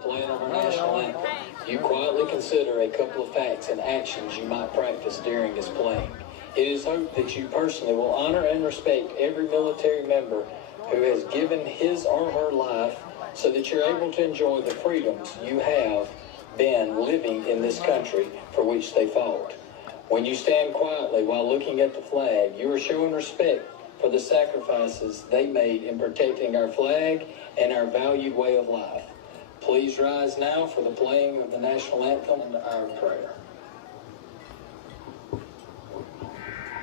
Playing on our national anthem, you quietly consider a couple of facts and actions you might practice during this playing. It is hoped that you personally will honor and respect every military member who has given his or her life so that you're able to enjoy the freedoms you have been living in this country for which they fought. When you stand quietly while looking at the flag, you are showing respect for the sacrifices they made in protecting our flag and our valued way of life. Please rise now for the playing of the national anthem and our prayer.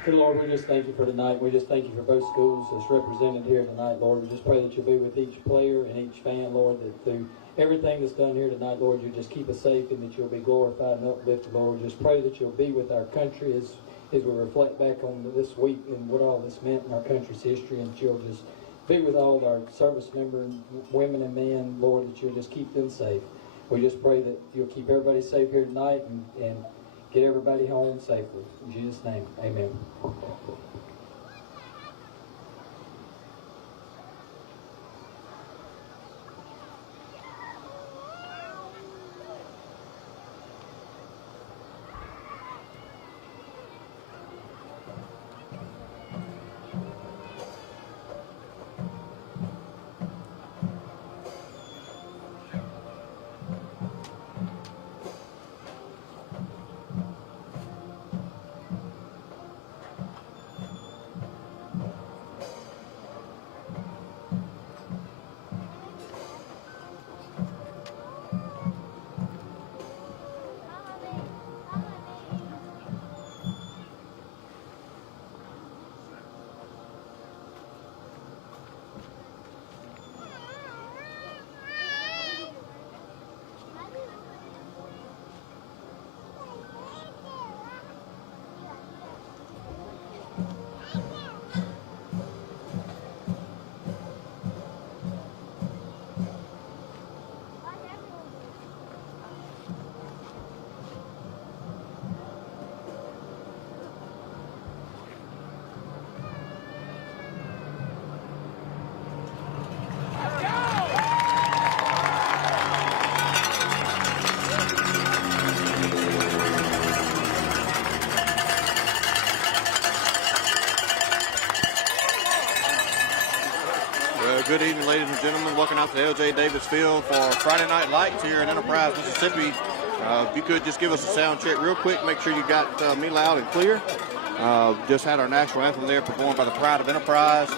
Good Lord, we just thank you for tonight. We just thank you for both schools that's represented here tonight, Lord. We just pray that you'll be with each player and each fan, Lord, that through everything that's done here tonight, Lord, you just keep us safe and that you'll be glorified and uplifted, Lord. Just pray that you'll be with our country as we reflect back on this week and what all this meant in our country's history, and that you'll just be with all of our service members, women and men, Lord, that you'll just keep them safe. We just pray that you'll keep everybody safe here tonight and get everybody home safely. In Jesus' name, amen. Good evening, ladies and gentlemen. Welcome out to L.J. Davis Field for Friday Night Lights here in Enterprise, Mississippi. If you could just give us a sound check real quick, make sure you got me loud and clear. Just had our national anthem there performed by the Pride of Enterprise.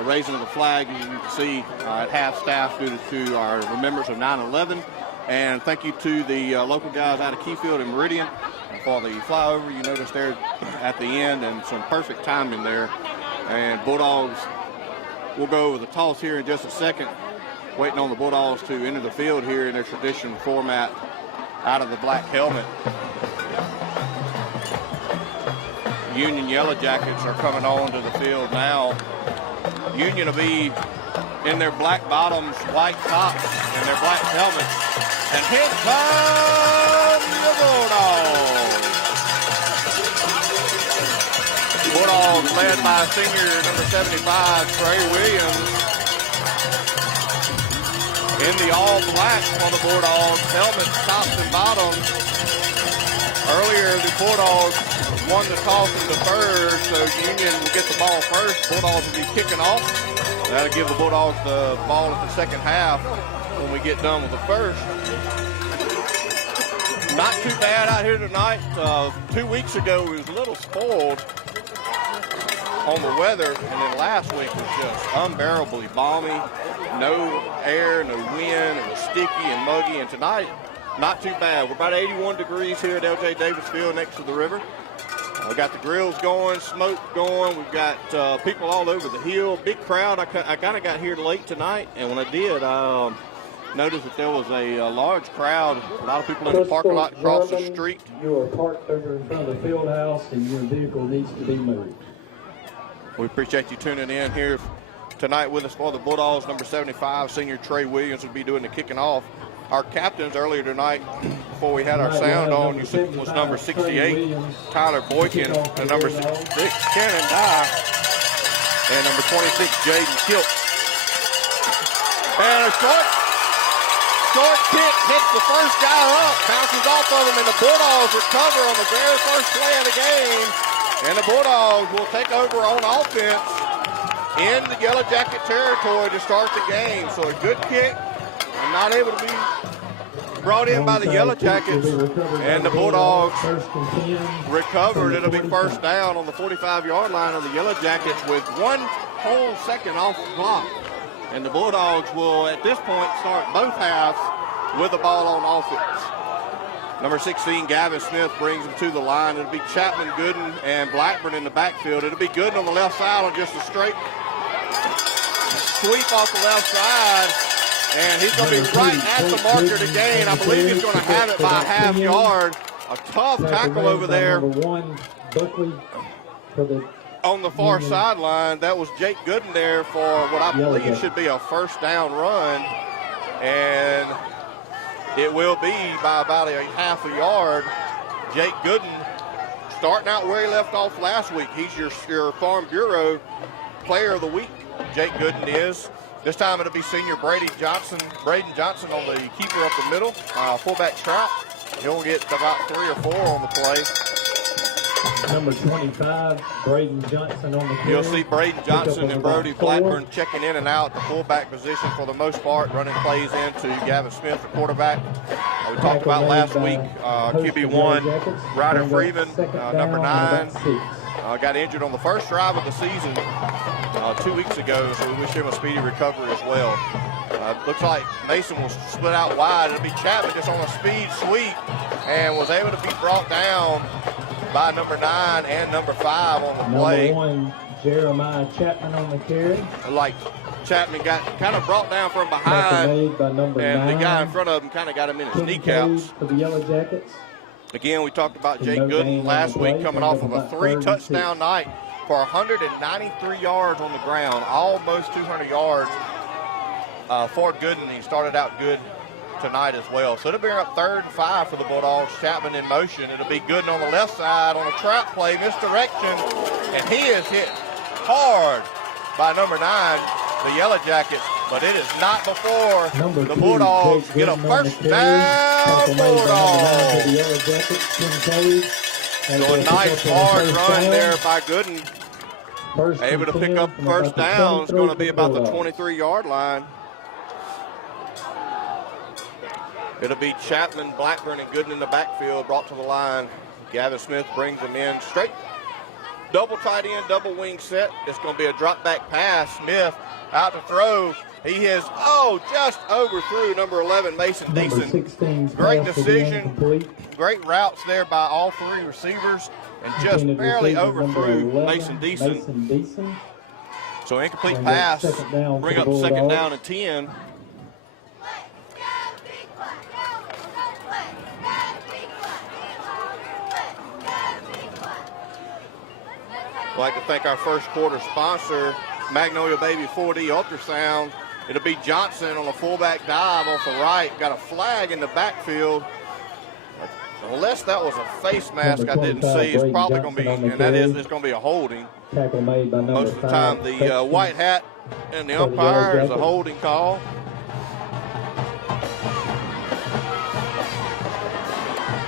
Raising of the flag, as you can see, at half staff due to our remembrance of 9/11. And thank you to the local guys out of Keyfield and Meridian for the flyover you noticed there at the end, and some perfect timing there. And Bulldogs, we'll go over the toss here in just a second, waiting on the Bulldogs to enter the field here in their traditional format out of the black helmet. Union Yellow Jackets are coming on to the field now. Union will be in their black bottoms, white tops, and their black helmets. And here come the Bulldogs. Bulldogs led by senior number 75, Trey Williams. In the all black for the Bulldogs, helmets, tops, and bottoms. Earlier, the Bulldogs won the toss in the third, so Union will get the ball first. Bulldogs will be kicking off. That'll give the Bulldogs the ball at the second half when we get done with the first. Not too bad out here tonight. 2 weeks ago, we was a little spoiled on the weather, and then last week was just unbearably balmy. No air, no wind. It was sticky and muggy, and tonight, not too bad. We're about 81 degrees here at L.J. Davis Field next to the river. We got the grills going, smoke going. We've got people all over the hill. Big crowd. I kind of got here late tonight, and when I did, noticed that there was a large crowd. A lot of people in the parking lot across the street. You are parked over in front of the field house, and your vehicle needs to be moved. We appreciate you tuning in here tonight with us for the Bulldogs. Number 75, senior Trey Williams, will be doing the kicking off. Our captains earlier tonight, before we had our sound on, was number 68, Tyler Boykin, and number 66, Cannon Dye, and number 26, Jaden Kilt. And a short short kick hits the first guy up, bounces off of him, and the Bulldogs recover on the very first play of the game. And the Bulldogs will take over on offense in the Yellow Jacket territory to start the game. So a good kick, and not able to be brought in by the Yellow Jackets, and the Bulldogs recovered. It'll be first down on the 45-yard line of the Yellow Jackets with 1 whole second off the clock. And the Bulldogs will, at this point, start both halves with the ball on offense. Number 16, Gavin Smith, brings him to the line. It'll be Chapman, Gooden, and Blackburn in the backfield. It'll be Gooden on the left side on just a straight sweep off the left side. And he's going to be right at the marker to gain. I believe he's going to have it by a half yard. A tough tackle over there on the far sideline. That was Jake Gooden there for what I believe should be a first down run. And it will be by about a half a yard. Jake Gooden starting out where he left off last week. He's your Farm Bureau Player of the Week, Jake Gooden is. This time it'll be senior Braden Johnson on the keeper up the middle. Fullback Trout, he'll get about 3 or 4 on the play. Number 25, Braden Johnson on the carry. You'll see Braden Johnson and Brody Blackburn checking in and out the fullback position for the most part, running plays into Gavin Smith, the quarterback. We talked about last week, QB1, Ryder Freeman, number 9. Got injured on the first drive of the season 2 weeks ago, so we wish him a speedy recovery as well. Looks like Mason will split out wide. It'll be Chapman just on a speed sweep and was able to be brought down by number 9 and number 5 on the play. Number 1, Jeremiah Chapman on the carry. Like Chapman got kind of brought down from behind, by number and 9. the guy in front of him kind of got him in his kneecaps. For the Yellow Jackets. Again, we talked about Jake Gooden last week coming off of a 3-touchdown night for 193 yards on the ground, almost 200 yards for Gooden. He started out good tonight as well. So it'll be up 3rd and 5 for the Bulldogs. Chapman in motion. It'll be Gooden on the left side on a trap play, misdirection, and he is hit hard by number 9, the Yellow Jackets, but it is not before the Bulldogs get a first down. Bulldogs. So a nice hard run there by Gooden. Able to pick up first down. It's going to be about the 23-yard line. It'll be Chapman, Blackburn, and Gooden in the backfield, brought to the line. Gavin Smith brings them in straight. Double tight end, double wing set. It's going to be a drop back pass. Smith out to throw. He is, just overthrew number 11, Mason Deason. Great decision. Great routes there by all 3 receivers, and just barely overthrew Mason Deason. So incomplete pass. Bring up second down and 10. I'd like to thank our first quarter sponsor, Magnolia Baby 4D Ultrasound. It'll be Johnson on a fullback dive off the right. Got a flag in the backfield. Unless that was a face mask I didn't see, it's probably going to be, and that is, it's going to be a holding. Most of the time, the white hat and the umpire is a holding call.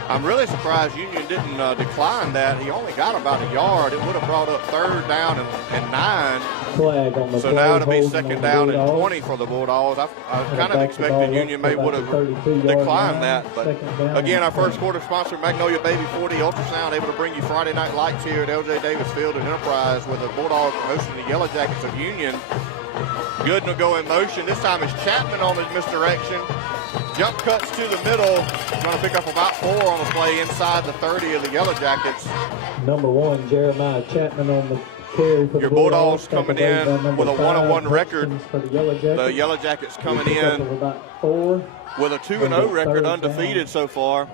I'm really surprised Union didn't decline that. He only got about a yard. It would have brought up 3rd down and 9. Flag on the so now it'll be 2nd down and 20 for the Bulldogs. I kind of expected Union may would have declined that. But again, our first quarter sponsor, Magnolia Baby 4D Ultrasound, able to bring you Friday Night Lights here at LJ Davis Field and Enterprise with the Bulldogs hosting the Yellow Jackets of Union. Gooden will go in motion. This time it's Chapman on his misdirection. Jump cuts to the middle. Going to pick up about 4 on the play inside the 30 of the Yellow Jackets. Number 1, Jeremiah Chapman on the carry for your the Bulldogs coming in with a 1-1 record. The Yellow Jackets coming in with a 2-0 record, undefeated so far.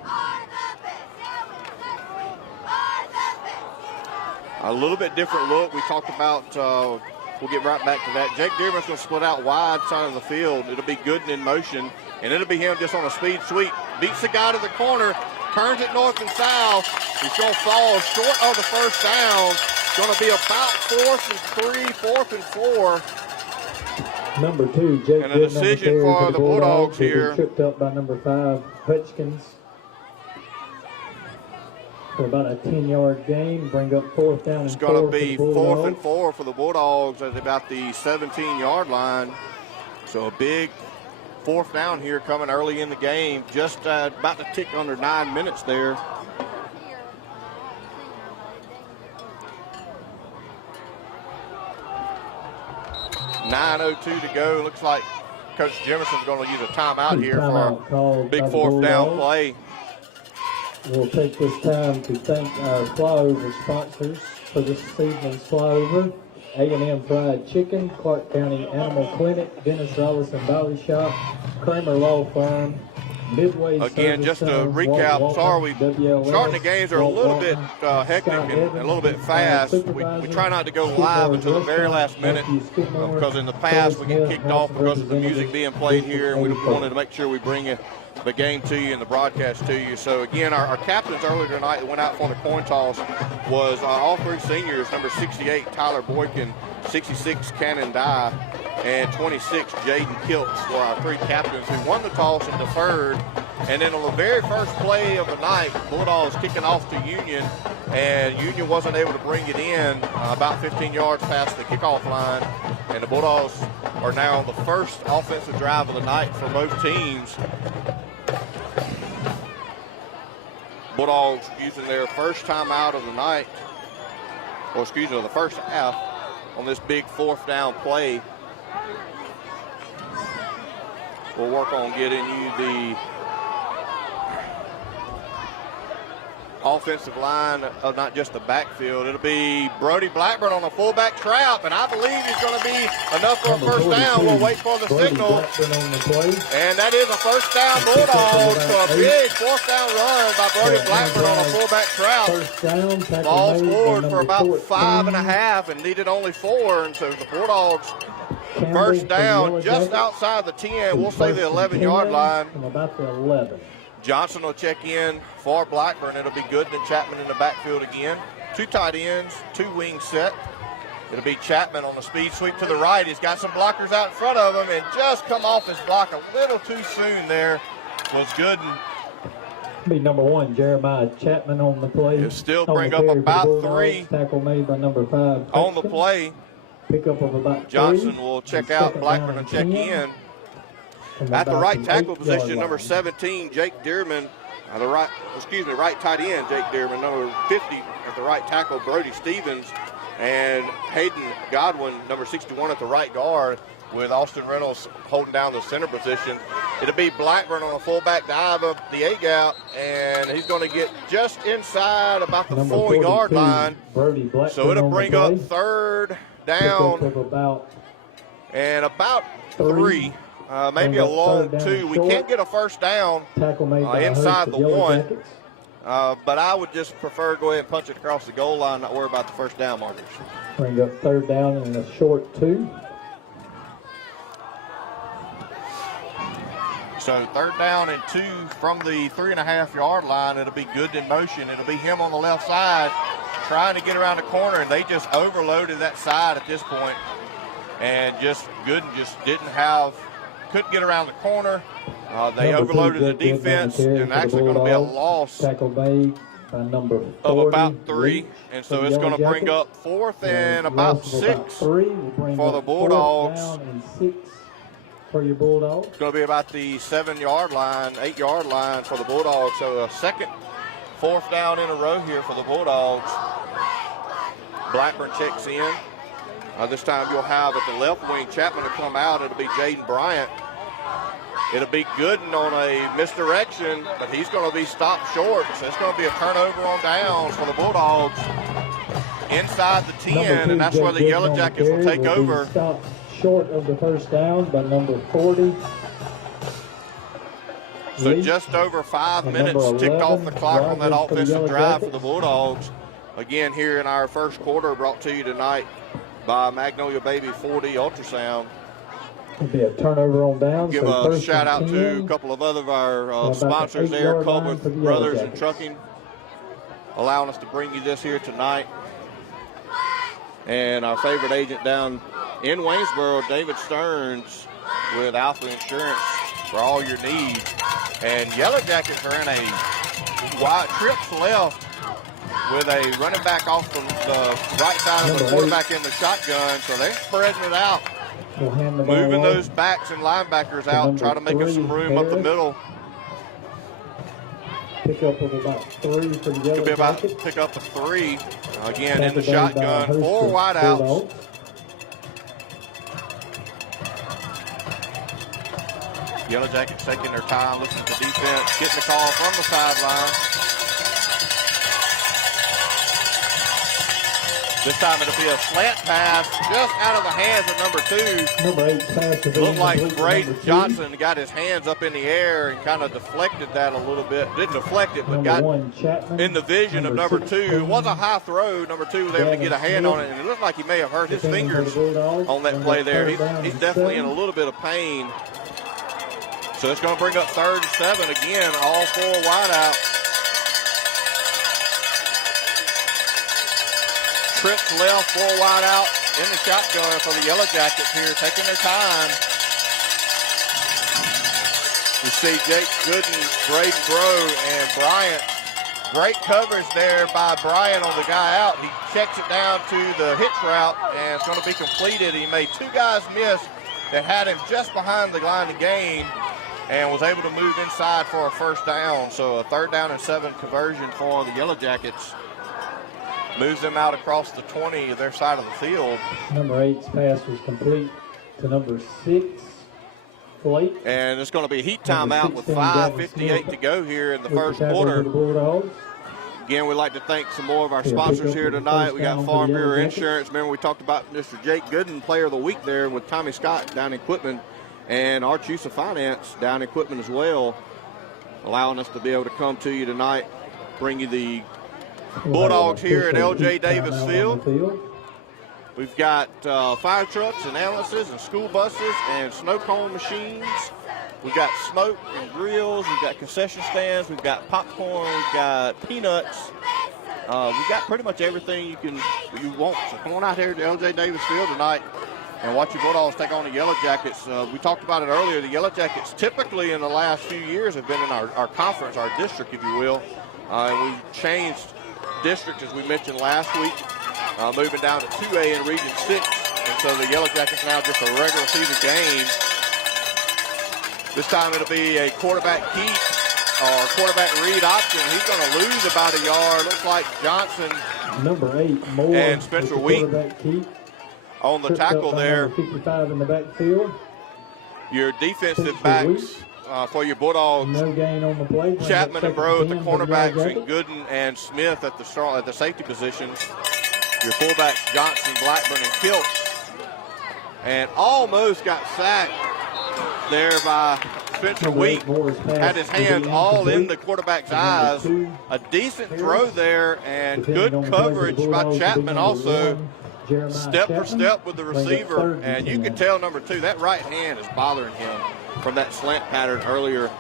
A little bit different look. We talked about, we'll get right back to that. Jake Dearman's going to split out wide side of the field. It'll be Gooden in motion, and it'll be him just on a speed sweep. Beats the guy to the corner, turns it north and south. He's going to fall short of the first down. It's going to be about 4th and 3, 4th and 4. Number 2, Jake And a decision for the Bulldogs here. Tripped up by number 5, Hutchkins. For about a 10-yard gain, bring up 4th down and 4. It's going to be 4th and 4 for the Bulldogs at about the 17-yard line. So a big 4th down here coming early in the game. Just about to tick under 9 minutes there. .9:02 to go. Looks like Coach Jefferson's going to use a timeout here for a big 4th down play. We'll take this time to thank our flyover sponsors for this evening's flyover. A&M Fried Chicken, Clarke County Animal Clinic, Dennis Rollison Valley Shop, Kramer Law Firm, Midway Again, Service just to Center, recap, Walt sorry, WLS, starting the games are a little bit hectic and a little bit fast. We try not to go live until the very last minute because in the past we get kicked off because of the music being played here, and we wanted to make sure we bring you the game to you and the broadcast to you. So again, our captains earlier tonight that went out for the coin toss was all 3 seniors, number 68 Tyler Boykin, 66 Cannon Dye, and 26 Jaden Kiltz were our 3 captains who won the toss and deferred. And then on the very first play of the night, Bulldogs kicking off to Union, and Union wasn't able to bring it in about 15 yards past the kickoff line. And the Bulldogs are now on the first offensive drive of the night for both teams. Bulldogs using their first timeout of the night, or excuse me, the first half on this big 4th down play. We'll work on getting you the offensive line of not just the backfield. It'll be Brody Blackburn on a fullback trap, and I believe he's going to be enough for a first down. We'll wait for the signal. And that is a first down Bulldogs. So a big 4th down run by Brody Blackburn on a fullback trap. Ball scored for about 5.5 and needed only 4. And so the Bulldogs first down just outside the 10. We'll say the 11-yard line. From about the 11. Johnson will check in for Blackburn. It'll be Gooden and Chapman in the backfield again. 2 tight ends, 2 wings set. It'll be Chapman on the speed sweep to the right. He's got some blockers out in front of him and just come off his block a little too soon there was Gooden. Be number 1, Jeremiah Chapman on the play. He'll still bring up about 3. Tackle made by number 5. On the play. Pickup of about 3. Johnson will check out. Blackburn will check in. At the right tackle position, number 17, Jake Dearman. Right tight end, Jake Dearman. Number 50 at the right tackle, Brody Stevens. And Hayden Godwin, number 61 at the right guard, with Austin Reynolds holding down the center position. It'll be Blackburn on a fullback dive up the A-gap, and he's going to get just inside about the 4-yard line. So it'll bring up 3rd down and about 3. Maybe a long 2. We can't get a first down inside the 1. But I would just prefer go ahead and punch it across the goal line, not worry about the first down markers. Bring up 3rd down and a short 2. So 3rd down and 2 from the 3.5-yard line. It'll be Gooden in motion. It'll be him on the left side trying to get around the corner, and they just overloaded that side at this point. And Gooden just couldn't get around the corner. They overloaded the defense, and actually going to be a loss tackle made by number 40, of about 3. And so it's going to bring up 4th and about 6 for the Bulldogs. Down and 6 for your Bulldogs. It's going to be about the 7-yard line, 8-yard line for the Bulldogs. So a second 4th down in a row here for the Bulldogs. Blackburn checks in. This time you'll have at the left wing Chapman to come out. It'll be Jaden Bryant. It'll be Gooden on a misdirection, but he's going to be stopped short. So it's going to be a turnover on downs for the Bulldogs inside the 10, and that's where the Yellow Jackets will take over. Stopped short of the first down by number 40. So just over 5 minutes ticked off the clock on that offensive drive for the Bulldogs. Again, here in our first quarter, brought to you tonight by Magnolia Baby 4D Ultrasound. It'll be a turnover on down. Give a shout out to a couple of other of our sponsors there, Culbert Brothers and Trucking, allowing us to bring you this here tonight. And our favorite agent down in Waynesboro, David Stearns, with Alpha Insurance for all your needs. And Yellow Jackets are in a wide trips left with a running back off the right side of the quarterback in the shotgun. So they're spreading it out, moving those backs and linebackers out, try to make us some room up the middle. Pick up of about 3 for the Yellow Could be about Jackets. pick up a 3. Again, in the shotgun, 4 wideouts. Yellow Jackets taking their time, listening to defense, getting the call from the sideline. This time it'll be a slant pass just out of the hands of number 2. Number 8 pass. Looked like Braden Johnson got his hands up in the air and kind of deflected that a little bit. Didn't deflect it, but got in the vision of number 2. It was a high throw. Number 2 was able to get a hand on it, and it looked like he may have hurt his fingers on that play there. He's definitely in a little bit of pain. So it's going to bring up 3rd and 7 again, all 4 wideouts. Trips left, 4 wide out in the shotgun for the Yellow Jackets here, taking their time. You see Jake Gooden, Braden Bro, and Bryant. Great coverage there by Bryant on the guy out. He checks it down to the hitch route, and it's going to be completed. He made 2 guys miss that had him just behind the line of gain and was able to move inside for a 1st down. So a 3rd down and 7 conversion for the Yellow Jackets. Moves them out across the 20 of their side of the field. Number 8's pass was complete to number 6, Clarke. And it's going to be a heat timeout with 5:58 to go here in the first quarter. Again, we'd like to thank some more of our sponsors here tonight. We got Farm Bureau Insurance. Remember, we talked about Mr. Jake Gooden, Player of the Week there with Tommy Scott down in Equipment, and Archusa Finance down in Equipment as well, allowing us to be able to come to you tonight, bring you the Bulldogs here at L.J. Davis Field. We've got fire trucks and ambulances and school buses and snow cone machines. We've got smoke and grills. We've got concession stands. We've got popcorn. We've got peanuts. We've got pretty much everything you want. So come on out here to L.J. Davis Field tonight and watch your Bulldogs take on the Yellow Jackets. We talked about it earlier. The Yellow Jackets typically in the last few years have been in our conference, our district, if you will. And we've changed district, as we mentioned last week, moving down to 2A in Region 6. And so the Yellow Jackets now just a regular season game. This time it'll be a quarterback keep or quarterback read option. He's going to lose about a yard. Looks like Johnson number 8 Moore and Spencer Wheat on the tackle there. 55 in the backfield. Your defensive backs for your Bulldogs, no gain on the play. Chapman and Bro at the cornerbacks, and Gooden and Smith at the safety positions. Your fullbacks, Johnson, Blackburn, and Kiltz. And almost got sacked there by Spencer Wheat. Had his hands all in the quarterback's eyes. A decent throw there, and good coverage by Chapman also. Step for step with the receiver, and you can tell number 2, that right hand is bothering him from that slant pattern earlier.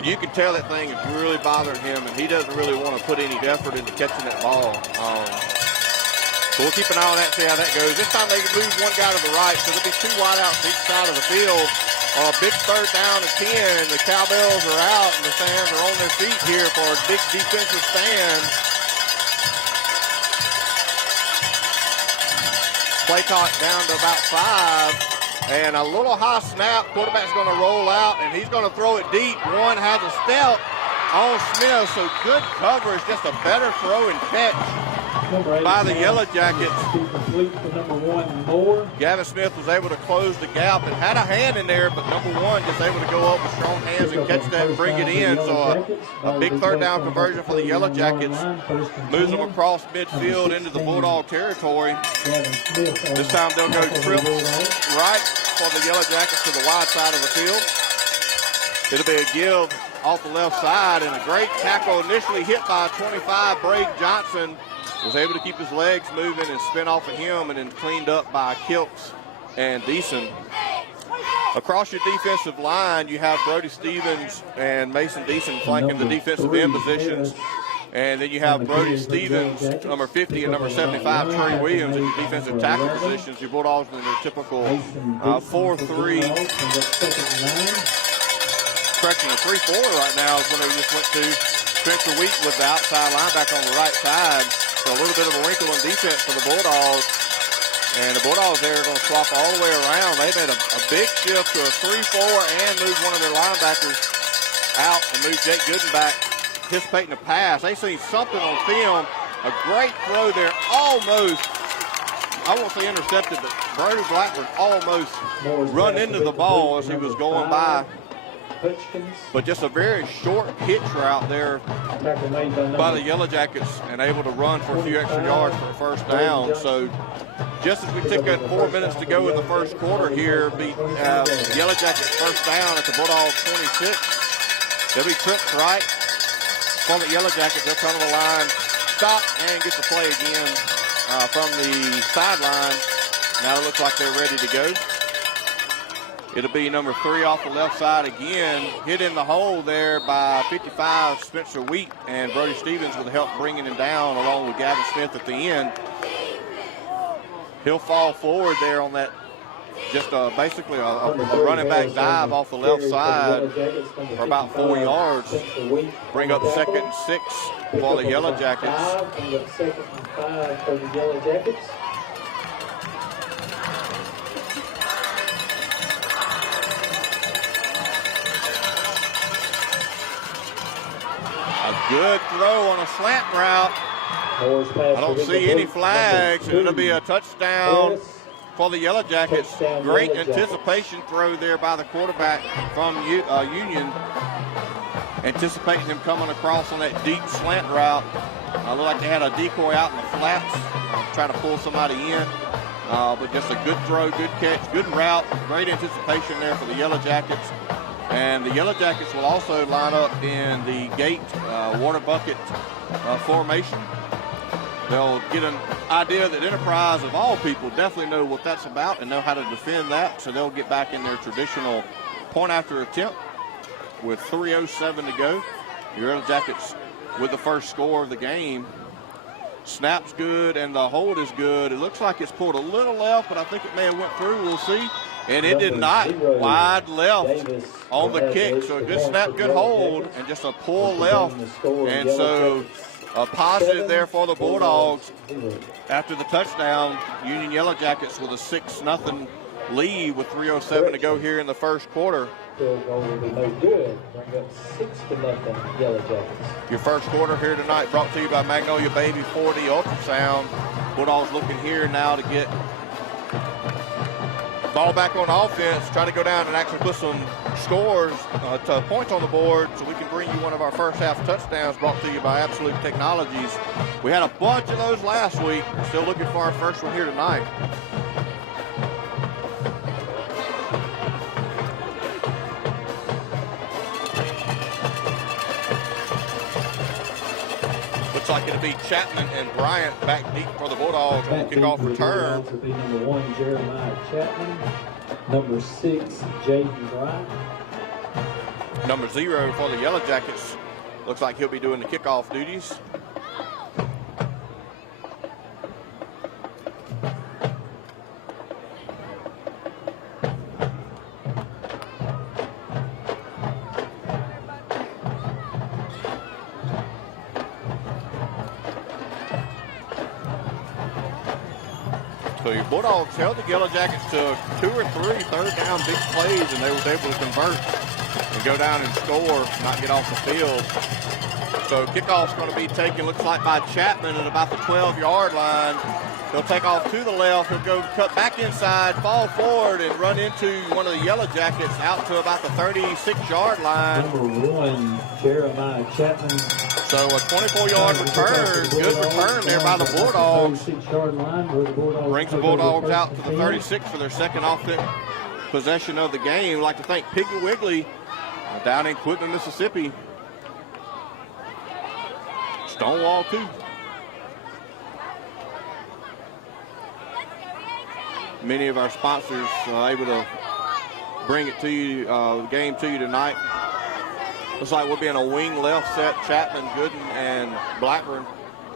You can tell that thing is really bothering him, and he doesn't really want to put any effort into catching that ball. So we'll keep an eye on that, see how that goes. This time they can move one guy to the right, so there'll be 2 wideouts each side of the field. A big 3rd down and 10. The Cowbells are out, and the fans are on their feet here for a big defensive stand. Play clock down to about 5, and a little high snap. Quarterback's going to roll out, and he's going to throw it deep. One has a step on Smith, so good coverage, just a better throw and catch by the Yellow Jackets. Number 1 Moore. Gavin Smith was able to close the gap and had a hand in there, but number 1 just able to go up with strong hands and catch that and bring it in. So a big 3rd down conversion for the Yellow Jackets. Moves them across midfield into the Bulldog territory. This time they'll go trips right for the Yellow Jackets to the wide side of the field. It'll be a give off the left side, and a great tackle initially hit by 25, Braden Johnson. Was able to keep his legs moving and spin off of him, and then cleaned up by Kiltz and Deason. Across your defensive line, you have Brody Stevens and Mason Deason flanking the defensive end positions. And then you have Brody Stevens, number 50, and number 75, Trey Williams in your defensive tackle positions. Your Bulldogs in their typical 4-3. Correction, a 3-4 right now is what they just went to. Spencer Wheat with the outside linebacker on the right side. So a little bit of a wrinkle in defense for the Bulldogs. And the Bulldogs there are going to swap all the way around. They made a big shift to a 3-4 and moved one of their linebackers out and moved Jake Gooden back, anticipating a pass. They seen something on film. A great throw there, almost, I won't say intercepted, but Brody Blackburn almost run into the ball as he was going by. But just a very short hitch route there by the Yellow Jackets and able to run for a few extra yards for a first down. So just as we took 4 minutes to go in the first quarter here, Yellow Jackets first down at the Bulldogs 26. They'll be tripped right from the Yellow Jackets. They'll come to the line, stop, and get the play again from the sideline. Now it looks like they're ready to go. It'll be number 3 off the left side again. Hit in the hole there by 55, Spencer Wheat, and Brody Stevens with help bringing him down along with Gavin Smith at the end. He'll fall forward there on that, just basically a running back dive off the left side for about 4 yards. Bring up 2nd and 6 for the Yellow Jackets. 2nd and 5 for the Yellow Jackets. Good throw on a slant route. I don't see any flags, and it'll be a touchdown for the Yellow Jackets. Great anticipation throw there by the quarterback from Union. Anticipating him coming across on that deep slant route. Looked like they had a decoy out in the flats, trying to pull somebody in. But just a good throw, good catch, good route. Great anticipation there for the Yellow Jackets. And the Yellow Jackets will also line up in the gate water bucket formation. They'll get an idea that Enterprise, of all people, definitely know what that's about and know how to defend that. So they'll get back in their traditional point after attempt with 3:07 to go. Your Yellow Jackets with the first score of the game. Snap's good and the hold is good. It looks like it's pulled a little left, but I think it may have went through. We'll see. And it did not. Wide left on the kick. So a good snap, good hold, and just a pull left. And so a positive there for the Bulldogs. After the touchdown, Union Yellow Jackets with a 6-0 lead with 3:07 to go here in the first quarter. Field goal will be no good. Bring up 6-0 Yellow Jackets. Your first quarter here tonight brought to you by Magnolia Baby 4D Ultrasound. Bulldogs looking here now to get ball back on offense, try to go down and actually put some scores, points on the board so we can bring you one of our first half touchdowns brought to you by Absolute Technologies. We had a bunch of those last week. Still looking for our first one here tonight. Looks like it'll be Chapman and Bryant back deep for the Bulldogs on the kickoff return. Will be number 1, Jeremiah Chapman. Number 6, Jaden Bryant. Number 0 for the Yellow Jackets. Looks like he'll be doing the kickoff duties. So your Bulldogs held the Yellow Jackets to 2 or 3 third down big plays, and they were able to convert and go down and score, not get off the field. So kickoff's going to be taken, looks like, by Chapman at about the 12-yard line. He'll take off to the left. He'll go cut back inside, fall forward, and run into one of the Yellow Jackets out to about the 36-yard line. Number 1, Jeremiah Chapman. So a 24-yard return, good return there by the Bulldogs. 36-yard line where the Bulldogs brings the Bulldogs out to the 36 for their second offensive possession of the game. I'd like to thank Piggly Wiggly down in Quitman, Mississippi. Stonewall too. Many of our sponsors able to bring it to you, the game to you tonight. Looks like we'll be in a wing left set. Chapman, Gooden, and Blackburn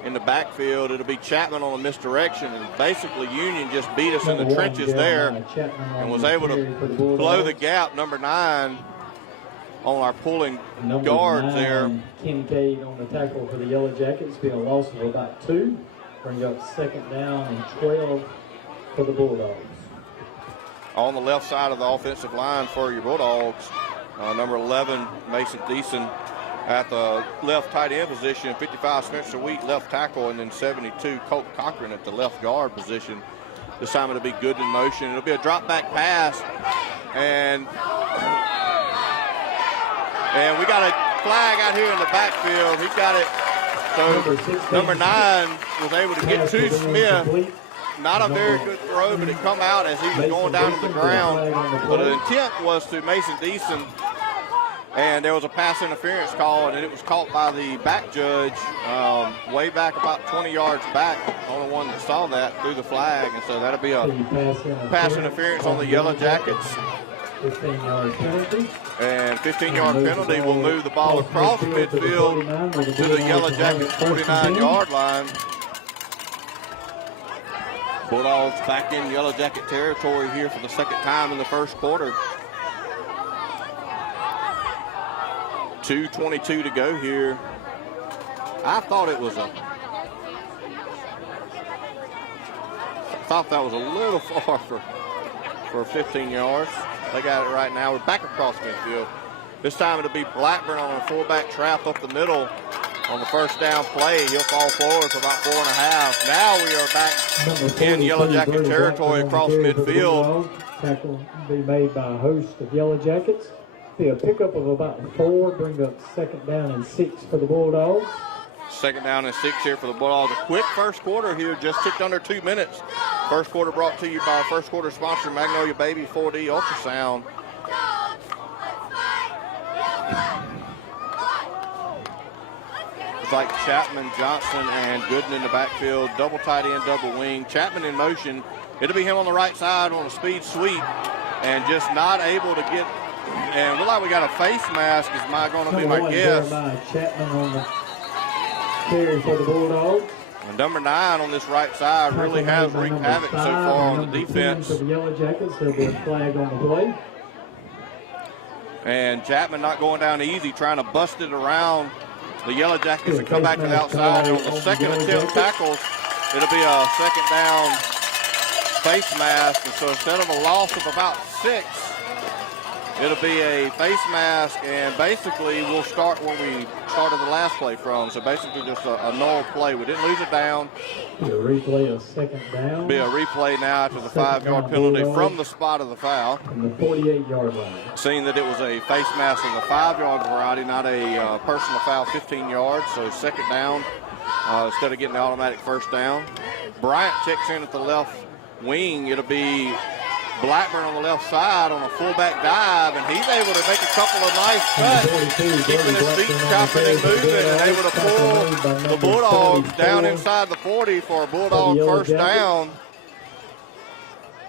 in the backfield. It'll be Chapman on a misdirection, and basically Union just beat us in the trenches there and was able to blow the gap. Number 9 on our pulling guards there. Kincaid on the tackle for the Yellow Jackets. Be a loss of about 2. Bring up 2nd down and 12 for the Bulldogs. On the left side of the offensive line for your Bulldogs, number 11, Mason Deason at the left tight end position, 55, Spencer Wheat, left tackle, and then 72, Colt Cochran at the left guard position. This time it'll be good in motion. It'll be a drop back pass, and we got a flag out here in the backfield. He got it. So number 9 was able to get to Smith. Not a very good throw, but it come out as he was going down to the ground. But the intent was to Mason Deason, and there was a pass interference call, and it was caught by the back judge way back about 20 yards back. Only one that saw that threw the flag, and so that'll be a pass interference on the Yellow Jackets. 15-yard penalty. And 15-yard penalty will move the ball across midfield to the Yellow Jackets 49-yard line. Bulldogs back in Yellow Jacket territory here for the second time in the first quarter. 2:22 to go here. I thought that was a little far for 15 yards. They got it right now. We're back across midfield. This time it'll be Blackburn on a fullback trap up the middle. On the first down play, he'll fall forward for about 4.5. Now we are back in Yellow Jacket territory across midfield. Tackle be made by a host of Yellow Jackets. Be a pickup of about 4, bring up 2nd down and 6 for the Bulldogs. 2nd down and 6 here for the Bulldogs. A quick first quarter here, just ticked under 2 minutes. First quarter brought to you by our first quarter sponsor, Magnolia Baby 4D Ultrasound. It's like Chapman, Johnson, and Gooden in the backfield. Double tight end, double wing. Chapman in motion. It'll be him on the right side on a speed sweep, and just not able to get. And look like we got a face mask. Is going to be my guess. Chapman on the carry for the Bulldogs. And number 9 on this right side really has wreaked havoc so far on the defense. For the Yellow Jackets, there'll be a flag on the play. And Chapman not going down easy, trying to bust it around the Yellow Jackets and come back to the outside. And on the second attempt tackles, it'll be a 2nd down face mask. And so instead of a loss of about 6, it'll be a face mask, and basically we'll start where we started the last play from. So basically just a null play. We didn't lose it down. Be a replay of 2nd down. Be a replay now after the 5-yard penalty from the spot of the foul. From the 48-yard line. Seeing that it was a face mask of the 5-yard variety, not a personal foul, 15 yards. So 2nd down instead of getting the automatic first down. Bryant checks in at the left wing. It'll be Blackburn on the left side on a fullback dive, and he's able to make a couple of nice cuts, keeping his feet chopping and moving, and able to pull the Bulldogs down inside the 40 for a Bulldog first down.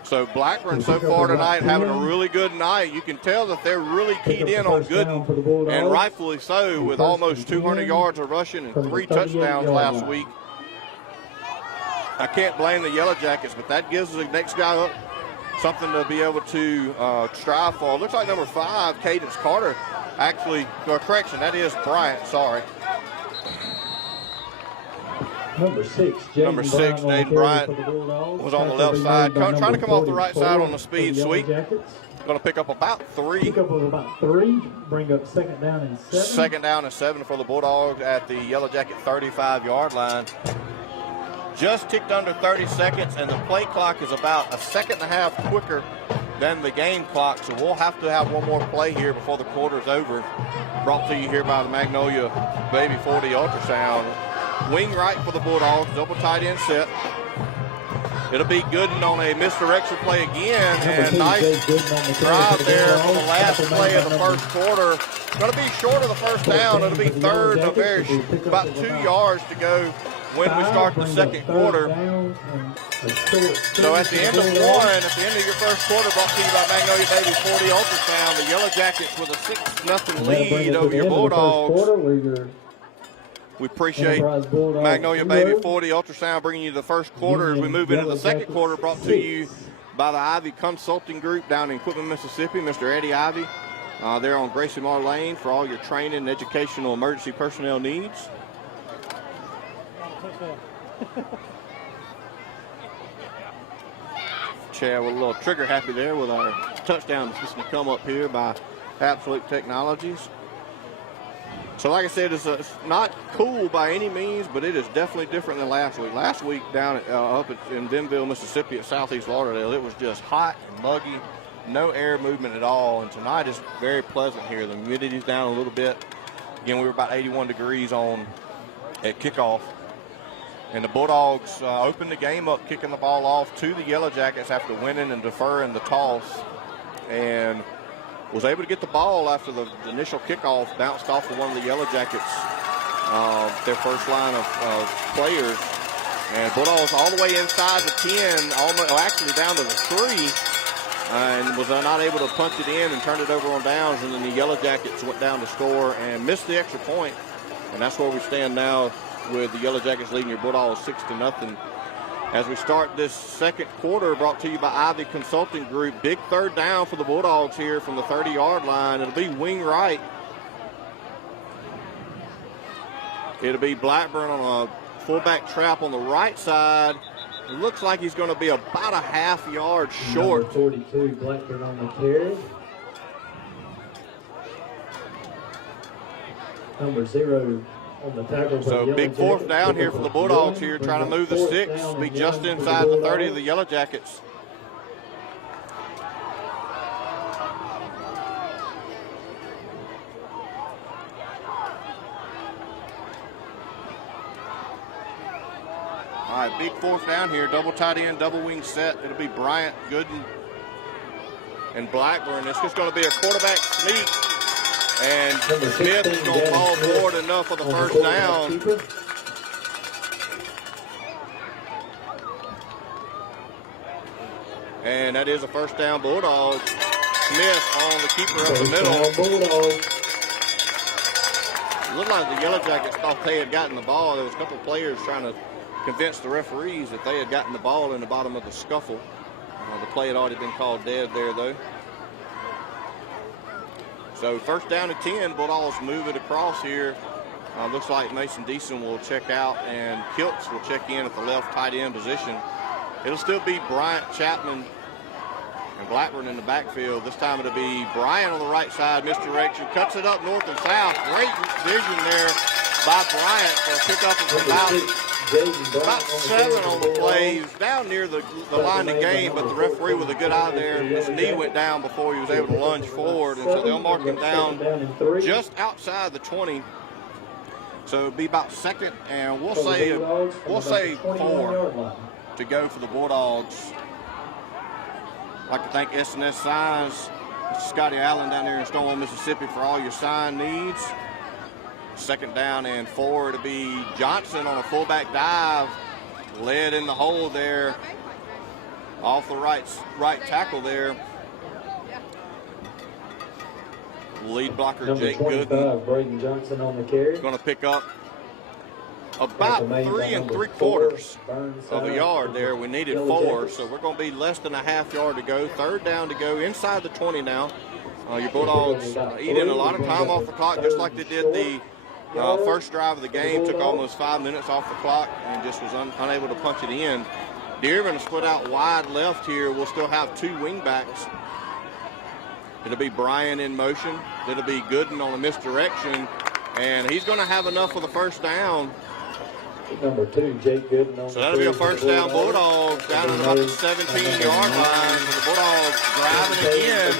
So Blackburn so far tonight having a really good night. You can tell that they're really keyed in on Gooden, and rightfully so, with almost 200 yards of rushing and 3 touchdowns last week. I can't blame the Yellow Jackets, but that gives the next guy up something to be able to strive for. Looks like number 5, Cadence Carter, actually, correction, that is Bryant, sorry. Number 6, Jaden Bryant was on the left side, trying to come off the right side on the speed sweep. Going to pick up about 3. Pick up of about 3, bring up 2nd down and 7. 2nd down and 7 for the Bulldogs at the Yellow Jacket 35-yard line. Just ticked under 30 seconds, and the play clock is about a 1.5 seconds quicker than the game clock, so we'll have to have one more play here before the quarter's over. Brought to you here by the Magnolia Baby 40 Ultrasound. Wing right for the Bulldogs, double tight end set. It'll be Gooden on a misdirection play again, and nice drive there for the last play of the first quarter. Going to be short of the first down. It'll be 3rd and about 2 yards to go when we start the second quarter. So at the end of one, at the end of your first quarter, brought to you by Magnolia Baby 40 Ultrasound, the Yellow Jackets with a 6-0 lead over your Bulldogs. We appreciate Magnolia Baby 40 Ultrasound bringing you the first quarter. As we move into the second quarter, brought to you by the Ivy Consulting Group down in Quitman, Mississippi, Mr. Eddie Ivy. They're on Gracie Mar Lane for all your training and educational emergency personnel needs. Chad with a little trigger happy there with our touchdown that's going to come up here by Absolute Technologies. So like I said, it's not cool by any means, but it is definitely different than last week. Last week down up in Denville, Mississippi at Southeast Lauderdale, it was just hot and muggy, no air movement at all. And tonight is very pleasant here. The humidity's down a little bit. Again, we were about 81 degrees at kickoff. And the Bulldogs opened the game up, kicking the ball off to the Yellow Jackets after winning and deferring the toss. And was able to get the ball after the initial kickoff, bounced off of one of the Yellow Jackets, their first line of players. And Bulldogs all the way inside the 10, actually down to the 3, and was not able to punch it in and turn it over on downs. And then the Yellow Jackets went down to score and missed the extra point. And that's where we stand now, with the Yellow Jackets leading your Bulldogs 6-0. As we start this second quarter, brought to you by Ivy Consulting Group. Big third down for the Bulldogs here from the 30-yard line. It'll be wing right. It'll be Blackburn on a fullback trap on the right side. It looks like he's going to be about a half-yard short. Number 42, Blackburn on the carry. Number 0. So big fourth down here for the Bulldogs here, trying to move the 6, be just inside the 30 of the Yellow Jackets. All right, big fourth down here, double tight end, double wing set. It'll be Bryant, Gooden, and Blackburn. It's just going to be a quarterback sneak. And Smith is going to fall forward enough for the first down. And that is a first down Bulldogs. Smith on the keeper of the middle. It looked like the Yellow Jackets thought they had gotten the ball. There was a couple of players trying to convince the referees that they had gotten the ball in the bottom of the scuffle. The play had already been called dead there, though. So first down and 10, Bulldogs move it across here. Looks like Mason Deason will check out and Kiltz will check in at the left tight end position. It'll still be Bryant, Chapman, and Blackburn in the backfield. This time it'll be Bryant on the right side, misdirection, cuts it up north and south. Great vision there by Bryant for a pickup of about 7 on the play. He was down near the line of game, but the referee with a good eye there, his knee went down before he was able to lunge forward, and so they'll mark him down just outside the 20. So it'll be about second, and we'll say 4 to go for the Bulldogs. I'd like to thank S&S Signs, Mr. Scotty Allen down there in Stonewall, Mississippi, for all your sign needs. Second down and 4 to be Johnson on a fullback dive, led in the hole there, off the right tackle there. Lead blocker Jake Gooden. Braden Johnson on the carry. Going to pick up about 3 3/4 of a yard there. We needed 4, so we're going to be less than a half yard to go. Third down to go inside the 20 now. Your Bulldogs eating a lot of time off the clock, just like they did the first drive of the game. Took almost 5 minutes off the clock and just was unable to punch it in. Dearman split out wide left here. We'll still have 2 wingbacks. It'll be Bryan in motion. It'll be Gooden on a misdirection, and he's going to have enough for the first down. Number 2, Jake Gooden on. So that'll be a first down Bulldogs down at about the 17-yard line. The Bulldogs driving again.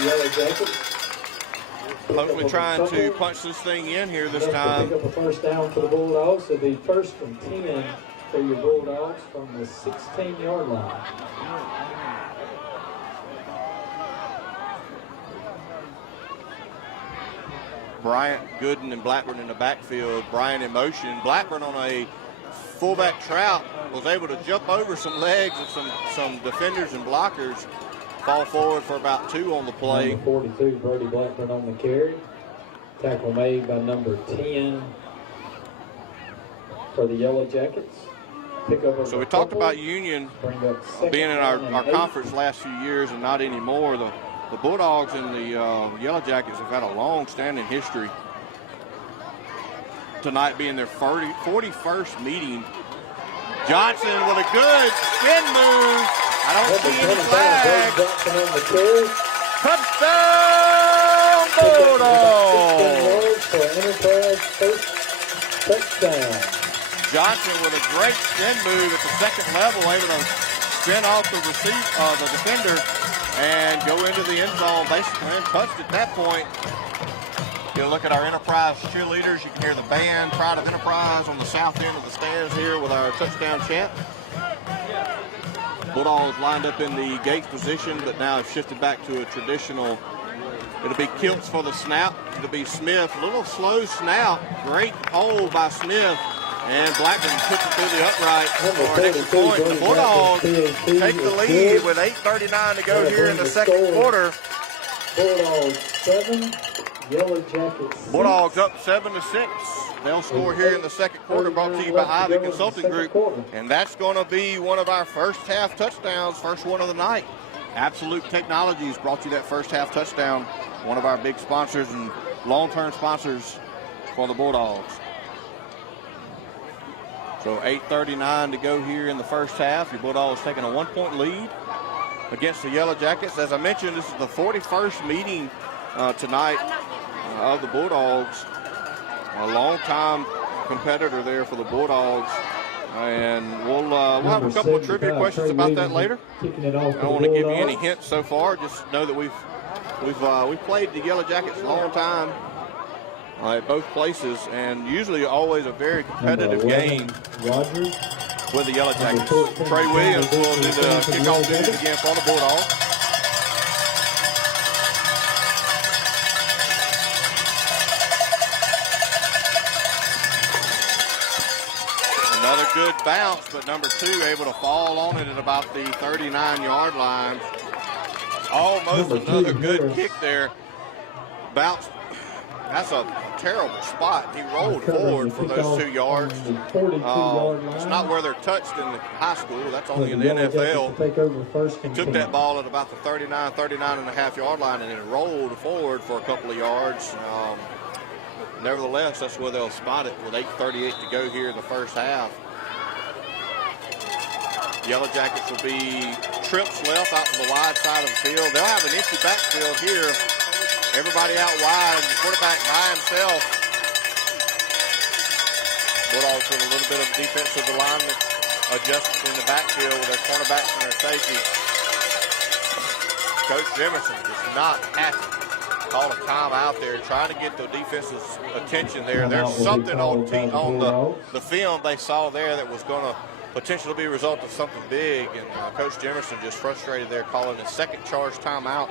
Hopefully trying to punch this thing in here this time. Pick up a first down for the Bulldogs. It'll be first and 10 for your Bulldogs from the 16-yard line. Bryant, Gooden, and Blackburn in the backfield. Bryant in motion. Blackburn on a fullback Trout was able to jump over some legs and some defenders and blockers, fall forward for about 2 on the play. Number 42, Brody Blackburn on the carry. Tackle made by number 10 for the Yellow Jackets. So we talked about Union being in our conference last few years and not anymore. The Bulldogs and the Yellow Jackets have had a long-standing history. Tonight being their 41st meeting. Johnson with a good spin move. I don't see any flag. Touchdown Bulldogs! Touchdown. Johnson with a great spin move at the second level, able to spin off the defender and go into the end zone, basically untouched at that point. You look at our Enterprise cheerleaders. You can hear the band, Pride of Enterprise, on the south end of the stands here with our touchdown chant. Bulldogs lined up in the gate position, but now have shifted back to a traditional. It'll be Kiltz for the snap. It'll be Smith. A little slow snap. Great hold by Smith. And Blackburn puts it through the upright for an extra point. The Bulldogs take the lead with 8:39 to go here in the second quarter. Bulldogs 7, Yellow Jackets 6. Bulldogs up 7-6. They'll score here in the second quarter, brought to you by Ivy Consulting Group. And that's going to be one of our first half touchdowns, first one of the night. Absolute Technologies brought you that first half touchdown. One of our big sponsors and long-term sponsors for the Bulldogs. So 8:39 to go here in the first half. Your Bulldogs taking a 1-point lead against the Yellow Jackets. As I mentioned, this is the 41st meeting tonight of the Bulldogs. A long-time competitor there for the Bulldogs. And we'll have a couple of trivia questions about that later. I don't want to give you any hints so far. Just know that we've played the Yellow Jackets a long time at both places, and usually always a very competitive game with the Yellow Jackets. Trey Williams will do the kickoff duty again for the Bulldogs. Another good bounce, but number 2 able to fall on it at about the 39-yard line. Almost another good kick there. Bounced. That's a terrible spot. He rolled forward for those 2 yards. It's not where they're touched in the high school. That's only in the NFL. He took that ball at about the 39.5-yard line and then rolled forward for a couple of yards. Nevertheless, that's where they'll spot it with 8:38 to go here in the first half. Yellow Jackets will be trips left out to the wide side of the field. They'll have an empty backfield here. Everybody out wide, the quarterback by himself. Bulldogs with a little bit of defensive alignment adjustment in the backfield with their cornerbacks and their safeties. Coach Jimerson is not happy. Call a timeout there, trying to get the defense's attention there. There's something on the film they saw there that was going to potentially be a result of something big, and Coach Jimerson just frustrated there, calling a second charge timeout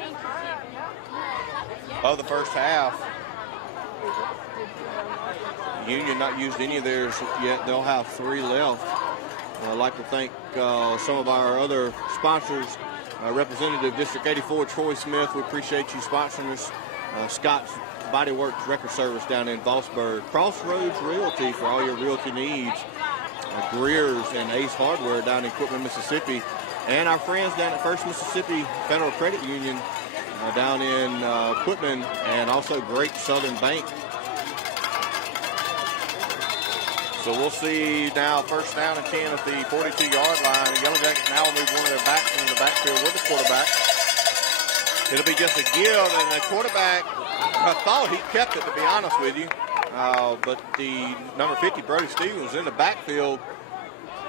of the first half. Union not used any of theirs yet. They'll have 3 left. I'd like to thank some of our other sponsors. Representative District 84, Troy Smith, we appreciate you sponsoring us. Scott's Body Works Record Service down in Vossburg. Crossroads Realty for all your realty needs. Greer's and Ace Hardware down in Quitman, Mississippi. And our friends down at First Mississippi Federal Credit Union down in Quitman, and also Great Southern Bank. So we'll see now first down and 10 at the 42-yard line. The Yellow Jackets now will move one of their backs into the backfield with the quarterback. It'll be just a give, and the quarterback, I thought he kept it, to be honest with you. But the number 50, Brody Stevens, was in the backfield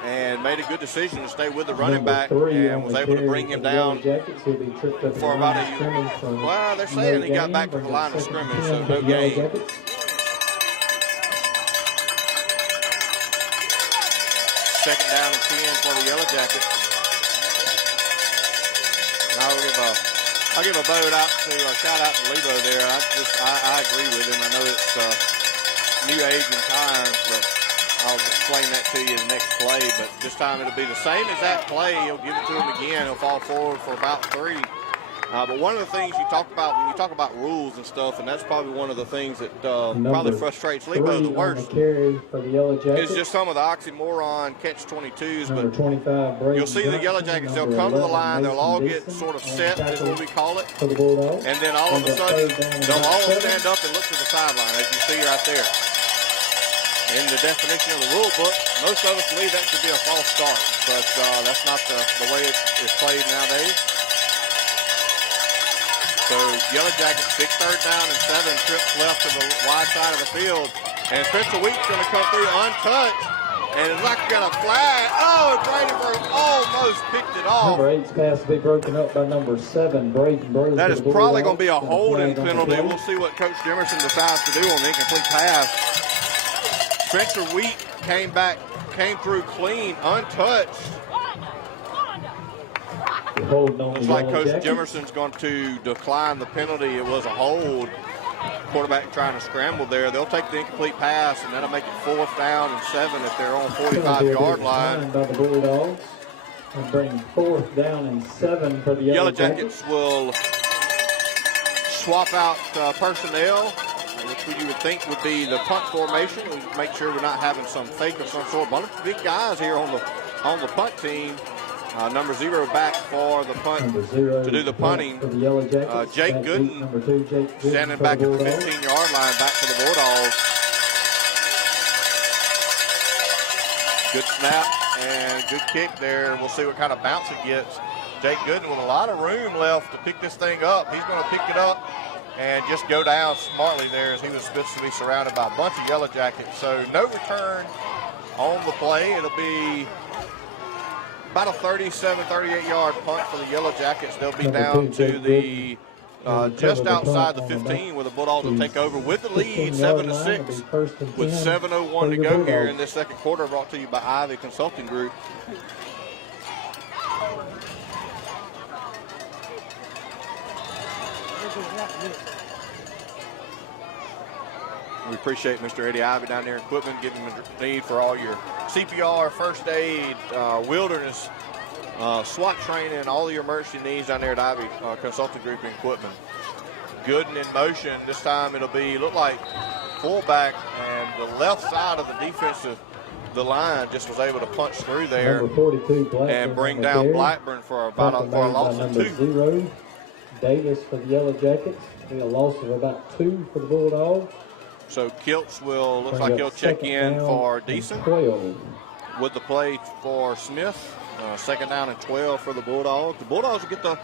and made a good decision to stay with the running back and was able to bring him down for about a year. Well, they're saying he got back to the line of scrimmage, so no gain. Second down and 10 for the Yellow Jackets. I'll give a shout out to Lebo there. I agree with him. I know it's new age and times, but I'll explain that to you in the next play, but this time it'll be the same as that play. He'll give it to him again. He'll fall forward for about 3. But one of the things you talk about when you talk about rules and stuff, and that's probably one of the things that probably frustrates Lebo the worst, is just some of the oxymoron catch-22s. But you'll see the Yellow Jackets, they'll come to the line, they'll all get sort of set, is what we call it, and then all of a sudden, they'll all stand up and look to the sideline, as you see right there. In the definition of the rule book, most of us believe that should be a false start, but that's not the way it is played nowadays. So Yellow Jackets, big 3rd down and 7, trips left to the wide side of the field. And Spencer Wheat's going to come through untouched. And it's like we got a flag. Oh, Bradenberg almost picked it off. Number 8's pass to be broken up by number 7, Bradenberg. That is probably going to be a holding penalty. We'll see what Coach Jimerson decides to do on the incomplete pass. Spencer Wheat came through clean, untouched. Looks like Coach Jimerson's going to decline the penalty. It was a hold. Quarterback trying to scramble there. They'll take the incomplete pass, and that'll make it 4th down and 7 if they're on 45-yard line. By the Bulldogs and bring 4th down and 7 for the Yellow Jackets will swap out personnel, which you would think would be the punt formation. We make sure we're not having some fake of some sort. Bunch of big guys here on the punt team. Number 0 back for the punt to do the punting. Jake Gooden standing back at the 15-yard line, back for the Bulldogs. Good snap and good kick there. We'll see what kind of bounce it gets. Jake Gooden with a lot of room left to pick this thing up. He's going to pick it up and just go down smartly there, as he was supposed to be surrounded by a bunch of Yellow Jackets. So no return on the play. It'll be about a 37, 38-yard punt for the Yellow Jackets. They'll be down to the just outside the 15, where the Bulldogs will take over with the lead, 7-6, with 7:01 to go here in this second quarter. Brought to you by Ivy Consulting Group. We appreciate Mr. Eddie Ivy down there in Equipment, giving him a need for all your CPR, first aid, wilderness, SWAT training, all of your emergency needs down there at Ivy Consulting Group and Equipment. Gooden in motion. This time it'll be, look like fullback, and the left side of the defensive, the line just was able to punch through there and bring down Blackburn for a loss of 2. 0, Davis for the Yellow Jackets. A loss of about 2 for the Bulldogs. So Kiltz looks like he'll check in for Deason with the play for Smith. 2nd down and 12 for the Bulldogs. The Bulldogs will get the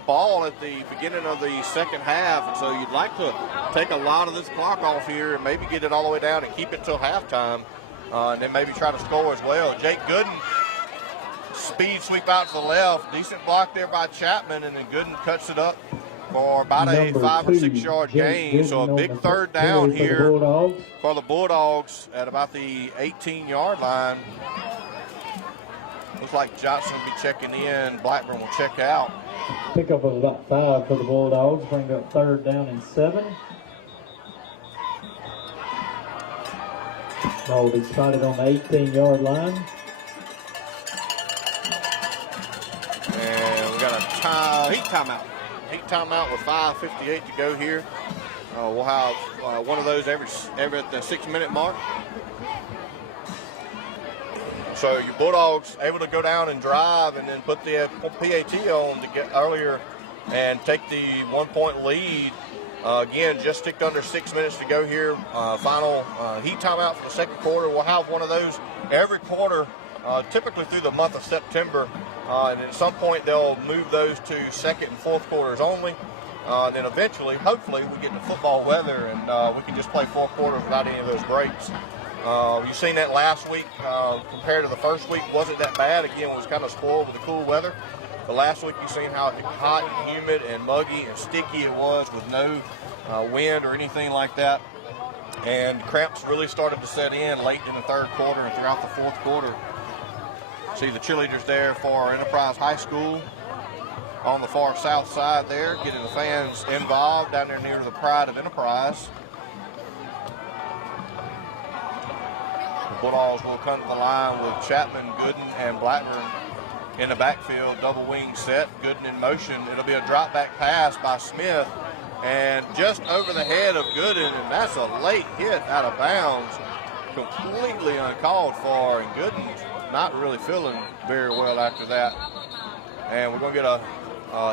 ball at the beginning of the second half, and so you'd like to take a lot of this clock off here and maybe get it all the way down and keep it till halftime, and then maybe try to score as well. Jake Gooden, speed sweep out to the left. Decent block there by Chapman, and then Gooden cuts it up for about a 5 or 6 yard gain. So a big 3rd down here for the Bulldogs at about the 18-yard line. Looks like Johnson will be checking in. Blackburn will check out. Pick up of about 5 for the Bulldogs. Bring up 3rd down and 7. Ball will be spotted on the 18-yard line. And we got a heat timeout. Heat timeout with 5:58 to go here. We'll have one of those every at the 6-minute mark. So your Bulldogs able to go down and drive and then put the PAT on to get earlier and take the 1-point lead. Again, just ticked under 6 minutes to go here. Final heat timeout for the second quarter. We'll have one of those every quarter, typically through the month of September. And at some point, they'll move those to 2nd and 4th quarters only. And then eventually, hopefully, we get into football weather and we can just play 4 quarters without any of those breaks. You've seen that last week compared to the first week. Wasn't that bad. Again, it was kind of spoiled with the cool weather. But last week, you've seen how hot and humid and muggy and sticky it was with no wind or anything like that. And cramps really started to set in late in the 3rd quarter and throughout the 4th quarter. See the cheerleaders there for Enterprise High School on the far south side there, getting the fans involved down there near the Pride of Enterprise. Bulldogs will come to the line with Chapman, Gooden, and Blackburn in the backfield, double wing set. Gooden in motion. It'll be a drop back pass by Smith, and just over the head of Gooden, and that's a late hit out of bounds, completely uncalled for, and Gooden's not really feeling very well after that. And we're going to get a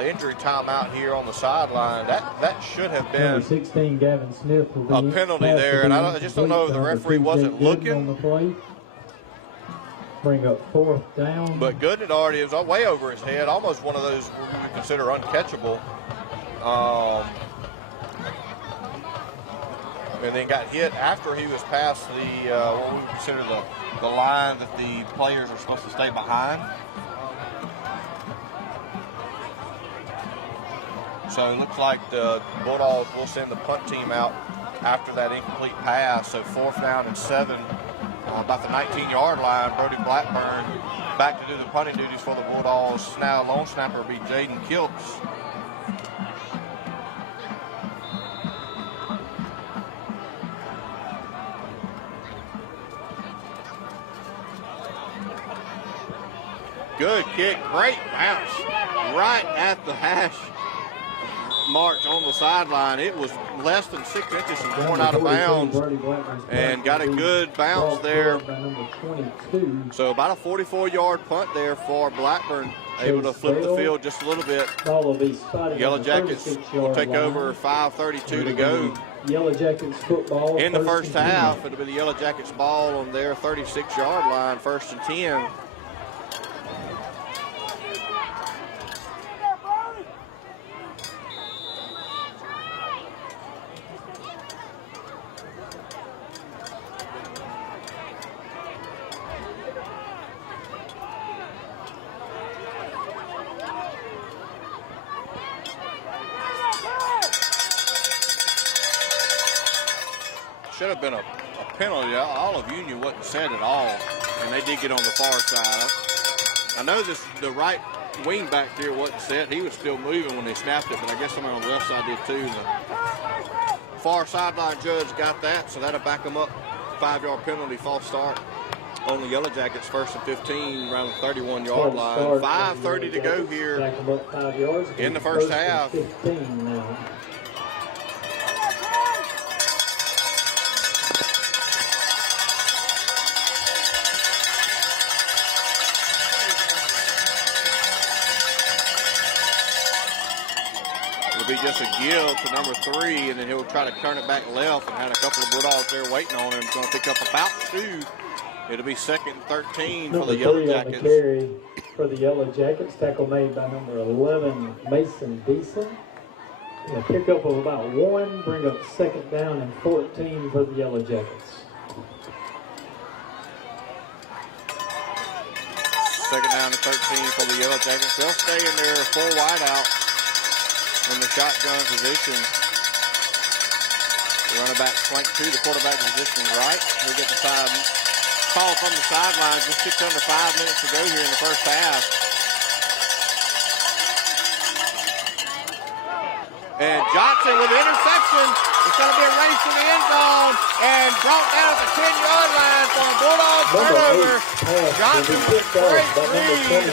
injury timeout here on the sideline. That should have been Number 16, Gavin Smith, a penalty there, and I just don't know if the referee wasn't looking. On the play. Bring up 4th down. But Gooden already is way over his head, almost one of those we would consider uncatchable. And then got hit after he was past the what we would consider the line that the players are supposed to stay behind. So it looks like the Bulldogs will send the punt team out after that incomplete pass. So 4th down and 7, about the 19-yard line. Brody Blackburn back to do the punting duties for the Bulldogs. Now lone snapper will be Jaden Kiltz. Good kick, great bounce, right at the hash marks on the sideline. It was less than 6 inches from going out of bounds, and got a good bounce there. So about a 44-yard punt there for Blackburn, able to flip the field just a little bit. Yellow Jackets will take over, 5:32 to go. Yellow Jackets football in the first half. It'll be the Yellow Jackets ball on their 36-yard line, 1st and 10. Should have been a penalty. All of Union wasn't said at all, and they did get on the far side. I know the right wing back there wasn't set. He was still moving when they snapped it, but I guess somebody on the left side did too. The far sideline judge got that, so that'll back them up. 5-yard penalty, false start on the Yellow Jackets, 1st and 15 around the 31-yard line. 5:30 to go here in the first half. It'll be just a give to number 3, and then he'll try to turn it back left, and had a couple of Bulldogs there waiting on him. He's going to pick up about 2. It'll be 2nd and 13 for the Yellow Jackets. Carry for the Yellow Jackets. Tackle made by number 11, Mason Beeson. A pickup of about 1. Bring up 2nd down and 14 for the Yellow Jackets. 2nd down and 13 for the Yellow Jackets. They'll stay in their full wide out in the shotgun position. The running back flank to the quarterback position right. He'll get the side call from the sideline. Just 6 under 5 minutes to go here in the first half. And Johnson with the interception. It's going to be a race to the end zone and brought down at the 10-yard line for a Bulldog turnover. Johnson with a great read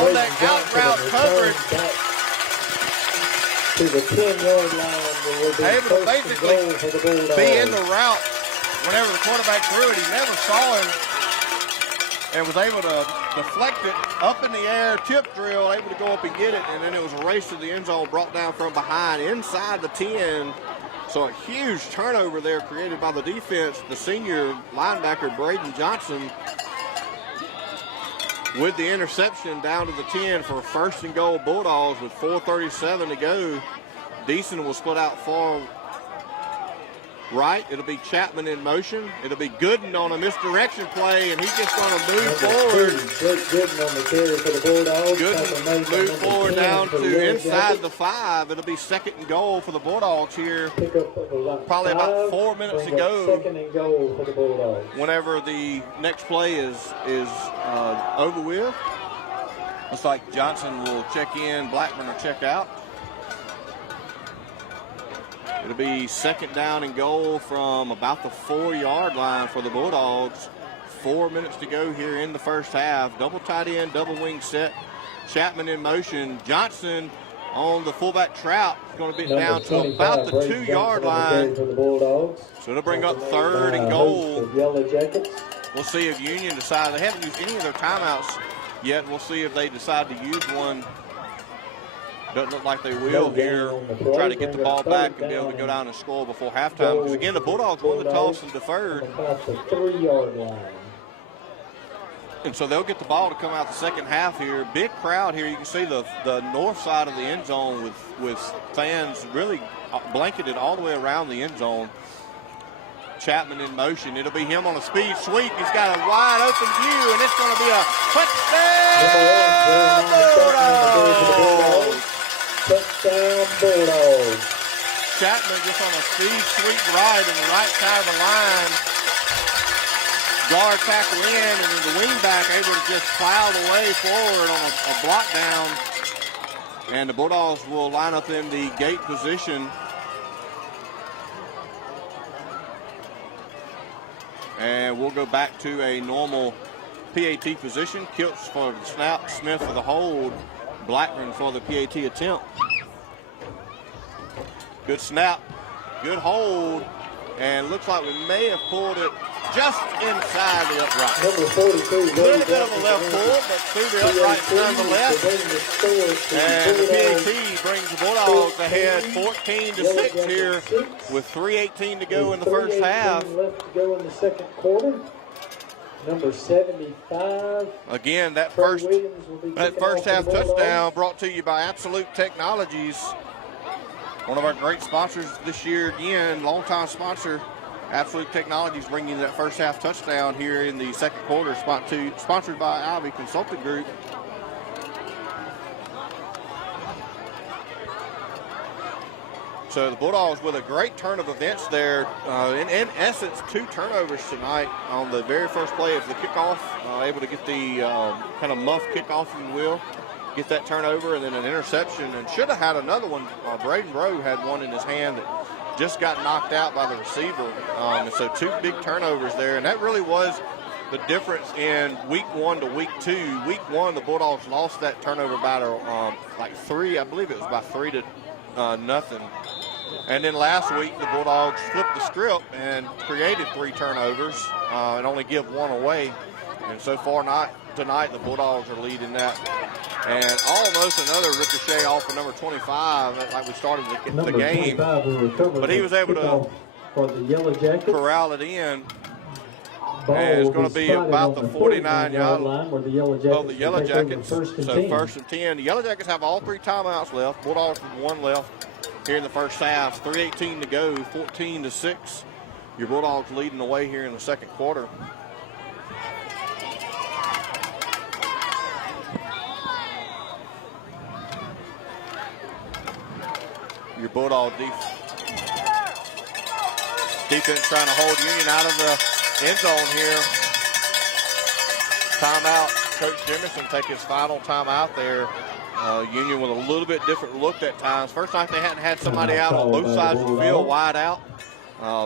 on that out route coverage. To the 10-yard line, able to basically be in the route whenever the quarterback threw it. He never saw him and was able to deflect it up in the air, tip drill, able to go up and get it, and then it was a race to the end zone, brought down from behind inside the 10. So a huge turnover there created by the defense. The senior linebacker, Braden Johnson, with the interception down to the 10 for 1st and goal Bulldogs with 4:37 to go. Deason will split out far right. It'll be Chapman in motion. It'll be Gooden on a misdirection play, and he's just going to move forward. Gooden on the carry for the Bulldogs. Gooden move forward down to inside the 5. It'll be 2nd and goal for the Bulldogs here. Probably about 4 minutes to go. 2nd and goal for the Bulldogs. Whenever the next play is over with. Looks like Johnson will check in. Blackburn will check out. It'll be 2nd down and goal from about the 4-yard line for the Bulldogs. 4 minutes to go here in the first half. Double tight end, double wing set. Chapman in motion. Johnson on the fullback Trout. Is going to be down to about the 2-yard line. For the Bulldogs. So it'll bring up 3rd and goal. Yellow Jackets. We'll see if Union decides. They haven't used any of their timeouts yet. We'll see if they decide to use one. Doesn't look like they will here. Try to get the ball back and be able to go down and score before halftime. Because again, the Bulldogs won the toss and deferred. About the 3-yard line. And so they'll get the ball to come out the second half here. Big crowd here. You can see the north side of the end zone with fans really blanketed all the way around the end zone. Chapman in motion. It'll be him on a speed sweep. He's got a wide open view, and it's going to be a touchdown. Bulldogs! Touchdown Bulldogs. Chapman just on a speed sweep right in the right side of the line. Guard tackle in, and then the wingback able to just plow the way forward on a block down. And the Bulldogs will line up in the gate position. And we'll go back to a normal PAT position. Kiltz for the snap, Smith for the hold, Blackburn for the PAT attempt. Good snap, good hold, and looks like we may have pulled it just inside the upright. Number 42. A little bit of a left pull, but through the upright side of the left. And the PAT brings the Bulldogs ahead 14-6 here with 3:18 to go in the first half. Left to go in the second quarter. Number 75. Again, that first half touchdown brought to you by Absolute Technologies. One of our great sponsors this year again, longtime sponsor. Absolute Technologies bringing that first half touchdown here in the second quarter, sponsored by Ivy Consulting Group. So the Bulldogs with a great turn of events there. In essence, 2 turnovers tonight on the very first play of the kickoff. Able to get the kind of muff kickoff, if you will. Get that turnover and then an interception, and should have had another one. Braden Rowe had one in his hand that just got knocked out by the receiver. And so 2 big turnovers there, and that really was the difference in week 1 to week 2. Week 1, the Bulldogs lost that turnover battle like 3, I believe it was by 3 to nothing. And then last week, the Bulldogs flipped the script and created 3 turnovers and only give 1 away. And so far tonight, the Bulldogs are leading that. And almost another ricochet off of number 25, like we started the game. But he was able to for the Yellow Jackets. Corral it in. And it's going to be about the 49-yard line of the Yellow Jackets. So first and 10. The Yellow Jackets have all 3 timeouts left. Bulldogs with 1 left here in the first half. 3:18 to go, 14-6. Your Bulldogs leading the way here in the second quarter. Your Bulldog defense trying to hold Union out of the end zone here. Timeout. Coach Jimerson take his final timeout there. Union with a little bit different look at times. First night they hadn't had somebody out on both sides of the field wide out.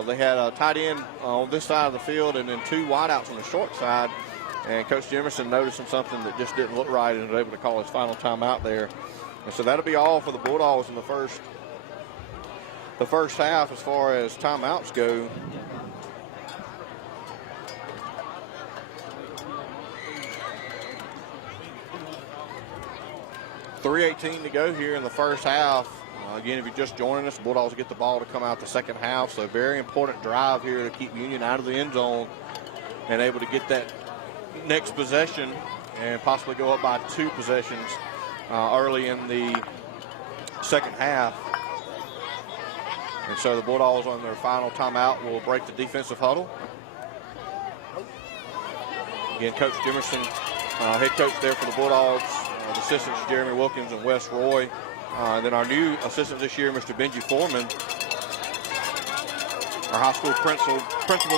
They had a tight end on this side of the field and then 2 wideouts on the short side. And Coach Jimerson noticing something that just didn't look right and was able to call his final timeout there. And so that'll be all for the Bulldogs in the first half as far as timeouts go. .318 to go here in the first half. Again, if you're just joining us, Bulldogs get the ball to come out the second half. So very important drive here to keep Union out of the end zone and able to get that next possession and possibly go up by 2 possessions early in the second half. And so the Bulldogs on their final timeout will break the defensive huddle. Again, Coach Jimerson, head coach there for the Bulldogs. The assistants, Jeremy Wilkins and Wes Roy. And then our new assistant this year, Mr. Benji Foreman. Our high school principal,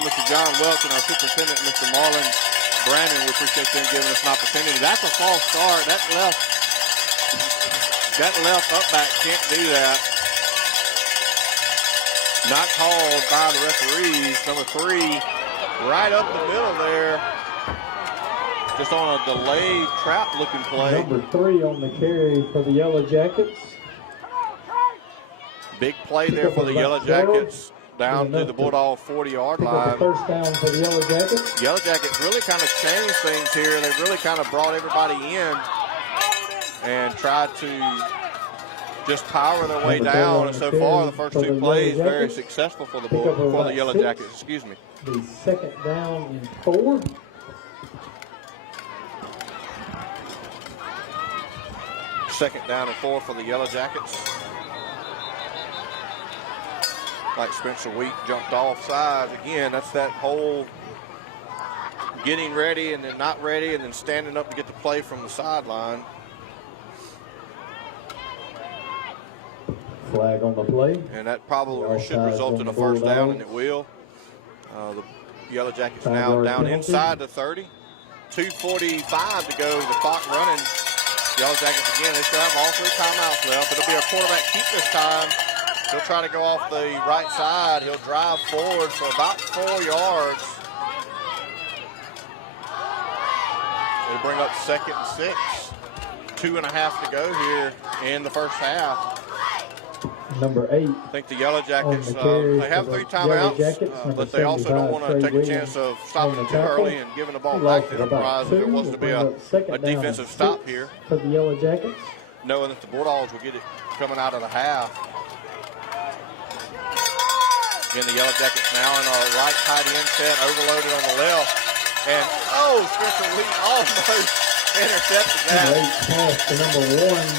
Mr. John Welch, and our superintendent, Mr. Marlon Brandon. We appreciate them giving us an opportunity. That's a false start. That left up back can't do that. Not called by the referees. Number 3, right up the middle there. just on a delayed trap-looking play. Number 3 on the carry for the Yellow Jackets. Big play there for the Yellow Jackets down to the Bulldog 40-yard line. First down for the Yellow Jackets. Yellow Jackets really kind of changed things here. They really kind of brought everybody in and tried to just power their way down. And so far, the first 2 plays very successful for the Yellow Jackets. Excuse me. The second down and 4. Second down and 4 for the Yellow Jackets. Like Spencer Wheat jumped off sides. Again, that's that whole getting ready and then not ready and then standing up to get the play from the sideline. Flag on the play. And that probably should result in a first down, and it will. The Yellow Jackets now down inside the 30. 2:45 to go. The clock running. Yellow Jackets again, they still have all 3 timeouts left. It'll be a quarterback keep this time. He'll try to go off the right side. He'll drive forward for about 4 yards. It'll bring up 2nd and 6. 2.5 to go here in the first half. Number 8. I think the Yellow Jackets, they have 3 timeouts, but they also don't want to take a chance of stopping too early and giving the ball back to Enterprise if there was to be a defensive stop here. For the Yellow Jackets. Knowing that the Bulldogs will get it coming out of the half. Again, the Yellow Jackets now in a right tight end set, overloaded on the left. And, Spencer Wheat almost intercepted that.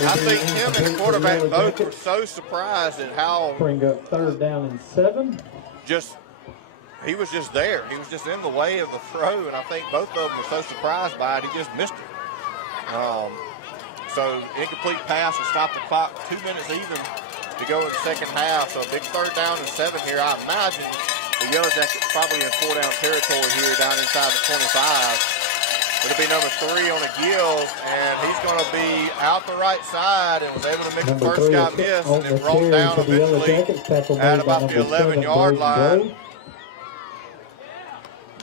I think him and the quarterback both were so surprised at how. Bring up 3rd down and 7. He was just there. He was just in the way of the throw, and I think both of them were so surprised by it, he just missed it. So incomplete pass will stop the clock. 2 minutes even to go in the second half. So a big 3rd down and 7 here. I imagine the Yellow Jackets probably in 4-down territory here down inside the 25. It'll be number 3 on a give, and he's going to be out the right side and was able to make the first guy miss, and then rolled down eventually at about the 11-yard line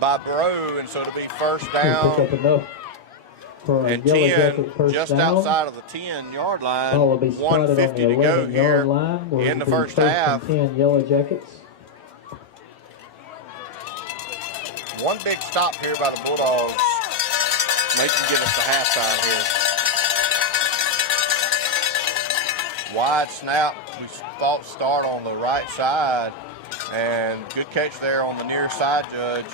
by Bro, and so it'll be first down and 10, just outside of the 10-yard line. 150 to go here in the first half. 10 Yellow Jackets. One big stop here by the Bulldogs. They can get us to halftime here. Wide snap. We thought start on the right side. And good catch there on the near side, Judge.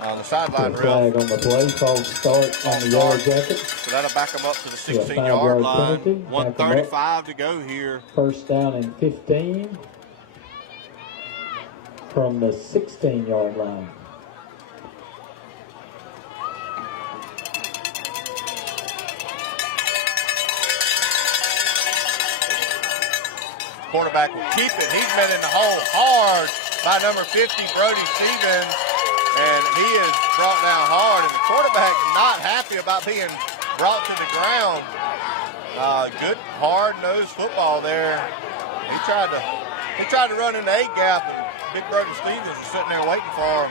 The sideline flag on the play, called start on the Yellow Jackets. So that'll back them up to the 16-yard line. 1:35 to go here. First down and 15 from the 16-yard line. Quarterback will keep it. He's been in the hole hard by number 50, Brody Stevens, and he is brought down hard, and the quarterback not happy about being brought to the ground. Good hard-nosed football there. He tried to run in the 8 gap, and big Brody Stevens was sitting there waiting for him.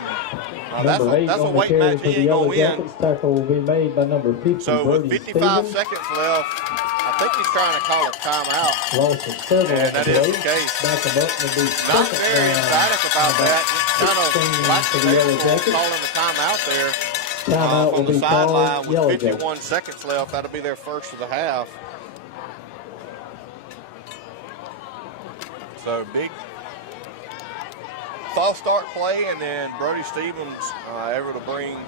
That's a weight match he ain't gonna win. Tackle will be made by number 50. So with 55 seconds left, I think he's trying to call a timeout. And that is the case. Not very emphatic about that. Just kind of like calling the timeout there from the sideline with 51 seconds left. That'll be their first of the half. So big false start play, and then Brody Stevens able to bring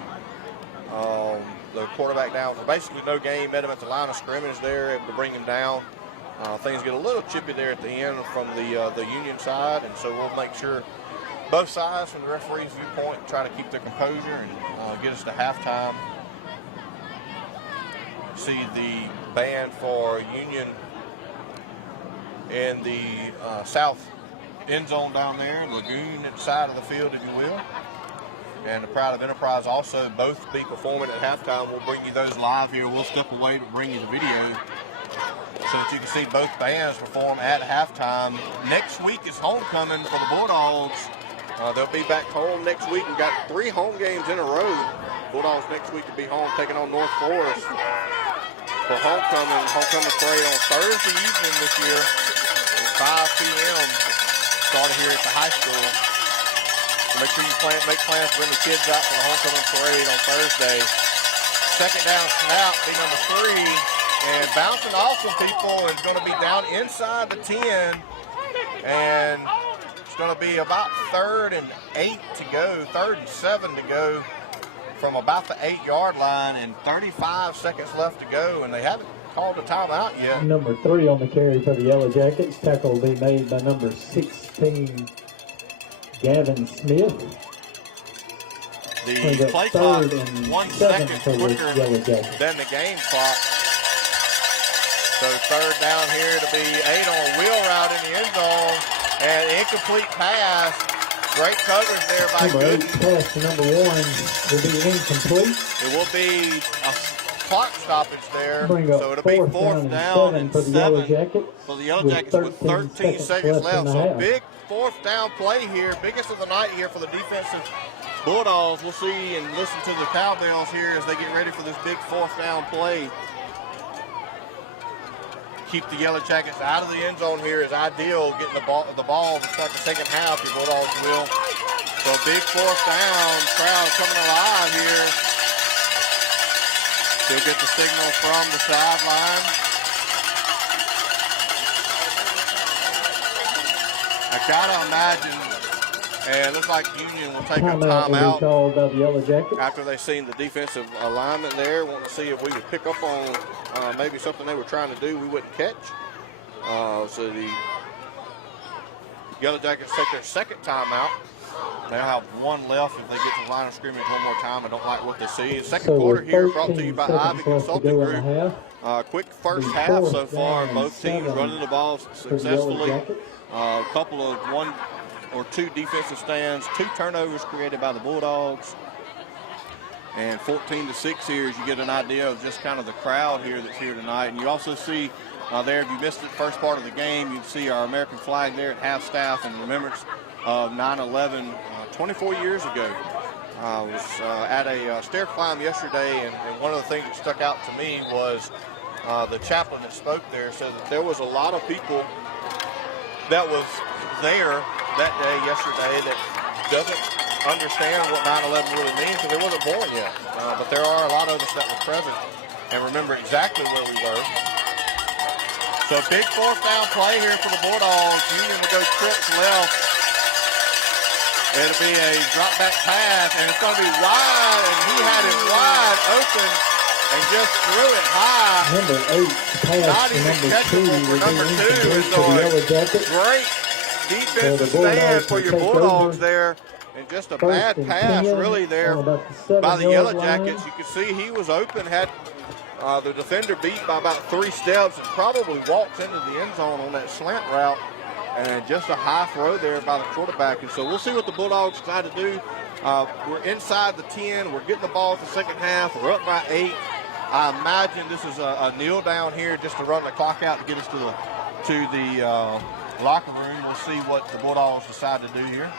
the quarterback down for basically no gain. Met him at the line of scrimmage there, able to bring him down. Things get a little chippy there at the end from the Union side, and so we'll make sure both sides from the referee's viewpoint try to keep their composure and get us to halftime. See the band for Union in the south end zone down there, lagoon at the side of the field, if you will. And the Pride of Enterprise also both be performing at halftime. We'll bring you those live here. We'll step away to bring you the video so that you can see both bands perform at halftime. Next week is homecoming for the Bulldogs. They'll be back home next week. We've got 3 home games in a row Bulldogs next week will be home taking on North Forest for homecoming parade on Thursday evening this year at 5 p.m. starting here at the high school. So make sure you make plans to bring the kids out for the homecoming parade on Thursday. Second down snap, be number 3, and bouncing off some people is going to be down inside the 10, and it's going to be about 3rd and 8 to go, 3rd and 7 to go from about the 8-yard line, and 35 seconds left to go, and they haven't called a timeout yet. Number 3 on the carry for the Yellow Jackets. Tackle will be made by number 16, Gavin Smith. The play clock is 1 second quicker than the game clock. So 3rd down here to be 8 on a wheel route in the end zone, and incomplete pass. Great coverage there by Number Gooden. 8 pass to number 1 will be incomplete. It will be a clock stoppage there. So it'll be 4th down and 7 for the Yellow Jackets with 13 seconds left. So big 4th down play here, biggest of the night here for the defensive Bulldogs. We'll see and listen to the cowbells here as they get ready for this big 4th down play. Keep the Yellow Jackets out of the end zone here is ideal. Getting the ball to start the second half, your Bulldogs will. So big 4th down, crowd coming alive here. Still get the signal from the sideline. I gotta imagine, and it looks like Union will take a timeout called by the Yellow Jackets after they've seen the defensive alignment there. Want to see if we could pick up on maybe something they were trying to do we wouldn't catch. So the Yellow Jackets take their second timeout. They'll have 1 left if they get to the line of scrimmage one more time. I don't like what they see. Second quarter here brought to you by Ivy Consulting Group. Quick first half so far. Both teams running the ball successfully. A couple of 1 or 2 defensive stands, 2 turnovers created by the Bulldogs. And 14-6 here as you get an idea of just kind of the crowd here that's here tonight. And you also see there, if you missed the first part of the game, you can see our American flag there at half staff in remembrance of 9/11 24 years ago. I was at a stair climb yesterday, and one of the things that stuck out to me was the chaplain that spoke there said that there was a lot of people that was there that day yesterday that doesn't understand what 9/11 really means because they wasn't born yet. But there are a lot of us that were present and remember exactly where we were. So big 4th down play here for the Bulldogs. Union will go trips left. It'll be a drop back pass, and it's going to be wide, and he had it wide open and just threw it high. Number 8 pass not even catchable for number 2 is a great defensive stand for your Bulldogs there. And just a bad pass really there by the Yellow Jackets. You can see he was open, had the defender beat by about 3 steps and probably walked into the end zone on that slant route. And just a high throw there by the quarterback. And so we'll see what the Bulldogs decide to do. We're inside the 10. We're getting the ball for the second half. We're up by 8. I imagine this is a kneel down here just to run the clock out to get us to the locker room. We'll see what the Bulldogs decide to do here.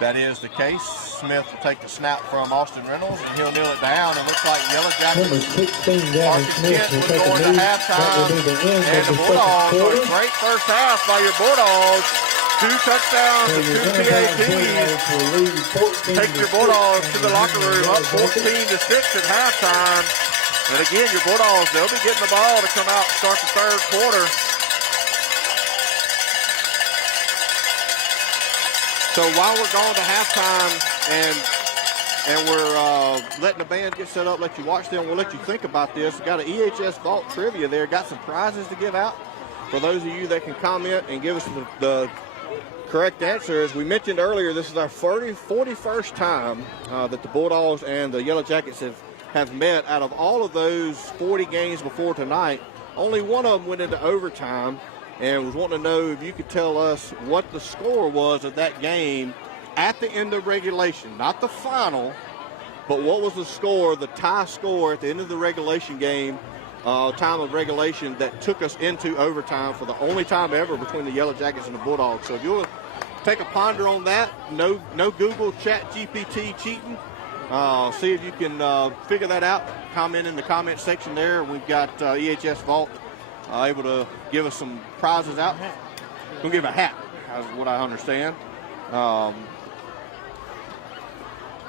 That is the case. Smith will take the snap from Austin Reynolds, and he'll kneel it down. It looks like Yellow Jackets. Number 16, Gavin Smith will take going to halftime. And the Bulldogs, a great first half by your Bulldogs. 2 touchdowns and 2 PATs. Take your Bulldogs to the locker room, up 14-6 at halftime. And again, your Bulldogs, they'll be getting the ball to come out and start the 3rd quarter. So while we're going to halftime and we're letting the band get set up, let you watch them, we'll let you think about this. We've got an EHS Vault trivia there. Got some prizes to give out for those of you that can comment and give us the correct answer. As we mentioned earlier, this is our 41st time that the Bulldogs and the Yellow Jackets have met. Out of all of those 40 games before tonight, only one of them went into overtime. And was wanting to know if you could tell us what the score was of that game at the end of regulation. Not the final, but what was the score, the tie score at the end of the regulation game, time of regulation that took us into overtime for the only time ever between the Yellow Jackets and the Bulldogs. So if you'll take a ponder on that. No Google Chat GPT cheating. See if you can figure that out. Comment in the comment section there. We've got EHS Vault able to give us some prizes out. We'll give a hat, is what I understand.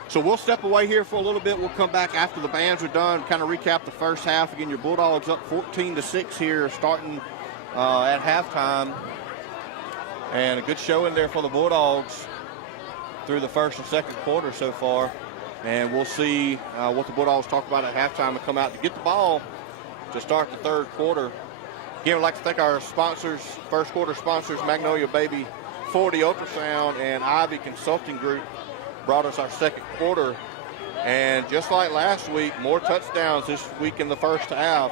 So we'll step away here for a little bit. We'll come back after the bands are done, kind of recap the first half. Again, your Bulldogs up 14-6 here, starting at halftime. And a good showing there for the Bulldogs through the first and second quarter so far. And we'll see what the Bulldogs talk about at halftime and come out to get the ball to start the third quarter. Again, we'd like to thank our sponsors, first quarter sponsors, Magnolia Baby 40 Ultrasound and Ivy Consulting Group brought us our second quarter. And just like last week, more touchdowns this week in the first half.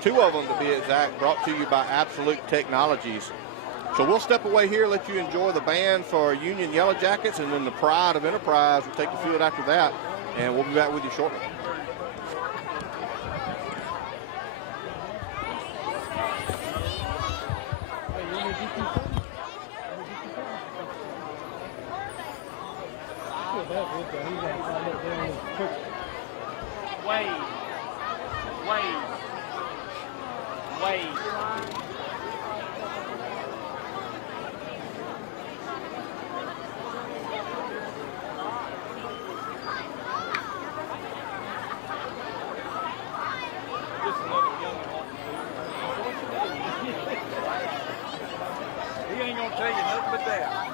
2 of them, to be exact, brought to you by Absolute Technologies. So we'll step away here, let you enjoy the band for Union Yellow Jackets, and then the Pride of Enterprise will take the field after that, and we'll be back with you shortly. Wade. He ain't gonna tell you nothing but that.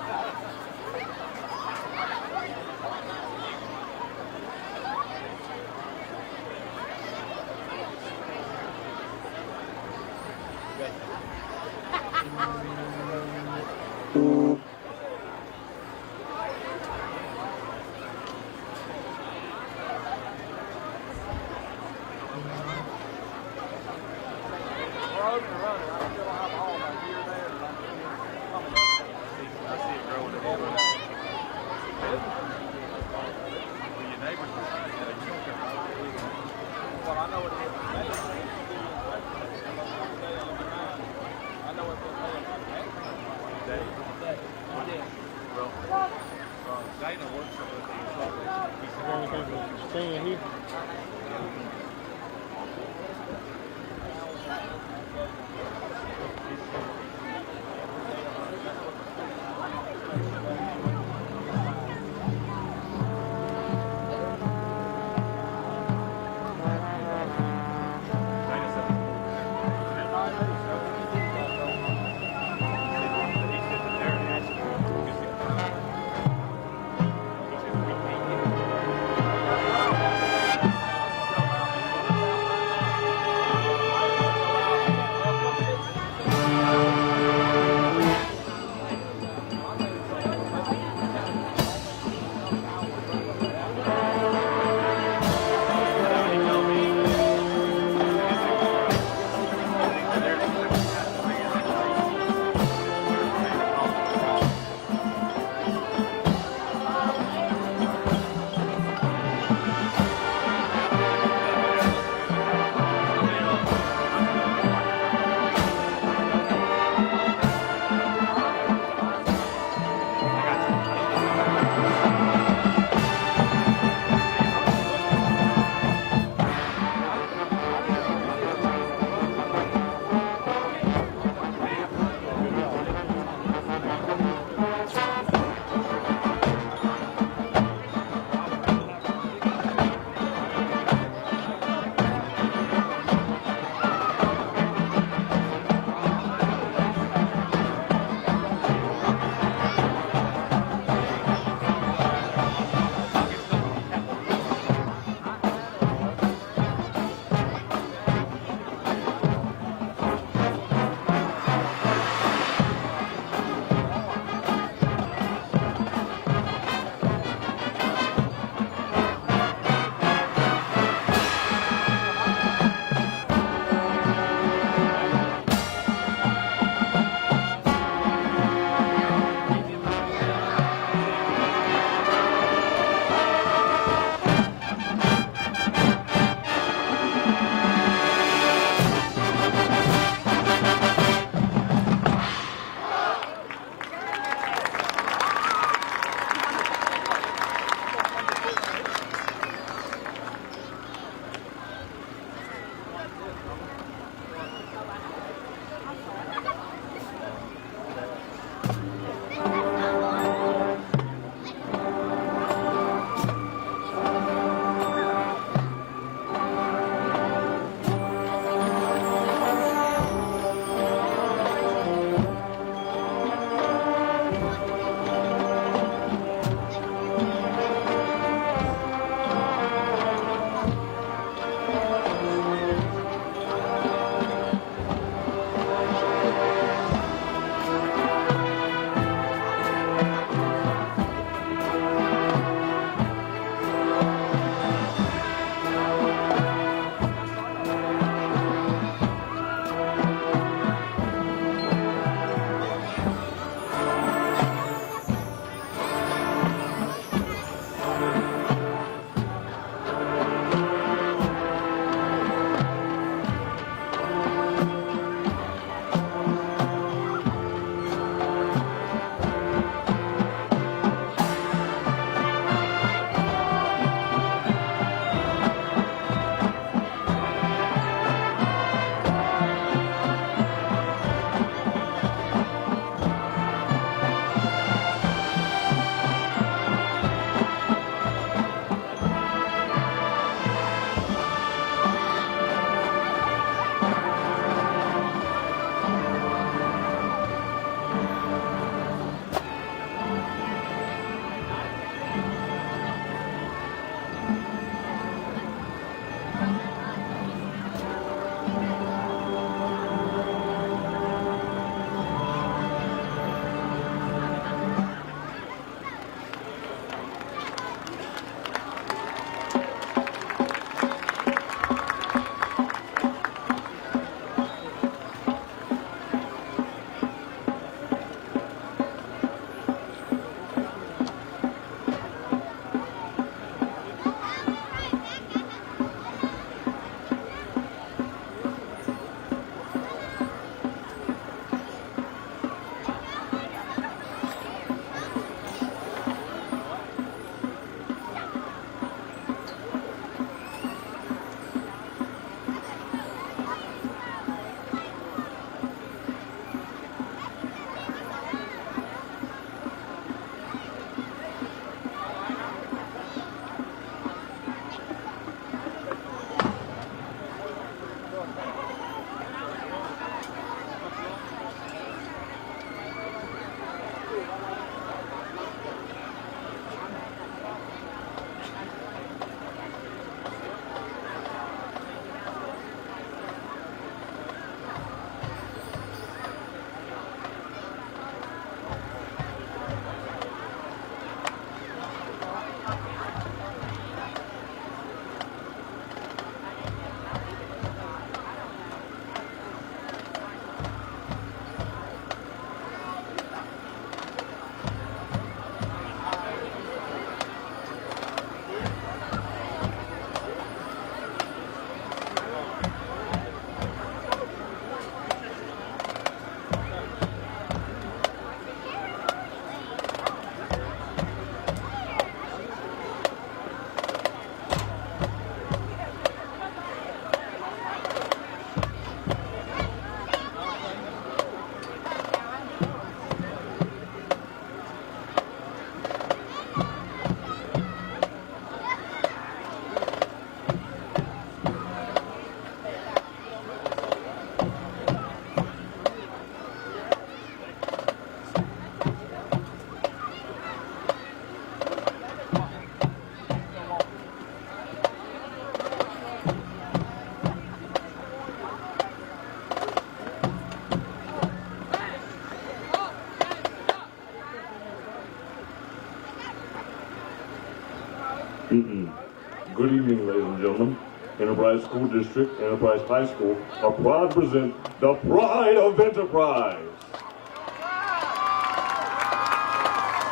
Good evening, ladies and gentlemen. Enterprise School District, Enterprise High School are proud to present the Pride of Enterprise.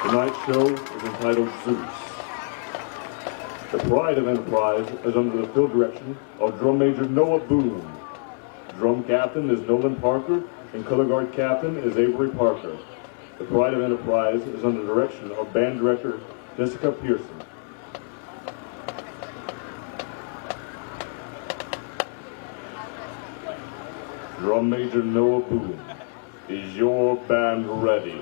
Tonight's show is entitled Zeus. The Pride of Enterprise is under the field direction of Drum Major Noah Boone. Drum Captain is Nolan Parker, and Color Guard Captain is Avery Parker. The Pride of Enterprise is under the direction of Band Director Jessica Pearson. Drum Major Noah Boone, is your band ready?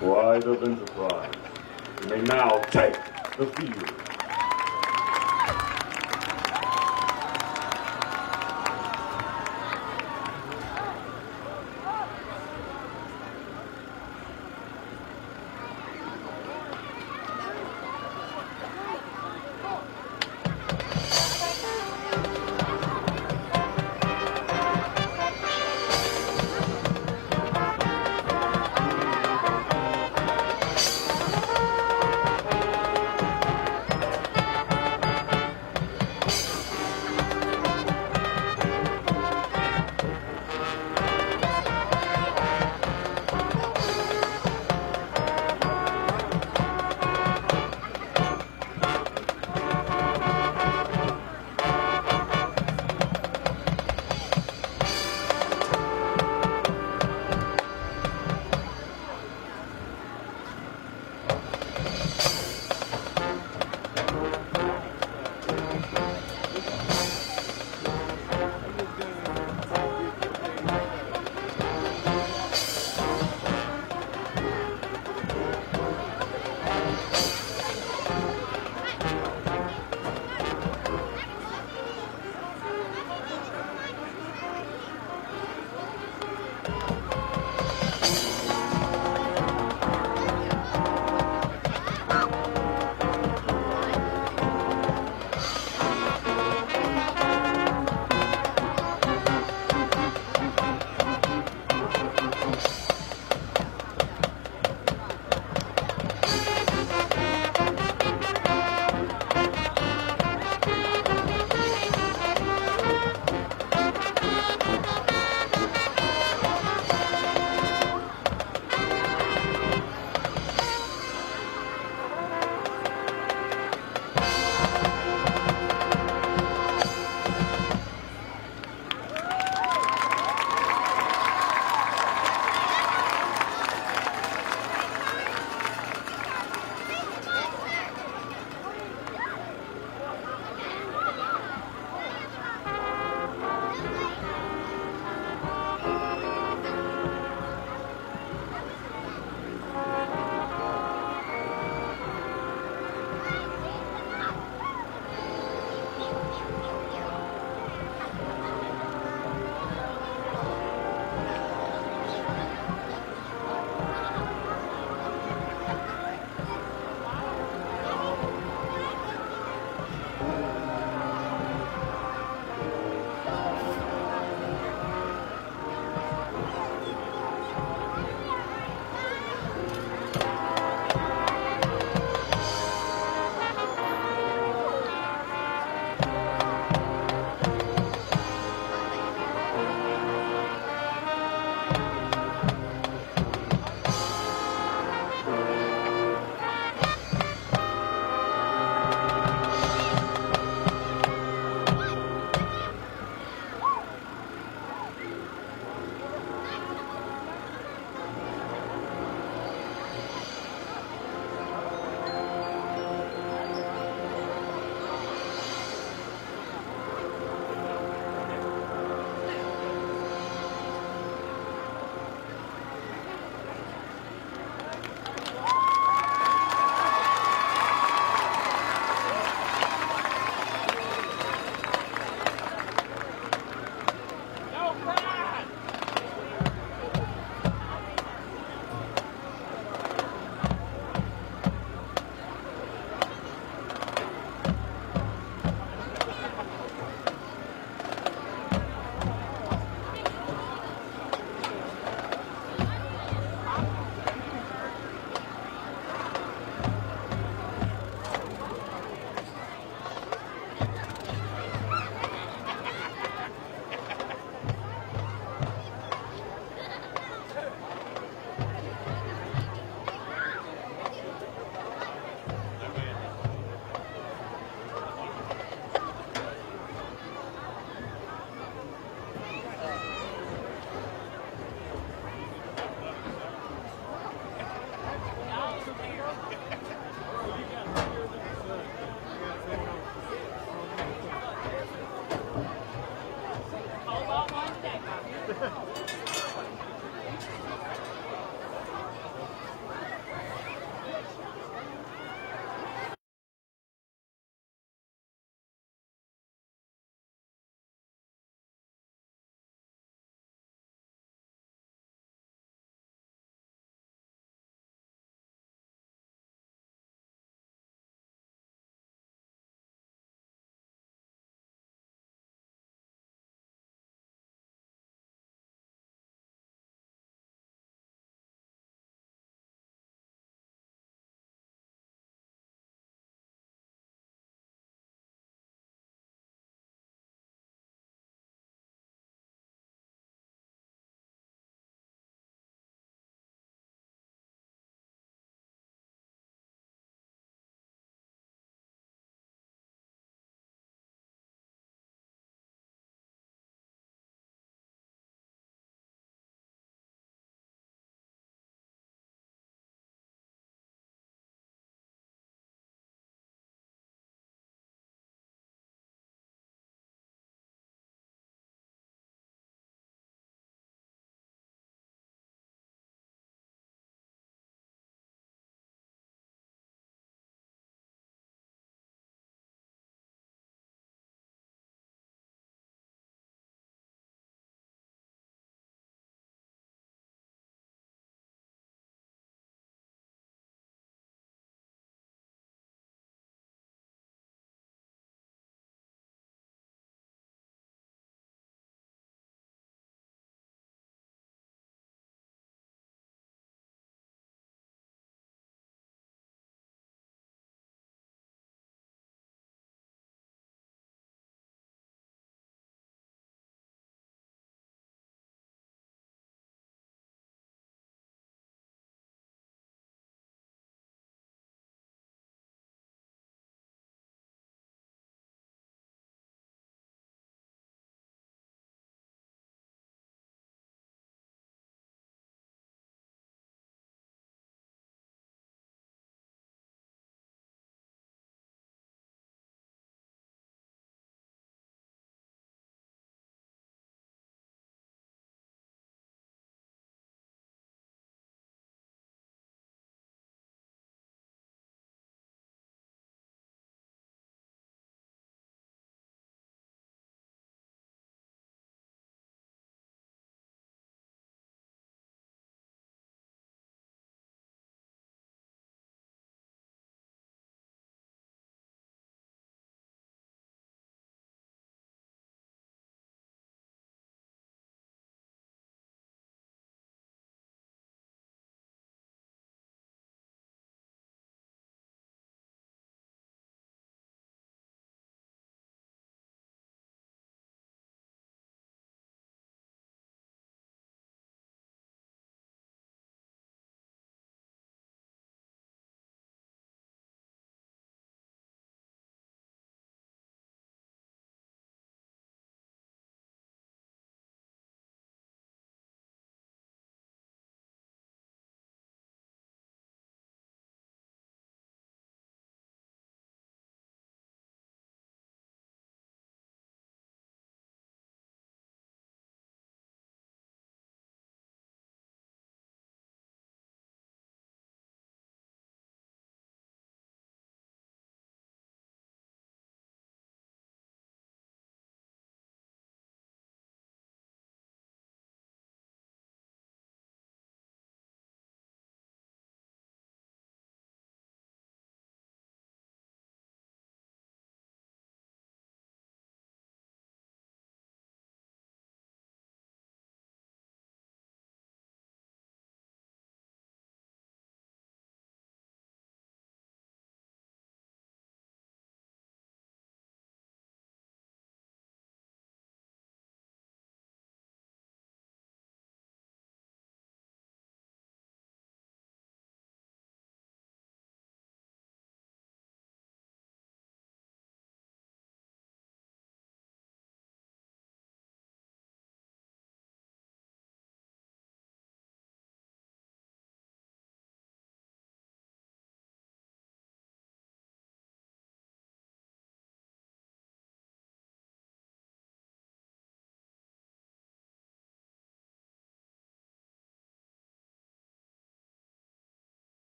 Pride of Enterprise, you may now take the field.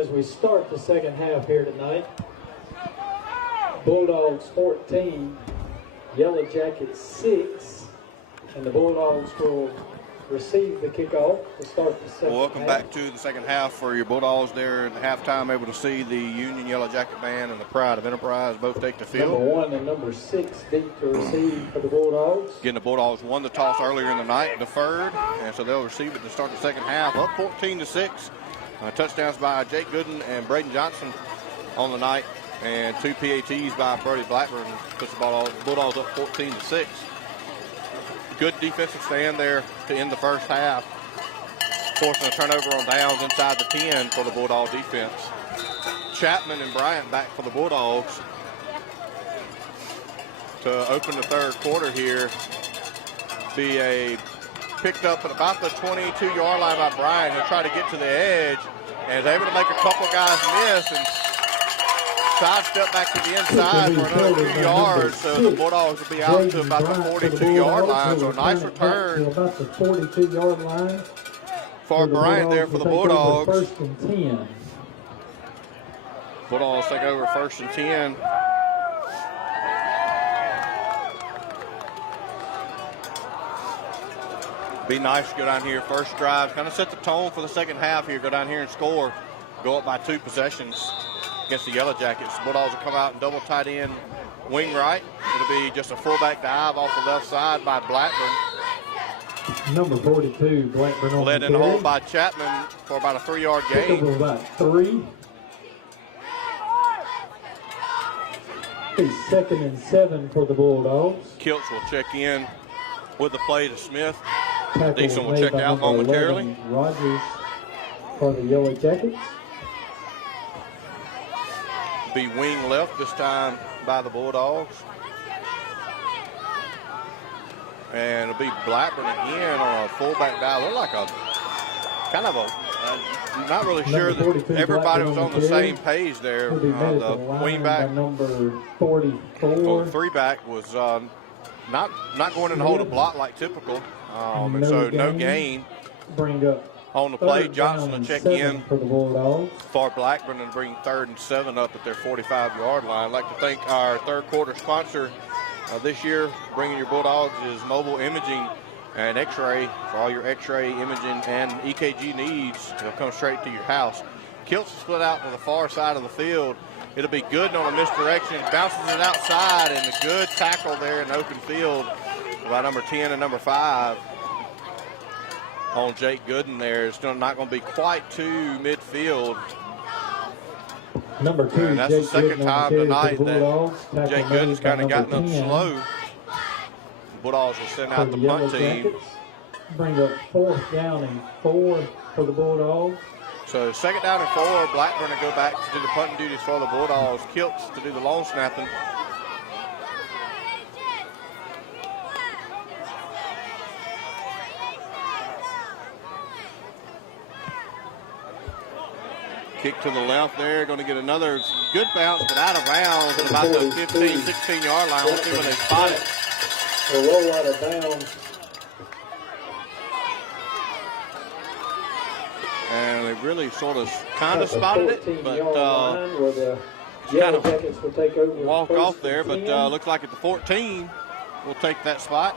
as we start the second half here tonight. Bulldogs 14, Yellow Jackets 6, and the Bulldogs will receive the kickoff to start the second Welcome half. back to the second half for your Bulldogs there at halftime, able to see the Union Yellow Jacket Band and the Pride of Enterprise both take the field. Number 1 and number 6 deep to receive for the Bulldogs. Again, the Bulldogs won the toss earlier in the night, deferred, and so they'll receive it to start the second half, up 14-6. Touchdowns by Jake Gooden and Braden Johnson on the night, and 2 PATs by Brody Blackburn puts the Bulldogs up 14-6. Good defensive stand there to end the first half, forcing a turnover on downs inside the 10 for the Bulldog defense. Chapman and Bryant back for the Bulldogs to open the third quarter here. Be a picked up at about the 22-yard line by Bryant. He'll try to get to the edge and is able to make a couple guys miss and sidestep back to the inside for another 2 yards. So the Bulldogs will be out to about the 42-yard line. So a nice return about the 42-yard line for Bryant there for the Bulldogs. First and 10. Bulldogs take over first and 10. Be nice to go down here first drive, kind of set the tone for the second half here. Go down here and score, go up by 2 possessions against the Yellow Jackets. Bulldogs will come out and double tight end wing right. It'll be just a fullback dive off the left side by Blackburn. Number 42, Blackburn on Led in the hole by Chapman for about a 3-yard gain. Over about 3. It's 2nd and 7 for the Bulldogs. Kiltz will check in with the play to Smith. Tackle Deason will made check by out number momentarily. 11, Rogers for the Yellow Jackets. Be wing left this time by the Bulldogs. And it'll be Blackburn again on a fullback dive. Look like a kind of a, not really sure that everybody was on the same page there. The wingback, number 44. 3-back was not going in the hole to block like typical. And so no gain. Bring up on the play. Johnson will check in for the Bulldogs. For Blackburn and bring 3rd and 7 up at their 45-yard line. I'd like to thank our third quarter sponsor this year, bringing your Bulldogs, is Mobile Imaging and X-ray. For all your X-ray imaging and EKG needs, they'll come straight to your house. Kiltz is split out to the far side of the field. It'll be good on a misdirection. Bounces it outside, and a good tackle there in the open field by number 10 and number 5 on Jake Gooden there. It's still not going to be quite to midfield. Number 2, and that's Jake the second Gooden time tonight that Jake Gooden's kind of gotten up 10. slow. The Bulldogs will send out the punt team. Jackets. Bring up 4th down and 4 for the Bulldogs. So 2nd down and 4, Blackburn will go back to do the punting duties for the Bulldogs. Kiltz to do the long snapping. Kick to the left there, going to get another good bounce, but out of bounds at about the 15, 16-yard line. We'll see when they spot it. A roll out of bounds. And they really sort of kind of spotted it, but where the kind Yellow of Jackets will take over walk first off there, and but 10. looks like at the 14, we'll take that spot.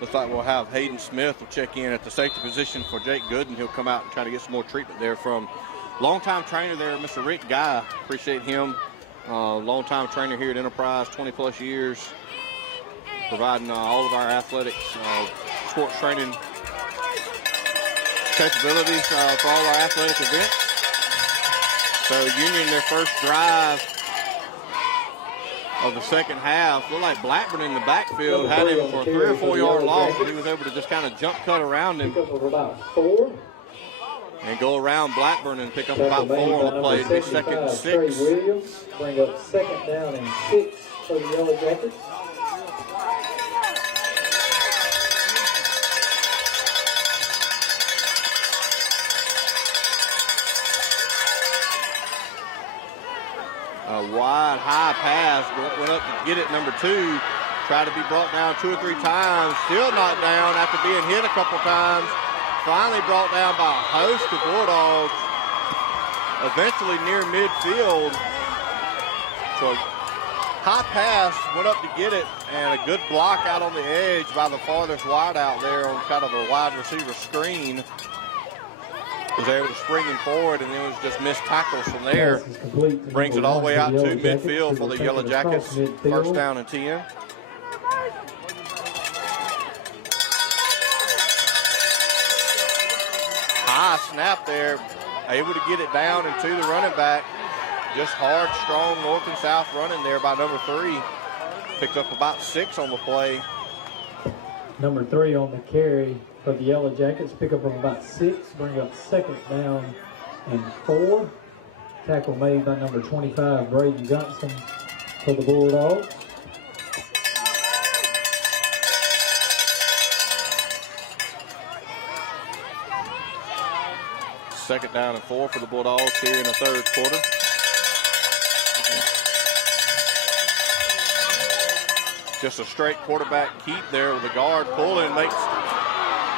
Looks like we'll have Hayden Smith will check in at the safety position for Jake Gooden. He'll come out and try to get some more treatment there from longtime trainer there, Mr. Rick Guy. Appreciate him. Longtime trainer here at Enterprise, 20-plus years, providing all of our athletics, sports training capabilities for all our athletic events. So Union, their first drive of the second half. Looked like Blackburn in the backfield had him for a 3 or 4 yard loss, but he was able to just kind of jump cut around him and go around Blackburn and pick up about 4 on the play. It'll be 2nd and 6. Williams bring up 2nd down and 6 for the Yellow Jackets. wide, high pass. Went up to get it, number 2. Tried to be brought down 2 or 3 times. Still knocked down after being hit a couple times. Finally brought down by a host of Bulldogs. Eventually near midfield. So high pass, went up to get it, and a good block out on the edge by the farthest wide out there on kind of a wide receiver screen. Was able to spring him forward, and then it was just missed tackles from there. Brings it all the way out to midfield for the Yellow Jackets. First down and 10. High snap there, able to get it down and to the running back. Just hard, strong north and south running there by number 3. Picked up about 6 on the play. Number 3 on the carry for the Yellow Jackets. Pick up about 6. Bring up second down and 4. Tackle made by number 25, Braden Johnson for the Bulldogs. Second down and 4 for the Bulldogs here in the third quarter. Just a straight quarterback keep there with the guard pulling, makes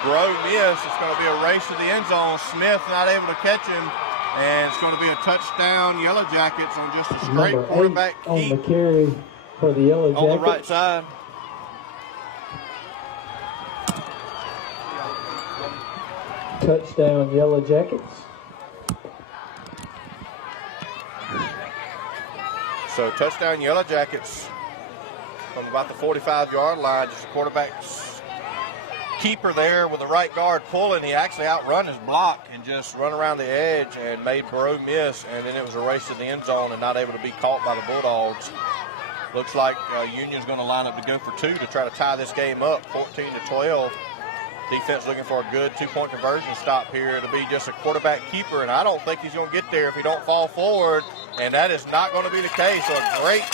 Bro miss. It's going to be a race to the end zone. Smith not able to catch him, and it's going to be a touchdown Yellow Jackets on just a straight quarterback keep. On the carry for the Yellow Jackets. On the right side. Touchdown Yellow Jackets. So touchdown Yellow Jackets from about the 45-yard line. Just a quarterback's keeper there with the right guard pulling. He actually outrun his block and just run around the edge and made Bro miss, and then it was a race to the end zone and not able to be caught by the Bulldogs. Looks like Union's going to line up to go for 2 to try to tie this game up, 14-12. Defense looking for a good 2-point conversion stop here. It'll be just a quarterback keeper, and I don't think he's going to get there if he don't fall forward, and that is not going to be the case. So a great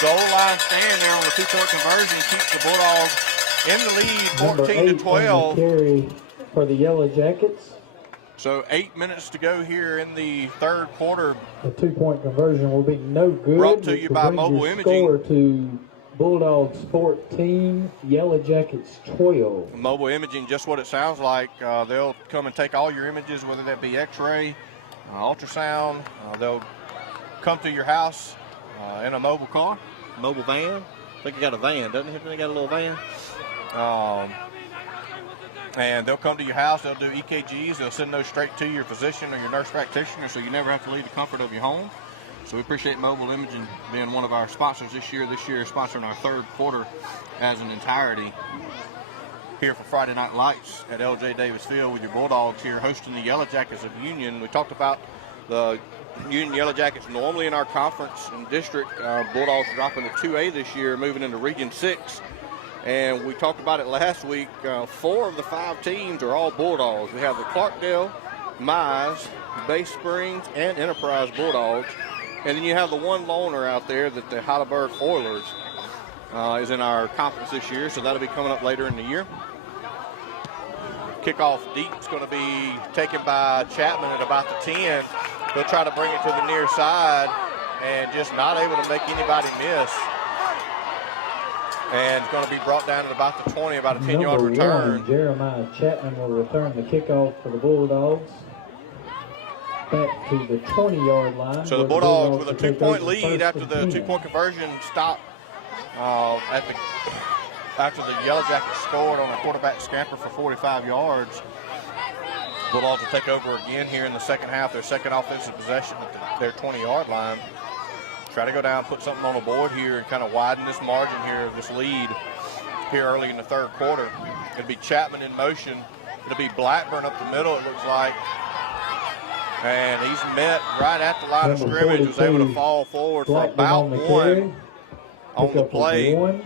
goal line stand there on the 2-point conversion keeps the Bulldogs in the lead, 14-12. Carry for the Yellow Jackets. So 8 minutes to go here in the third quarter. The 2-point conversion will be no good. Brought to you by Mobile Imaging. Score to Bulldogs 14, Yellow Jackets 12. Mobile Imaging, just what it sounds like. They'll come and take all your images, whether that be x-ray, ultrasound. They'll come to your house in a mobile car, mobile van. I think he got a van, doesn't he? They got a little van. And they'll come to your house. They'll do EKGs. They'll send those straight to your physician or your nurse practitioner, so you never have to leave the comfort of your home. So we appreciate Mobile Imaging being one of our sponsors this year. This year sponsoring our third quarter as an entirety here for Friday Night Lights at L.J. Davis Field with your Bulldogs here hosting the Yellow Jackets of Union. We talked about the Union Yellow Jackets normally in our conference and district. Bulldogs dropping to 2A this year, moving into Region 6. And we talked about it last week. 4 of the 5 teams are all Bulldogs. We have the Clarkedale, Mize, Bay Springs, and Enterprise Bulldogs. And then you have the one loner out there that the Heidelberg Oilers is in our conference this year, so that'll be coming up later in the year. Kickoff deep is going to be taken by Chapman at about the 10. He'll try to bring it to the near side and just not able to make anybody miss. And it's going to be brought down at about the 20, about a 10-yard return. Jeremiah Chapman will return the kickoff for the Bulldogs. Back to the 20-yard line. So the Bulldogs with a 2-point lead after the 2-point conversion stop after the Yellow Jackets scored on a quarterback scamper for 45 yards. Bulldogs will take over again here in the second half, their second offensive possession at their 20-yard line. Try to go down, put something on the board here and kind of widen this margin here, this lead here early in the third quarter. It'll be Chapman in motion. It'll be Blackburn up the middle, it looks like. And he's met right at the line of scrimmage, was able to fall forward for about 1 on the play.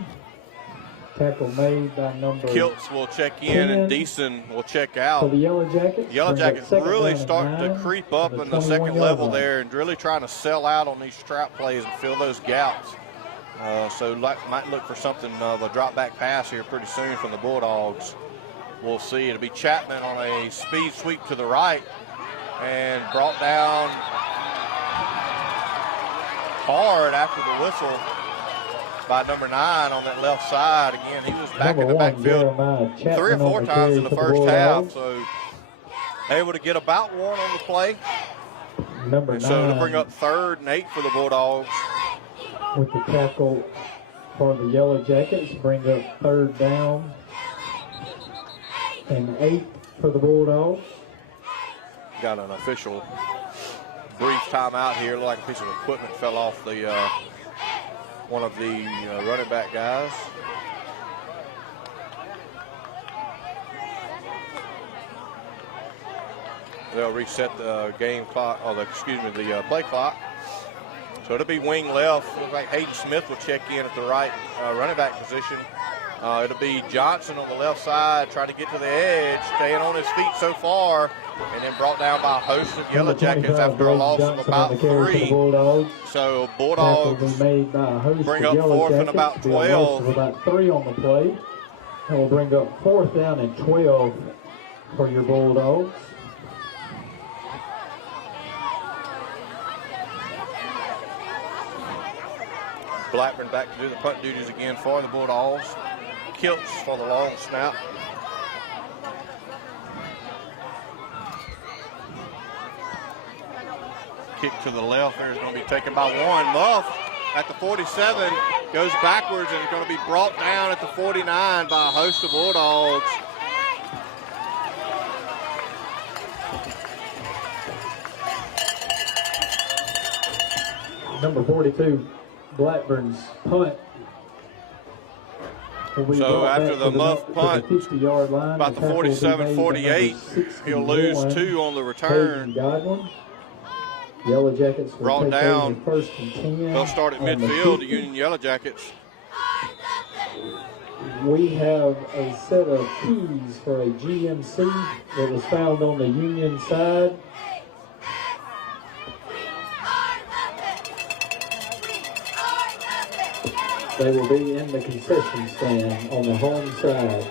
Tackle made by number Kiltz will check in and Deason will check out. For the Yellow Jackets. Yellow Jackets really starting to creep up in the second level there and really trying to sell out on these trap plays and fill those gaps. So might look for something of a drop back pass here pretty soon from the Bulldogs. We'll see. It'll be Chapman on a speed sweep to the right and brought down hard after the whistle by number 9 on that left side. Again, he was back in the backfield 3 or 4 times in the first half, so able to get about 1 on the play. Number 9. So to bring up 3rd and 8 for the Bulldogs. With the tackle for the Yellow Jackets, bring up 3rd down and 8 for the Bulldogs. Got an official brief timeout here. Looked like a piece of equipment fell off the one of the running back guys. They'll reset the game clock, or the play clock. So it'll be wing left. Looks like Hayden Smith will check in at the right running back position. It'll be Johnson on the left side, trying to get to the edge, staying on his feet so far, and then brought down by a host of Yellow Jackets after a loss of about 3. So Bulldogs bring up 4th and about 12. About 3 on the play. And we'll bring up 4th down and 12 for your Bulldogs. Blackburn back to do the punt duties again for the Bulldogs. Kilts for the long snap. Kick to the left there is going to be taken by 1. Muff at the 47 goes backwards and is going to be brought down at the 49 by a host of Bulldogs. Number 42, Blackburn's punt. So after the muff punt, 50-yard line, about the 47-48, he'll lose 2 on the return. Yellow Jackets will brought take down. First and 10. They'll start at midfield, the Union Yellow Jackets. We have a set of keys for a GMC that was found on the Union side. They will be in the concession stand on the home side.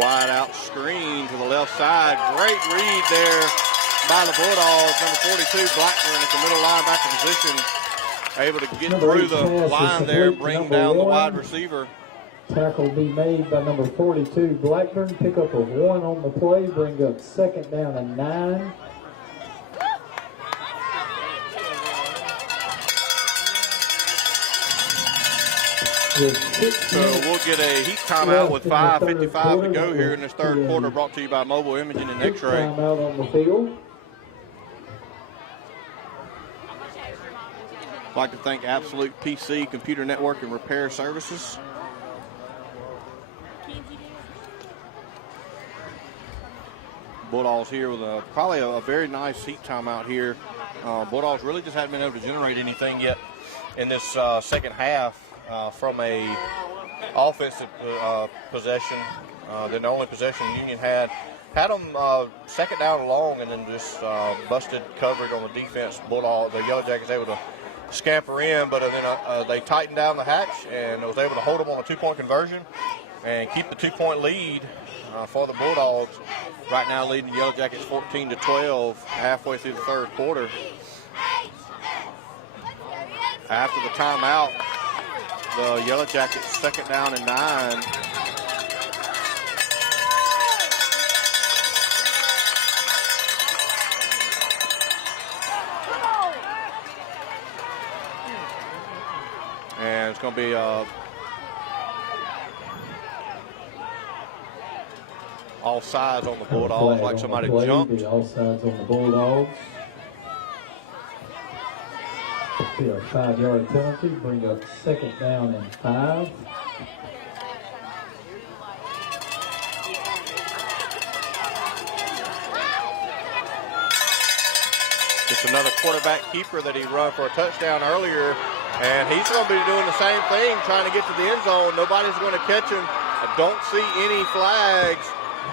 Wide out screen to the left side. Great read there by the Bulldogs. Number 42, Blackburn at the middle linebacker position. Able to get through the line there, bring down the wide receiver. Tackle be made by number 42, Blackburn. Pick up a 1 on the play, bring up 2nd down and 9. So we'll get a heat timeout with 5:55 to go here in this third quarter, brought to you by Mobile Imaging and X-Ray. Timeout on the field. I'd like to thank Absolute PC Computer Network and Repair Services. Bulldogs here with probably a very nice heat timeout here. Bulldogs really just haven't been able to generate anything yet in this second half. From a offensive possession, then the only possession Union had them 2nd down and long, and then just busted coverage on the defense. The Yellow Jackets able to scamper in, but then they tightened down the hatch and was able to hold them on a 2-point conversion and keep the 2-point lead for the Bulldogs. Right now leading the Yellow Jackets 14-12 halfway through the third quarter. After the timeout, the Yellow Jackets 2nd down and 9. And it's going to be all sides on the Bulldogs, like somebody jumped. All sides on the Bulldogs. Be a 5-yard penalty, bring up 2nd down and 5. Just another quarterback keeper that he run for a touchdown earlier, and he's going to be doing the same thing, trying to get to the end zone. Nobody's going to catch him. I don't see any flags.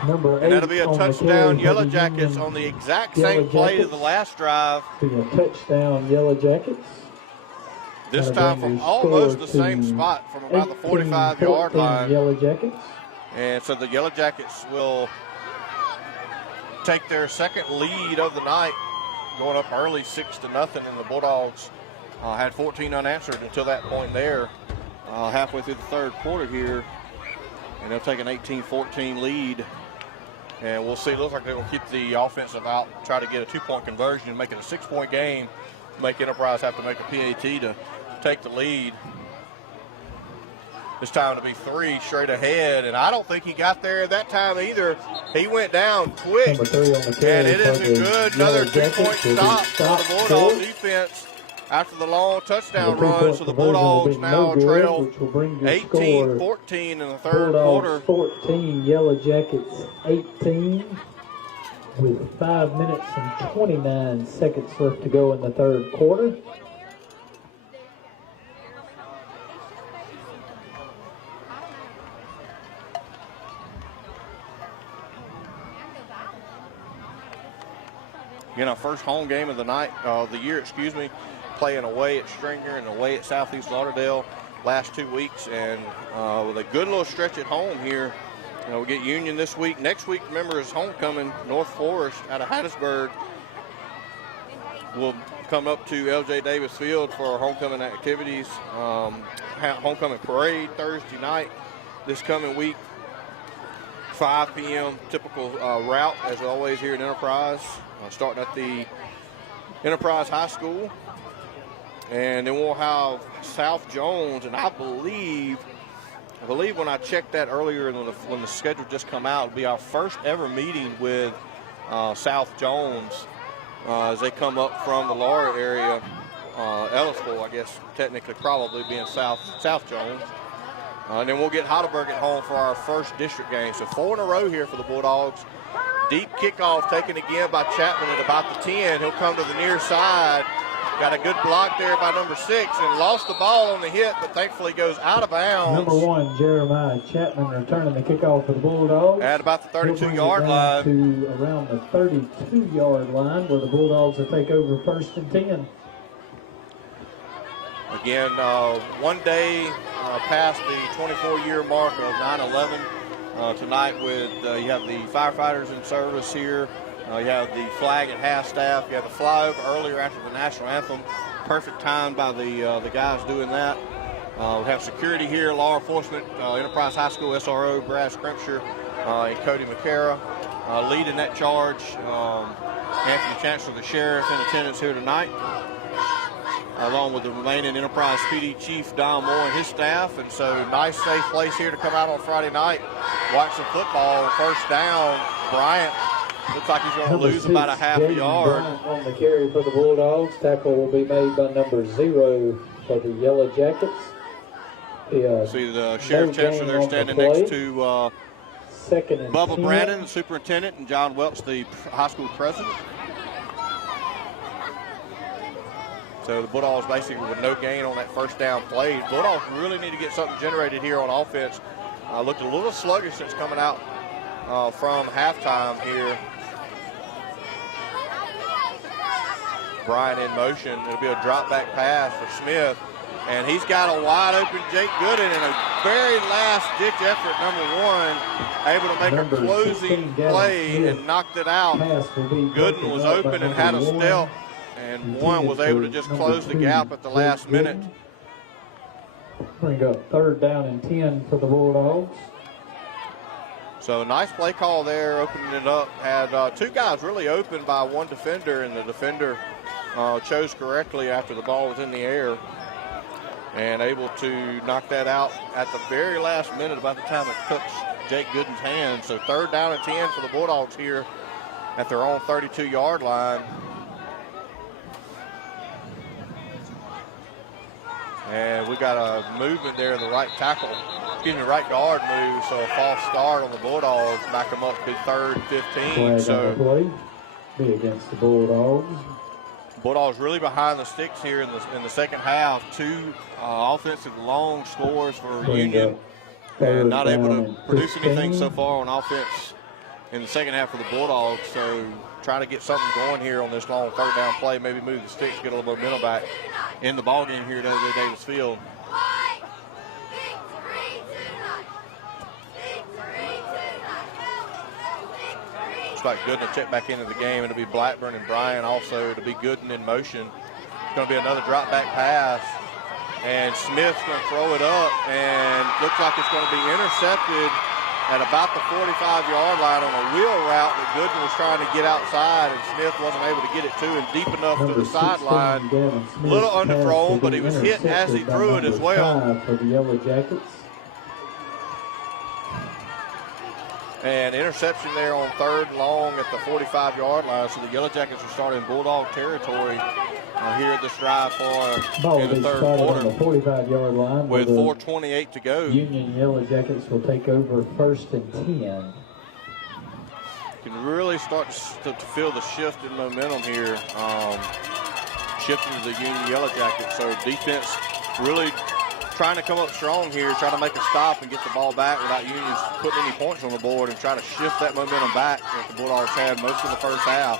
Number 8, and that'll be a touchdown, Yellow Jackets, on the exact same play as the last drive. Be a touchdown, Yellow Jackets. This time from almost the same spot, from about the 45-yard line. Yellow Jackets. And so the Yellow Jackets will take their second lead of the night, going up early 6-0, and the Bulldogs had 14 unanswered until that point there, halfway through the third quarter here, and they'll take an 18-14 lead. And we'll see. It looks like they will keep the offensive out, try to get a 2-point conversion and make it a 6-point game, make Enterprise have to make a PAT to take the lead. This time to be 3 straight ahead, and I don't think he got there that time either. He went down quick, and it isn't good. Another 2-point stop for the Bulldog defense after the long touchdown run. So the Bulldogs now trail 18-14 in the third quarter. 14, Yellow Jackets 18, with 5 minutes and 29 seconds left to go in the third quarter. Again, our first home game of the night, the year, playing away at Stringer and away at Southeast Lauderdale last 2 weeks, and with a good little stretch at home here. We get Union this week. Next week, remember, is homecoming. North Forest out of Hattiesburg will come up to L.J. Davis Field for our homecoming activities. Homecoming parade Thursday night this coming week. 5 p.m. typical route, as always, here at Enterprise. Starting at the Enterprise High School. And then we'll have South Jones, and I believe when I checked that earlier when the schedule just come out, it'll be our first ever meeting with South Jones as they come up from the Laura area. Ellisville, I guess, technically probably being South Jones. And then we'll get Heidelberg at home for our first district game. So 4 in a row here for the Bulldogs. Deep kickoff taken again by Chapman at about the 10. He'll come to the near side. Got a good block there by number 6 and lost the ball on the hit, but thankfully goes out of bounds. Number 1, Jeremiah Chapman, returning the kickoff for the Bulldogs. At about the 32-yard line. To around the 32-yard line, where the Bulldogs will take over 1st and 10. Again, one day past the 24-year mark of 9/11. Tonight with you have the firefighters in service here. You have the flag at half-staff. You have the flyover earlier after the national anthem. Perfect time by the guys doing that. We have security here, law enforcement, Enterprise High School SRO, Brad Scrimpture, and Cody McCara leading that charge. Anthony Chancellor, the sheriff, in attendance here tonight, along with the remaining Enterprise PD Chief Don Moore and his staff. And so nice, safe place here to come out on Friday night, watch some football. First down, Bryant looks like he's going to lose about a half a yard. On the carry for the Bulldogs. Tackle will be made by number 0 for the Yellow Jackets. See the Sheriff Chancellor there standing next to Bubba 10. Brandon, the superintendent, and John Welch, the high school president. So the Bulldogs basically with no gain on that first down play. Bulldogs really need to get something generated here on offense. Looked a little sluggish since coming out from halftime here. Bryant in motion. It'll be a drop back pass for Smith. And he's got a wide open Jake Gooden in a very last ditch effort, number 1, able to make a closing play and knocked it out. Gooden was open and had a step, and 1 was able to just close the gap at the last minute. Bring up 3rd down and 10 for the Bulldogs. So a nice play call there, opening it up. Had 2 guys really open by 1 defender, and the defender chose correctly after the ball was in the air and able to knock that out at the very last minute, about the time it touched Jake Gooden's hand. So 3rd down and 10 for the Bulldogs here at their own 32-yard line. And we got a movement there, the right guard move, so a false start on the Bulldogs, back them up to 3rd and 15. So be against the Bulldogs. Bulldogs really behind the sticks here in the second half. 2 offensive long scores for Union, and not able to produce anything so far on offense in the second half for the Bulldogs. So trying to get something going here on this long 3rd down play, maybe move the sticks, get a little momentum back in the ball game here at L.J. Davis Field. looks like Gooden will check back into the game. It'll be Blackburn and Bryan also. It'll be Gooden in motion. It's going to be another drop back pass. And Smith's going to throw it up, and looks like it's going to be intercepted at about the 45-yard line on a wheel route that Gooden was trying to get outside, and Smith wasn't able to get it to him deep enough to the sideline. A little underthrown, but he was hit as he threw it as well. For the Yellow Jackets. And interception there on 3rd and long at the 45-yard line. So the Yellow Jackets are starting Bulldog territory here at this drive for in the 3rd quarter. On the 45-yard line with 4:28 to go. Union Yellow Jackets will take over 1st and 10. You can really start to feel the shift in momentum here, shifting to the Union Yellow Jackets. So defense really trying to come up strong here, try to make a stop and get the ball back without Union putting any points on the board and try to shift that momentum back that the Bulldogs had most of the first half.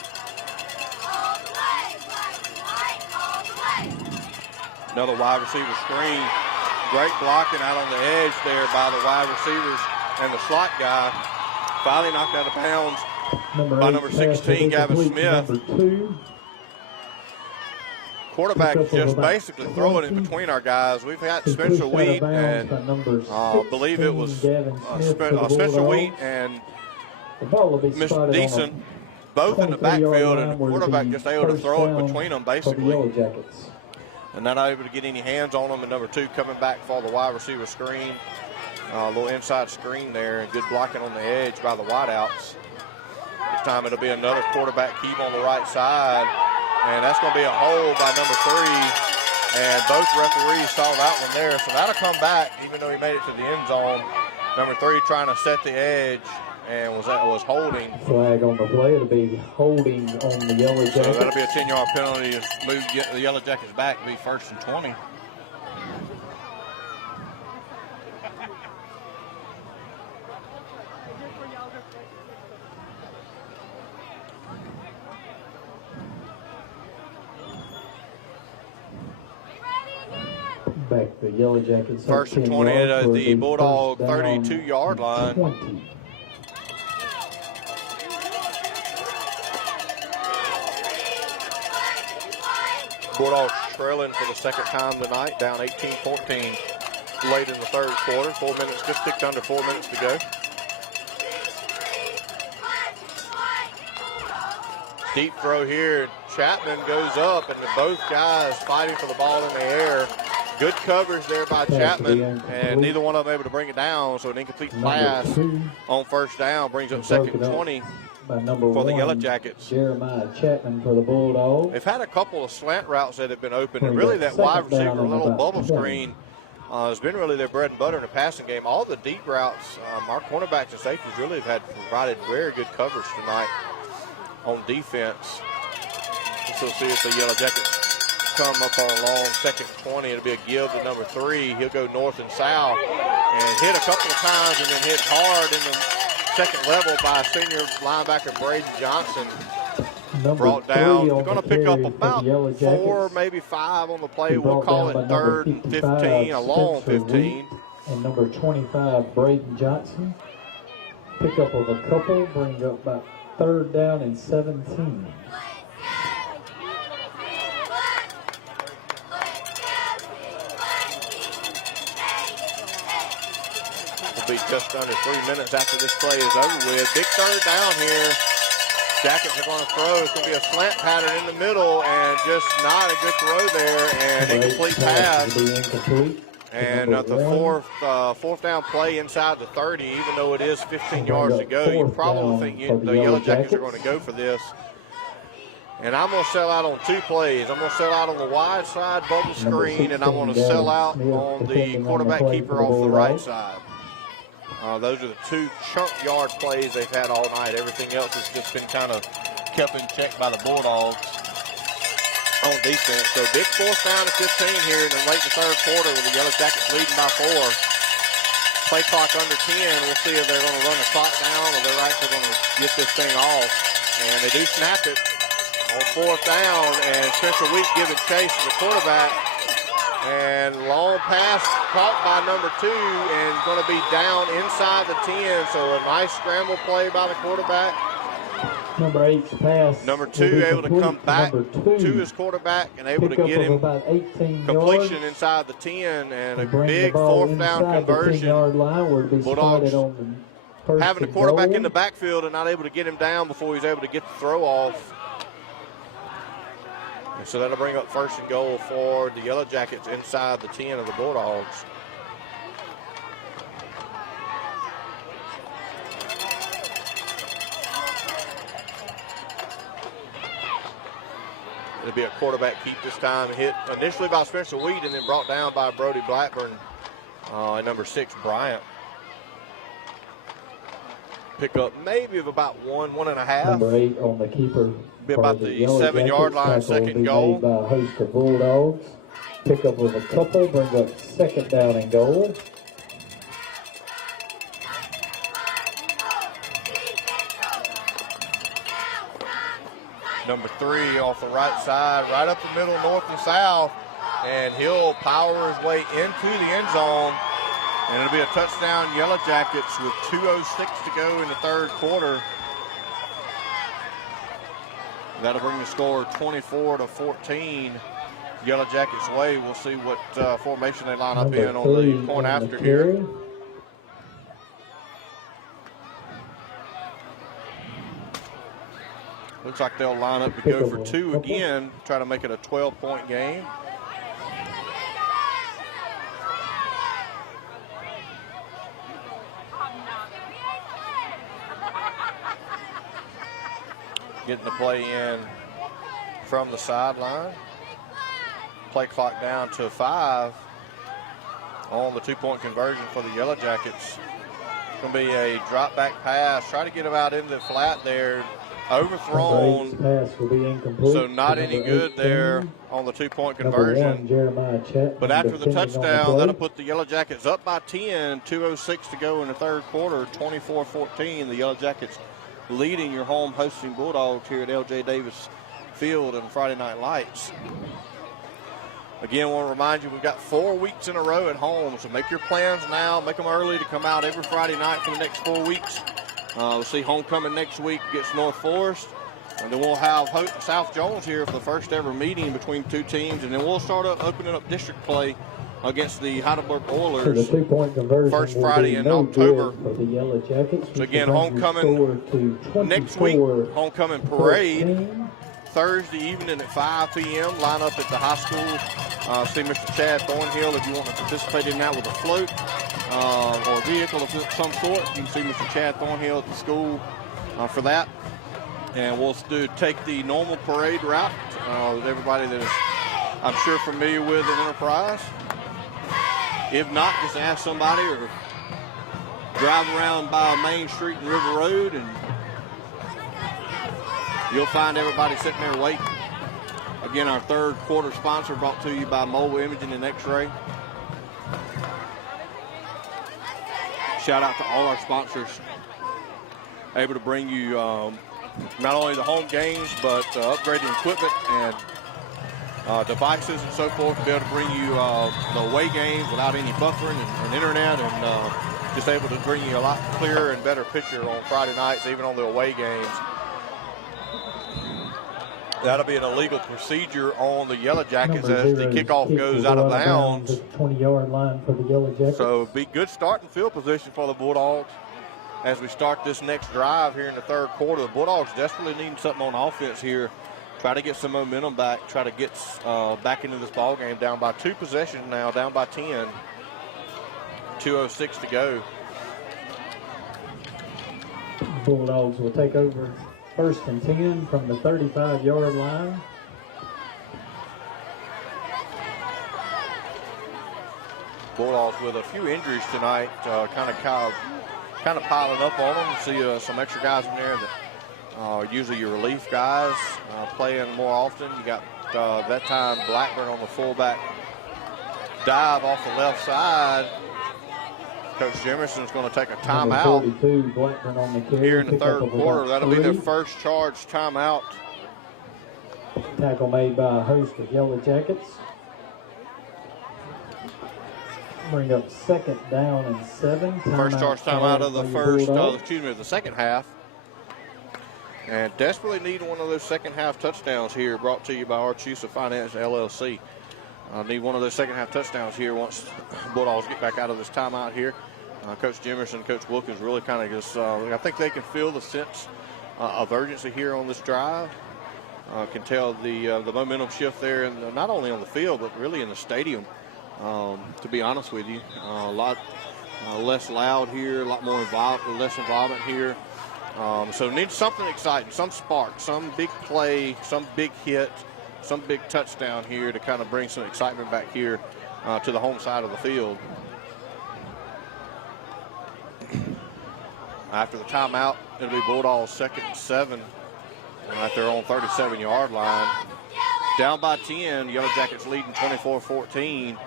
Another wide receiver screen. Great blocking out on the edge there by the wide receivers and the slot guy. Finally knocked out of bounds by number 16, Gavin Smith. Number 2. Quarterback just basically throwing it between our guys. We've got Spencer Wheat and I believe it was Spencer Wheat and Mr. Deason, both in the backfield, and the quarterback just able to throw it between them basically. And not able to get any hands on them. And number 2 coming back for the wide receiver screen. A little inside screen there, and good blocking on the edge by the wideouts. This time it'll be another quarterback keep on the right side. And that's going to be a hold by number 3. And both referees saw that one there. So that'll come back, even though he made it to the end zone. Number 3 trying to set the edge and was holding. Flag on the play. It'll be holding on the Yellow Jackets. So that'll be a 10-yard penalty to move the Yellow Jackets back. It'll be 1st and 20. Back the Yellow Jackets. 1st and 20 at the Bulldog 32-yard line. 20. Bulldogs trailing for the 2nd time tonight, down 18-14 late in the 3rd quarter. 4 minutes, just ticked under 4 minutes to go. Deep throw here. Chapman goes up, and both guys fighting for the ball in the air. Good coverage there by Chapman, and neither one of them able to bring it down, so an incomplete pass on 1st down brings up 2nd and 20 for the Yellow Jackets. Jeremiah Chapman for the Bulldogs. They've had a couple of slant routes that have been open, and really that wide receiver little bubble screen has been really their bread and butter in the passing game. All the deep routes, our cornerbacks and safeties really have had provided very good coverage tonight on defense. So we'll see if the Yellow Jackets come up on a long 2nd and 20. It'll be a give to number 3. He'll go north and south and hit a couple of times and then hit hard in the 2nd level by senior linebacker Braden Johnson. Brought down. They're going to pick up about 4, maybe 5 on the play. We'll call it 3rd and 15, a long 15. And number 25, Braden Johnson. Pick up of a couple, bring up about 3rd down and 17. Be just under 3 minutes after this play is over with. Big 3rd down here. Jackets are going to throw. It's going to be a slant pattern in the middle, and just not a good throw there, and incomplete pass. And the 4th down play inside the 30, even though it is 15 yards to go, you probably think the Yellow Jackets are going to go for this. And I'm going to sell out on 2 plays. I'm going to sell out on the wide side bubble screen, and I'm going to sell out on the quarterback keeper off the right side. Those are the 2 chunk yard plays they've had all night. Everything else has just been kind of kept in check by the Bulldogs on defense. So big 4th down and 15 here in the late 3rd quarter with the Yellow Jackets leading by 4. Play clock under 10. We'll see if they're going to run the clock down or they're actually going to get this thing off. And they do snap it on 4th down, and Spencer Wheat giving chase to the quarterback. And long pass caught by number 2 and going to be down inside the 10. So a nice scramble play by the quarterback. Number 8's pass. Number 2 able to come back to to his quarterback and able to get him about 18 completion yards, inside the 10 and a bring big the ball 4th down inside the conversion. 10-yard line where it'll be Bulldogs spotted on the first having the and quarterback goal. in the backfield and not able to get him down before he's able to get the throw off. And so that'll bring up 1st and goal for the Yellow Jackets inside the 10 of the Bulldogs. It'll be a quarterback keep this time. Hit initially by Spencer Wheat and then brought down by Brody Blackburn and number 6, Bryant. Pick up maybe of about 1.5. Number 8 on the keeper. Be about the Yellow 7-yard line, Jackets. Tackle 2nd goal. Made by a host of Bulldogs. Pick up with a couple, bring up 2nd down and goal. Number 3 off the right side, right up the middle, north and south, and he'll power his way into the end zone. And it'll be a touchdown, Yellow Jackets, with 2:06 to go in the 3rd quarter. That'll bring the score 24-14. Yellow Jackets way. We'll see what formation they line up in on the point after here. Looks like they'll line up to go for 2 again, try to make it a 12-point game. Getting the play in from the sideline. Play clock down to 5 on the 2-point conversion for the Yellow Jackets. It's going to be a drop back pass. Try to get him out into the flat there. Overthrown. Pass will be incomplete. So not any good there on the 2-point conversion. But after the touchdown, that'll put the Yellow Jackets up by 10. 2:06 to go in the 3rd quarter. 24-14. The Yellow Jackets leading your home hosting Bulldogs here at L.J. Davis Field and Friday Night Lights. Again, I want to remind you, we've got 4 weeks in a row at home, so make your plans now. Make them early to come out every Friday night for the next 4 weeks. We'll see homecoming next week against North Forest, and then we'll have South Jones here for the first ever meeting between 2 teams, and then we'll start opening up district play against the Heidelberg Oilers. So the 2-point conversion first Friday in October. For the Yellow Jackets. So again, homecoming next week, homecoming parade Thursday evening at 5 p.m. Line up at the high school. See Mr. Chad Thornhill if you want to participate in that with a float or a vehicle of some sort. You can see Mr. Chad Thornhill at the school for that. And we'll take the normal parade route with everybody that is, I'm sure, familiar with in Enterprise. If not, just ask somebody or drive around by Main Street and River Road and you'll find everybody sitting there waiting. Again, our 3rd quarter sponsor brought to you by Mobile Imaging and X-Ray. Shout out to all our sponsors, able to bring you not only the home games, but upgrading equipment and devices and so forth to be able to bring you the away games without any buffering and internet, and just able to bring you a lot clearer and better picture on Friday nights, even on the away games. That'll be an illegal procedure on the Yellow Jackets as the kickoff goes out of bounds. 20-yard line for the Yellow Jackets. So be good start and field position for the Bulldogs as we start this next drive here in the 3rd quarter. The Bulldogs desperately needing something on offense here. Try to get some momentum back. Try to get back into this ball game. Down by 2 possessions now. Down by 10. 2:06 to go. Bulldogs will take over 1st and 10 from the 35-yard line. Bulldogs with a few injuries tonight, kind of piling up on them. See some extra guys in there that are usually your relief guys playing more often. You got that time Blackburn on the fullback dive off the left side. Coach Jemerson's going to take a timeout here in the 3rd quarter. That'll be their first charge timeout. Tackle made by a host of Yellow Jackets. Bring up 2nd down and 7. First charge timeout of the the 2nd half. And desperately need one of those second half touchdowns here, brought to you by Archusa Finance LLC. Need one of those second half touchdowns here once Bulldogs get back out of this timeout here. Coach Jimerson, Coach Wilkins really kind of just, I think they can feel the sense of urgency here on this drive. Can tell the momentum shift there, and not only on the field, but really in the stadium, to be honest with you. A lot less loud here, a lot more less involvement here. So need something exciting, some spark, some big play, some big hit, some big touchdown here to kind of bring some excitement back here to the home side of the field. After the timeout, it'll be Bulldogs 2nd and 7 at their own 37-yard line. Down by 10, Yellow Jackets leading 24-14.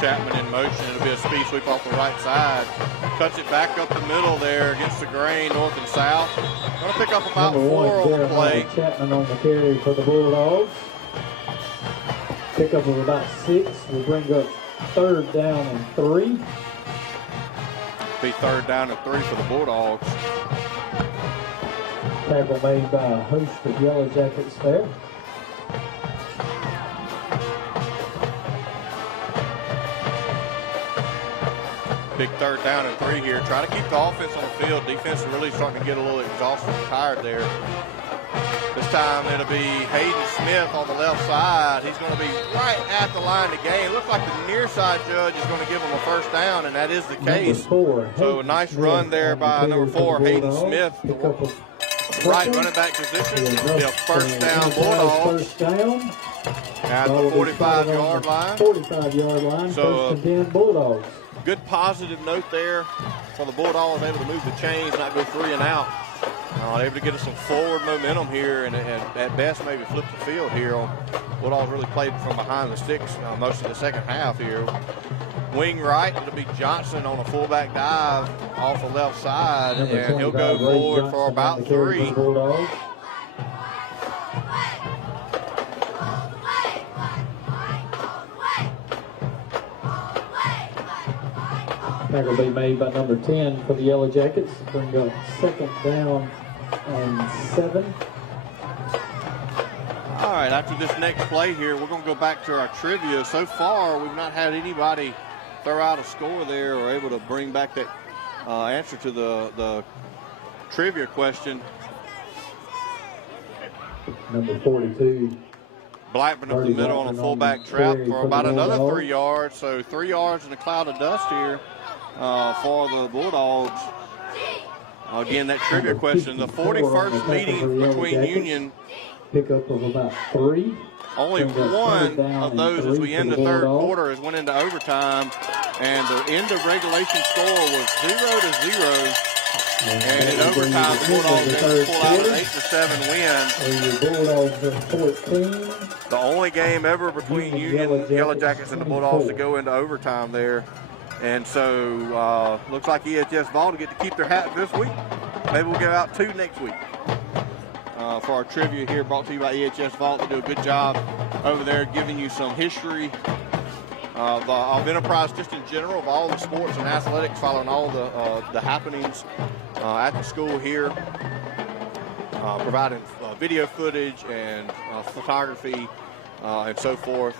Chapman in motion. It'll be a speed sweep off the right side. Cuts it back up the middle there against the grain, north and south. Going to pick up about 4 on the play. Chapman on the carry for the Bulldogs. Pick up of about 6. We bring up 3rd down and 3. Be 3rd down and 3 for the Bulldogs. Tackle made by a host of Yellow Jackets there. Big 3rd down and 3 here. Try to keep the offense on the field. Defense is really starting to get a little exhausted and tired there. This time it'll be Hayden Smith on the left side. He's going to be right at the line of game. Looks like the near side judge is going to give him a 1st down, and that is the case. So a nice run there by number 4, Hayden Smith. Right running back position. It'll be a 1st down Bulldogs. 1st down. At the 45-yard line. 45-yard line. So 1st and 10 Bulldogs. Good positive note there for the Bulldogs, able to move the chains, not go 3 and out. Able to get us some forward momentum here, and at best maybe flip the field here. Bulldogs really played from behind the sticks most of the second half here. Wing right, it'll be Johnson on a fullback dive off the left side, and he'll go forward for about 3. Tackle will be made by number 10 for the Yellow Jackets. Bring up 2nd down and 7. All right, after this next play here, we're going to go back to our trivia. So far, we've not had anybody throw out a score there or able to bring back that answer to the trivia question. Number 42. Blackburn up the middle on a fullback trap for about another 3 yards. So 3 yards in a cloud of dust here for the Bulldogs. Again, that trivia question, the 41st meeting between Union. Pickup of about 3. Only one of those as we end the 3rd quarter has went into overtime, and the end of regulation score was 0-0. And in overtime, the Bulldogs able to pull out an 8-7 win. The only game ever between Union Yellow Jackets and the Bulldogs to go into overtime there. And so looks like EHS Vault to get to keep their hat this week. Maybe we'll give out 2 next week. For our trivia here, brought to you by EHS Vault. They do a good job over there giving you some history of Enterprise just in general, of all the sports and athletics, following all the happenings at the school here, providing video footage and photography and so forth.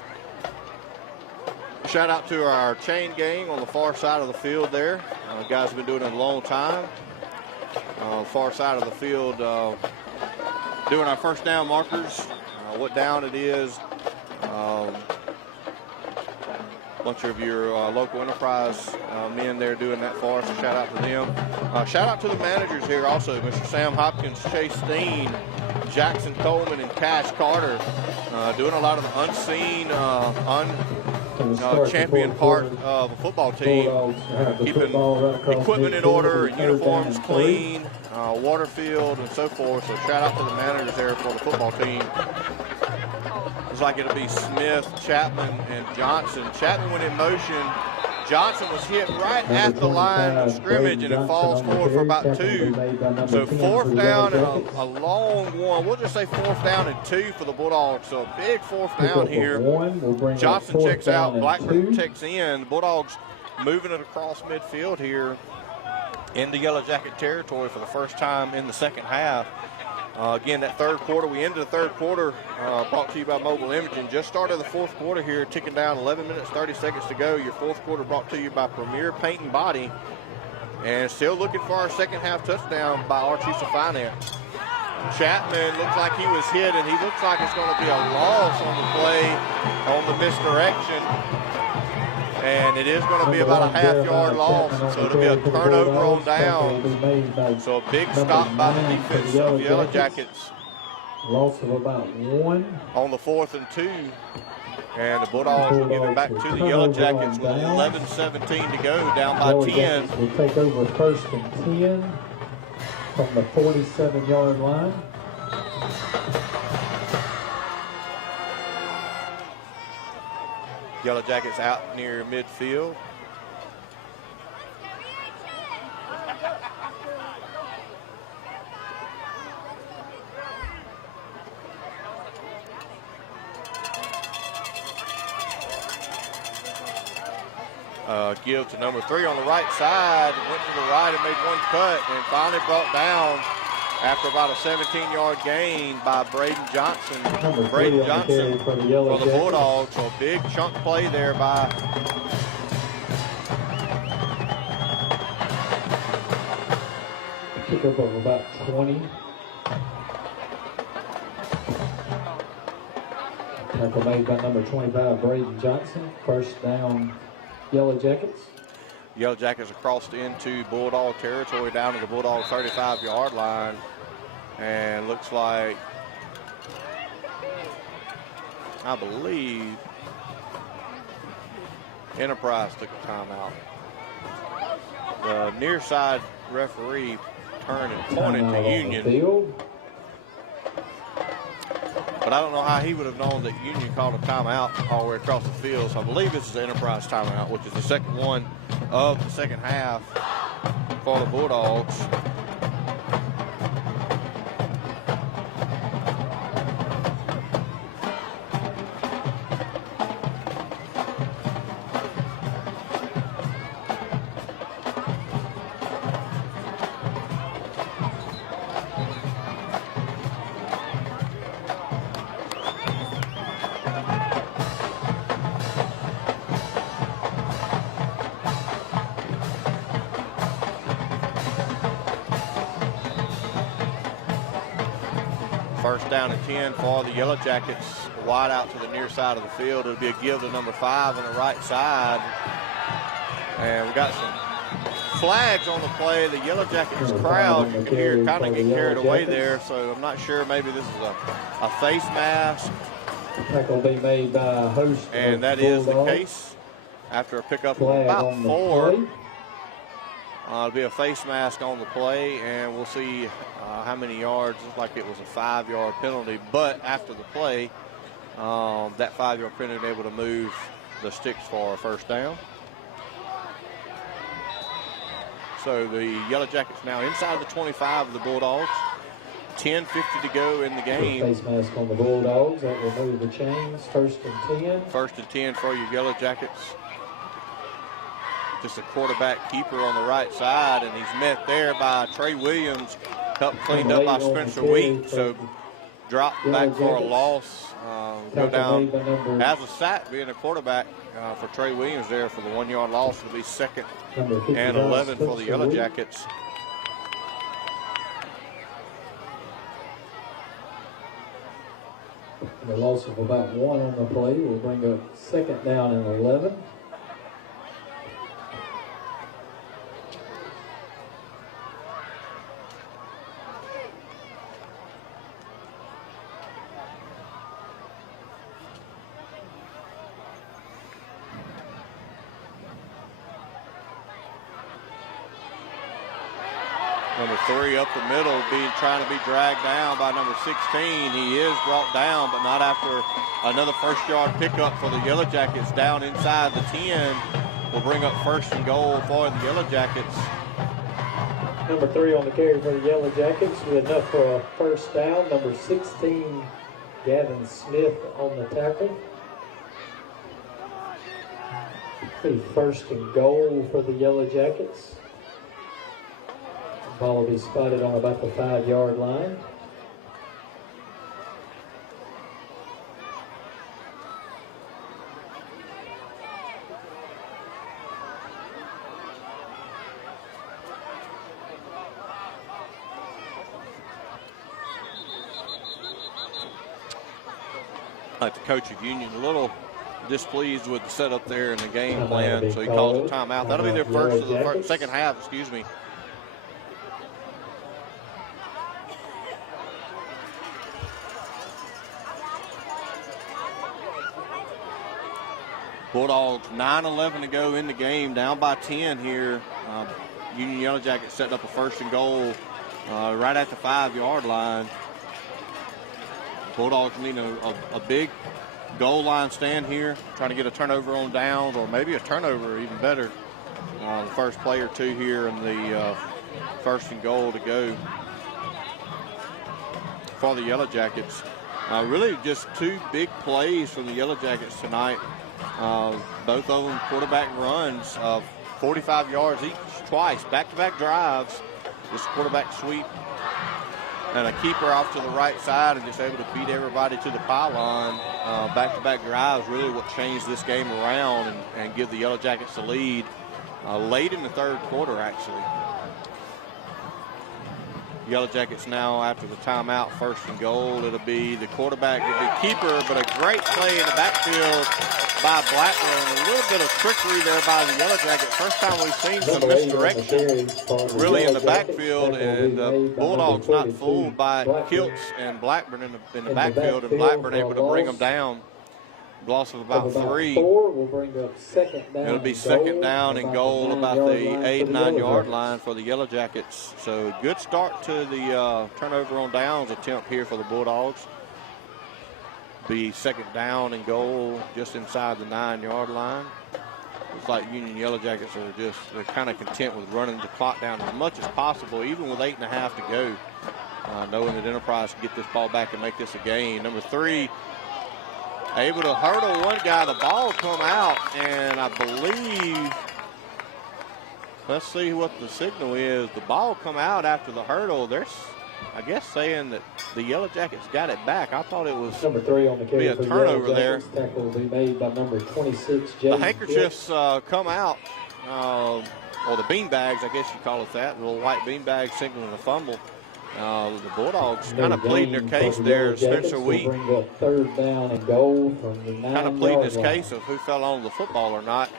Shout out to our chain gang on the far side of the field there. Guys have been doing it a long time. Far side of the field, doing our 1st down markers, what down it is. Bunch of your local Enterprise men there doing that for us, so shout out to them. Shout out to the managers here also, Mr. Sam Hopkins, Chase Steen, Jackson Coleman, and Cash Carter, doing a lot of the unseen, champion part of a football team, keeping equipment in order and uniforms clean, water field, and so forth. So shout out to the managers there for the football team. Looks like it'll be Smith, Chapman, and Johnson. Chapman went in motion. Johnson was hit right at the line of scrimmage, and it falls forward for about 2. So 4th down and a long one. We'll just say 4th down and 2 for the Bulldogs. So a big 4th down here. Johnson checks out, Blackburn checks in. The Bulldogs moving it across midfield here into Yellow Jacket territory for the first time in the second half. Again, that third quarter, we ended the third quarter, brought to you by Mobile Imaging. Just started the fourth quarter here, ticking down 11 minutes, 30 seconds to go. Your fourth quarter brought to you by Premier Paint and Body. And still looking for our second half touchdown by Archisa Finance. Chapman looks like he was hit, and he looks like it's going to be a loss on the play on the misdirection. And it is going to be about a half-yard loss, so it'll be a turnover on down. So a big stop by the defense of the Yellow Jackets. Loss of about 1. On the 4th and 2. And the Bulldogs will give it back to the Yellow Jackets with 11:17 to go, down by 10. Will take over 1st and 10 from the 47-yard line. Yellow Jackets out near midfield. Give to number 3 on the right side. Went to the right and made one cut, and finally brought down after about a 17-yard gain by Braden Johnson. Braden Johnson for the Bulldogs. So a big chunk play there by pickup of about 20. Tackle made by number 25, Braden Johnson. First down, Yellow Jackets. Yellow Jackets are crossed into Bulldog territory down to the Bulldog 35-yard line. And looks like, I believe, Enterprise took a timeout. The near side referee turned and pointed to Union. But I don't know how he would have known that Union called a timeout all the way across the field. So I believe this is an Enterprise timeout, which is the second one of the second half for the Bulldogs. First down and 10 for the Yellow Jackets. Wide out to the near side of the field. It'll be a give to number 5 on the right side. And we got some flags on the play. The Yellow Jackets crowd, you can hear, kind of get carried away there. So I'm not sure. Maybe this is a face mask. Tackle will be made by host. And that is the case. After a pickup of about 4. It'll be a face mask on the play, and we'll see how many yards. Looks like it was a 5-yard penalty, but after the play, that 5-yard penalty able to move the sticks for a first down. So the Yellow Jackets now inside the 25 of the Bulldogs. 10:50 to go in the game. Face mask on the Bulldogs. That will move the chains. 1st and 10. 1st and 10 for your Yellow Jackets. Just a quarterback keeper on the right side, and he's met there by Trey Williams, cleaned up by Spencer Wheat, so dropped back for a loss. Go down as a sack, being a quarterback for Trey Williams there for the 1-yard loss. It'll be 2nd and 11 for the Yellow Jackets. The loss of about 1 on the play will bring up 2nd down and 11. Number 3 up the middle, trying to be dragged down by number 16. He is brought down, but not after another first-yard pickup for the Yellow Jackets down inside the 10. will bring up first and goal for the Yellow Jackets. Number 3 on the carry for the Yellow Jackets with enough for a first down. Number 16, Gavin Smith on the tackle. Be first and goal for the Yellow Jackets. The ball will be spotted on about the 5-yard line. Like the coach of Union, a little displeased with the setup there and the game plan, so he calls a timeout. That'll be their first of the second half, excuse me. Bulldogs 9:11 to go in the game, down by 10 here. Union Yellow Jackets setting up a first and goal right at the 5-yard line. Bulldogs need a big goal line stand here, trying to get a turnover on downs, or maybe a turnover, even better. The first play or two here, and the first and goal to go for the Yellow Jackets. Really just 2 big plays from the Yellow Jackets tonight. Both of them quarterback runs of 45 yards each, twice, back-to-back drives. This quarterback sweep and a keeper off to the right side, and just able to beat everybody to the pylon. Back-to-back drives really what changed this game around and give the Yellow Jackets the lead late in the third quarter, actually. Yellow Jackets now, after the timeout, first and goal. It'll be the quarterback, it'll be keeper, but a great play in the backfield by Blackburn. A little bit of trickery there by the Yellow Jackets. First time we've seen some misdirection really in the backfield, and the Bulldogs not fooled by Kiltz and Blackburn in the backfield, and Blackburn able to bring them down. Loss of about 3. Will bring up second down. It'll be second down and goal about the 8, 9-yard line for the Yellow Jackets. So good start to the turnover on downs attempt here for the Bulldogs. Be second down and goal just inside the 9-yard line. Looks like Union Yellow Jackets are they're kind of content with running the clock down as much as possible, even with 8.5 to go, knowing that Enterprise can get this ball back and make this a game. Number 3, able to hurdle one guy. The ball come out, and I believe, let's see what the signal is. The ball come out after the hurdle. There's, I guess, saying that the Yellow Jackets got it back. I thought it was number 3 on the carry, be a turnover there. Tackle will be made by number 26, the handkerchiefs come out, or the bean bags, I guess you call it that. The little white bean bags signaling a fumble. The Bulldogs kind of pleading their case there. Spencer Wheat third down and goal from the 9-yard line. Kind of pleading his case of who fell on the football or not.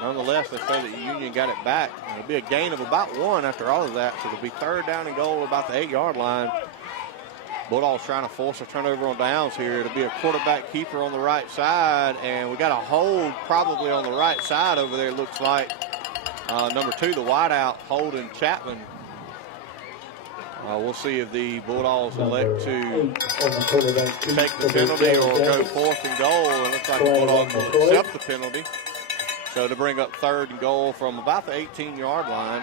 Nonetheless, they say that Union got it back. It'll be a gain of about 1 after all of that, so it'll be third down and goal about the 8-yard line. Bulldogs trying to force a turnover on downs here. It'll be a quarterback keeper on the right side, and we got a hold probably on the right side over there, it looks like. Number 2, the wideout, Holden Chapman. We'll see if the Bulldogs elect to take the penalty or go fourth and goal. It looks like the Bulldogs will accept the penalty. So to bring up third and goal from about the 18-yard line.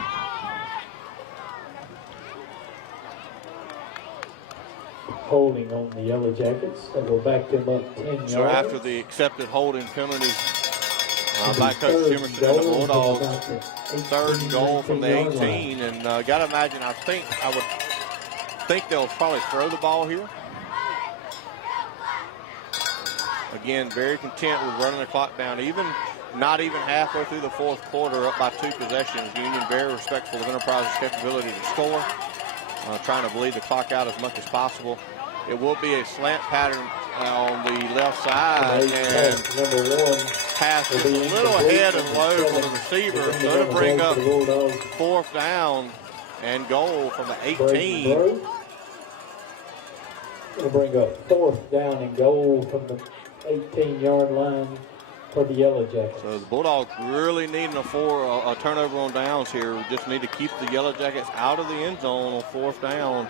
Holding on the Yellow Jackets. That will back them up 10 yards. So after the accepted holding penalty by Coach Jimerson and the Bulldogs, third and goal from the 18. And got to imagine, I would think they'll probably throw the ball here. Again, very content with running the clock down. Not even halfway through the fourth quarter, up by 2 possessions. Union very respectful of Enterprise's capability to score. Trying to bleed the clock out as much as possible. It will be a slant pattern on the left side, and pass just a little ahead and low for the receiver. So to bring up fourth down and goal from the 18. It'll bring up fourth down and goal from the 18-yard line for the Yellow Jackets. So the Bulldogs really needing a turnover on downs here. We just need to keep the Yellow Jackets out of the end zone on fourth down.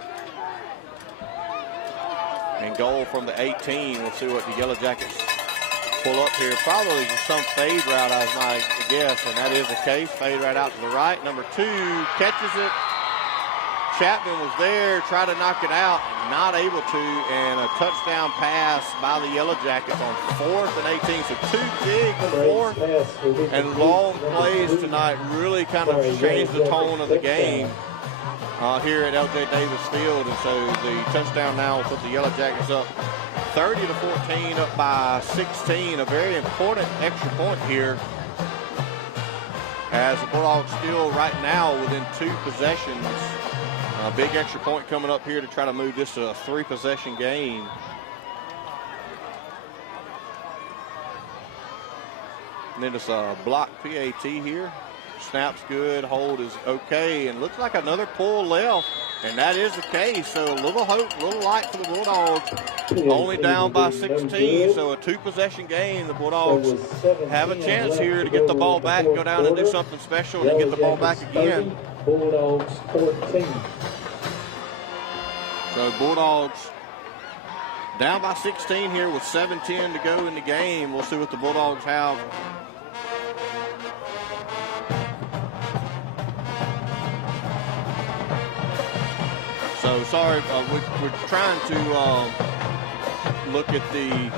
And goal from the 18. We'll see what the Yellow Jackets pull up here. Probably just some fade route, I might guess, and that is the case. Fade right out to the right. Number 2 catches it. Chapman was there, tried to knock it out, not able to, and a touchdown pass by the Yellow Jackets on 4th and 18. So 2 big 4th and long plays tonight really kind of changed the tone of the game here at L.J. Davis Field. And so the touchdown now will put the Yellow Jackets up 30-14, up by 16. A very important extra point here, as the Bulldogs still right now within 2 possessions. A big extra point coming up here to try to move this to a 3-possession game. And then it's a block PAT here. Snap's good, hold is okay, and looks like another pull left, and that is the case. So a little hope, a little light for the Bulldogs. Only down by 16, so a 2-possession game. The Bulldogs have a chance here to get the ball back, go down and do something special, and get the ball back again. Bulldogs 14. So Bulldogs down by 16 here with 7:10 to go in the game. We'll see what the Bulldogs have. So sorry, we're trying to look at the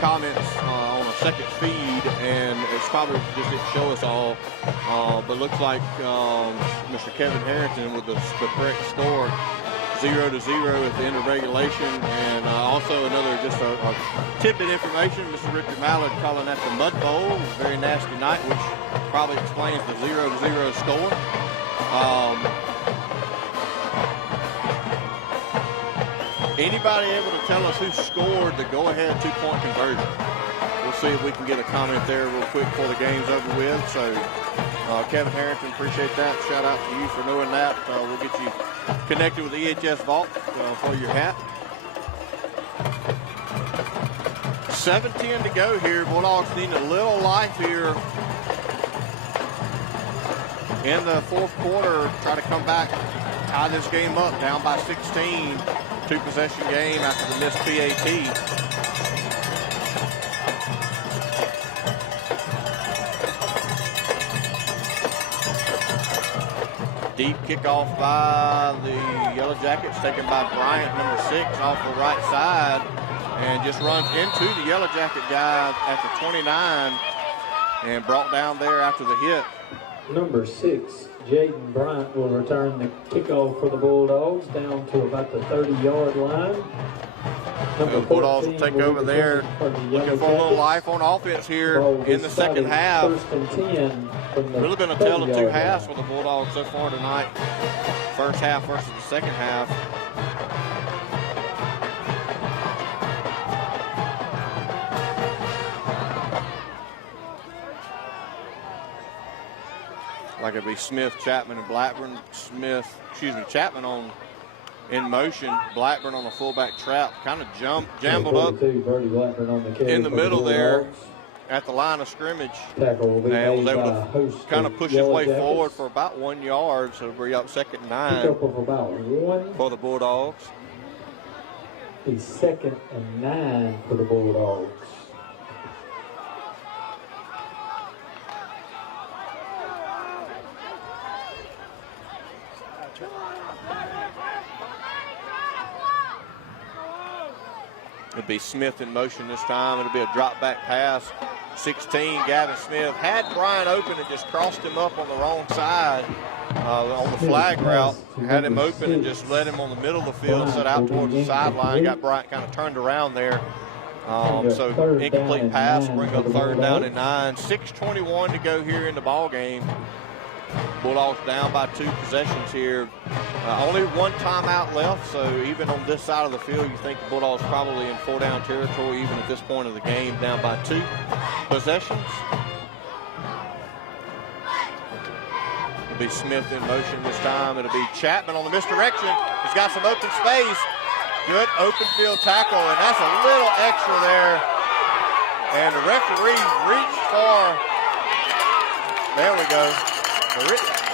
comments on a second feed, and it's probably just didn't show us all, but looks like Mr. Kevin Harrington with the correct score, 0-0 at the end of regulation. And also another just a tidbit information, Mr. Richard Mallard calling that the Mud Bowl. It was a very nasty night, which probably explains the 0-0 score. Anybody able to tell us who scored the go-ahead 2-point conversion? We'll see if we can get a comment there real quick before the game's over with. So Kevin Harrington, appreciate that. Shout out to you for knowing that. We'll get you connected with the EHS Vault for your hat. 7:10 to go here. Bulldogs need a little life here in the 4th quarter. Try to come back, tie this game up, down by 16. 2-possession game after the missed PAT. Deep kickoff by the Yellow Jackets, taken by Bryant, number 6, off the right side, and just runs into the Yellow Jacket guy at the 29 and brought down there after the hit. Number 6, Jaden Bryant will return the kickoff for the Bulldogs down to about the 30-yard line. The Bulldogs will take over there, looking for a little life on offense here in the second half. Really been a tale of 2 halves for the Bulldogs so far tonight. First half versus the second half. Like it'd be Smith, Chapman, and Blackburn. Chapman in motion. Blackburn on a fullback trap. Kind of jambled up in the middle there at the line of scrimmage. And was able to kind of push his way forward for about 1 yard. So it'll be up 2nd and 9 for the Bulldogs. The 2nd and 9 for the Bulldogs. It'll be Smith in motion this time. It'll be a drop back pass. 16, Gavin Smith had Brian open and just crossed him up on the wrong side on the flag route. Had him open and just led him on the middle of the field, set out towards the sideline. Got Bryant kind of turned around there. So incomplete pass, bring up 3rd down and 9. 6:21 to go here in the ball game. Bulldogs down by 2 possessions here. Only 1 timeout left, so even on this side of the field, you think the Bulldogs probably in 4-down territory, even at this point of the game, down by 2 possessions. It'll be Smith in motion this time. It'll be Chapman on the misdirection. He's got some open space. Good open field tackle, and that's a little extra there. And the referee reached for, there we go.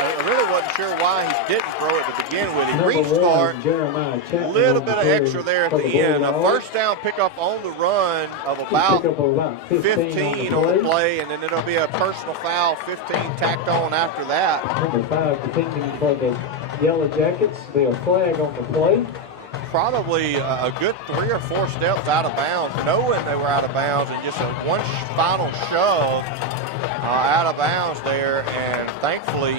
I really wasn't sure why he didn't throw it to begin with. He Number reached one, for it. Jeremiah A Chapman little on bit of the extra there at for the end. A Bulldogs. first down pickup on the run of Pick about up of about 15 on the play, and then it'll be a personal foul, 15 tacked on after that. Number 5 defending for the Yellow Jackets. Be a flag on the play. Probably a good 3 or 4 steps out of bounds, knowing they were out of bounds, and just one final shove out of bounds there. And thankfully,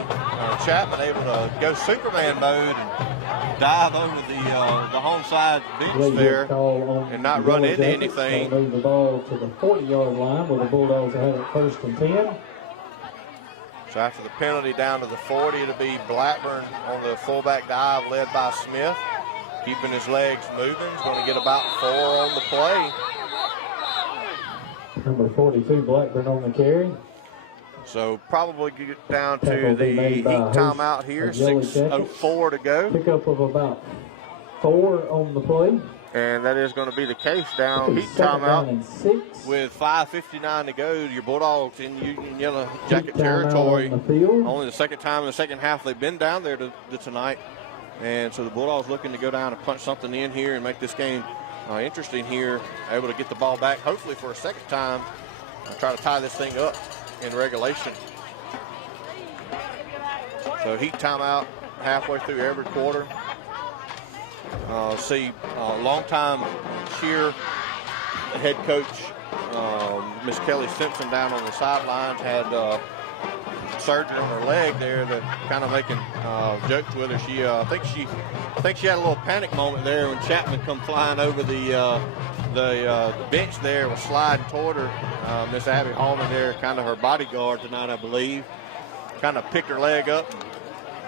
Chapman able to go Superman mode and dive over the home side bench there and not run into anything. Move the ball to the 40-yard line where the Bulldogs had it 1st and 10. So after the penalty down to the 40, it'll be Blackburn on the fullback dive led by Smith. Keeping his legs moving. He's going to get about 4 on the play. Number 42, Blackburn on the carry. So probably get down to the heat timeout here. 6:04 to go. Pickup of about 4 on the play. And that is going to be the case down heat timeout with 5:59 to go. Your Bulldogs in Union Yellow Jacket territory. Only the second time in the second half they've been down there tonight. And so the Bulldogs looking to go down and punch something in here and make this game interesting here. Able to get the ball back, hopefully for a second time, and try to tie this thing up in regulation. So heat timeout halfway through every quarter. See longtime cheer head coach Miss Kelly Simpson down on the sidelines had surgery on her leg there, that kind of making jokes with her. She I think she had a little panic moment there when Chapman come flying over the bench there, was sliding toward her. Miss Abby Hallman there, kind of her bodyguard tonight, I believe, kind of picked her leg up,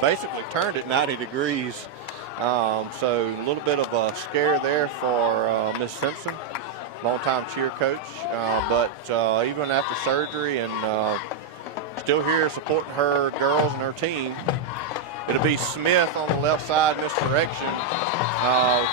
basically turned it 90 degrees. So a little bit of a scare there for Miss Simpson, longtime cheer coach, but even after surgery and still here supporting her girls and her team. It'll be Smith on the left side, misdirection.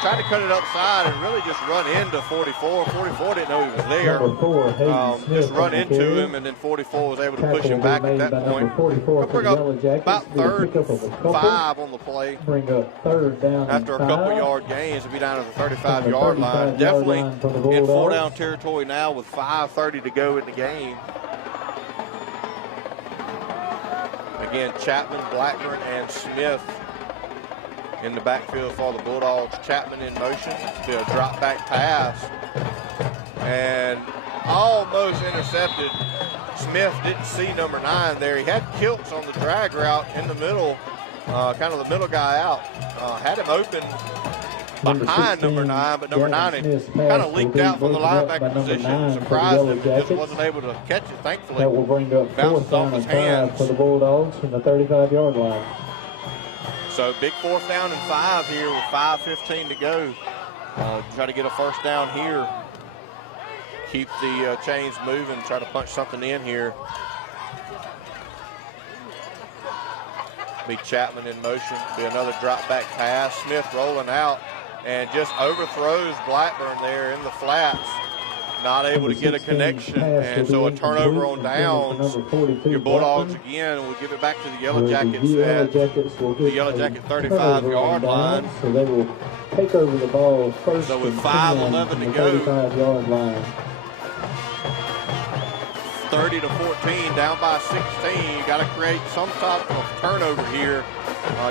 Tried to cut it upside and really just run into 44. 44 didn't know he was there. Just run into him, and then 44 was able to push him back at that point. We'll bring up about 3rd and 5 on the play. Bring up 3rd down after a couple yard gains. It'll be down to the 35-yard line. Definitely in 4-down territory now with 5:30 to go in the game. Again, Chapman, Blackburn, and Smith in the backfield for the Bulldogs. Chapman in motion to a drop back pass and almost intercepted. Smith didn't see number 9 there. He had Kiltz on the drag route in the middle, kind of the middle guy out. Had him open behind number 9, but number 9 kind of leaked out from the linebacker position. Surprised him, just wasn't able to catch it, thankfully. That will bring up 4th down and 5 for the Bulldogs from the 35-yard line. So big 4th down and 5 here with 5:15 to go. Try to get a 1st down here. Keep the chains moving, try to punch something in here. Be Chapman in motion, be another drop back pass. Smith rolling out and just overthrows Blackburn there in the flats. Not able to get a connection, and so a turnover on downs. Your Bulldogs again will give it back to the Yellow Jackets at the Yellow Jacket 35-yard line. So they will take over the ball first. So with 5:11 to go, 35-yard line. 30-14, down by 16. You got to create some type of turnover here.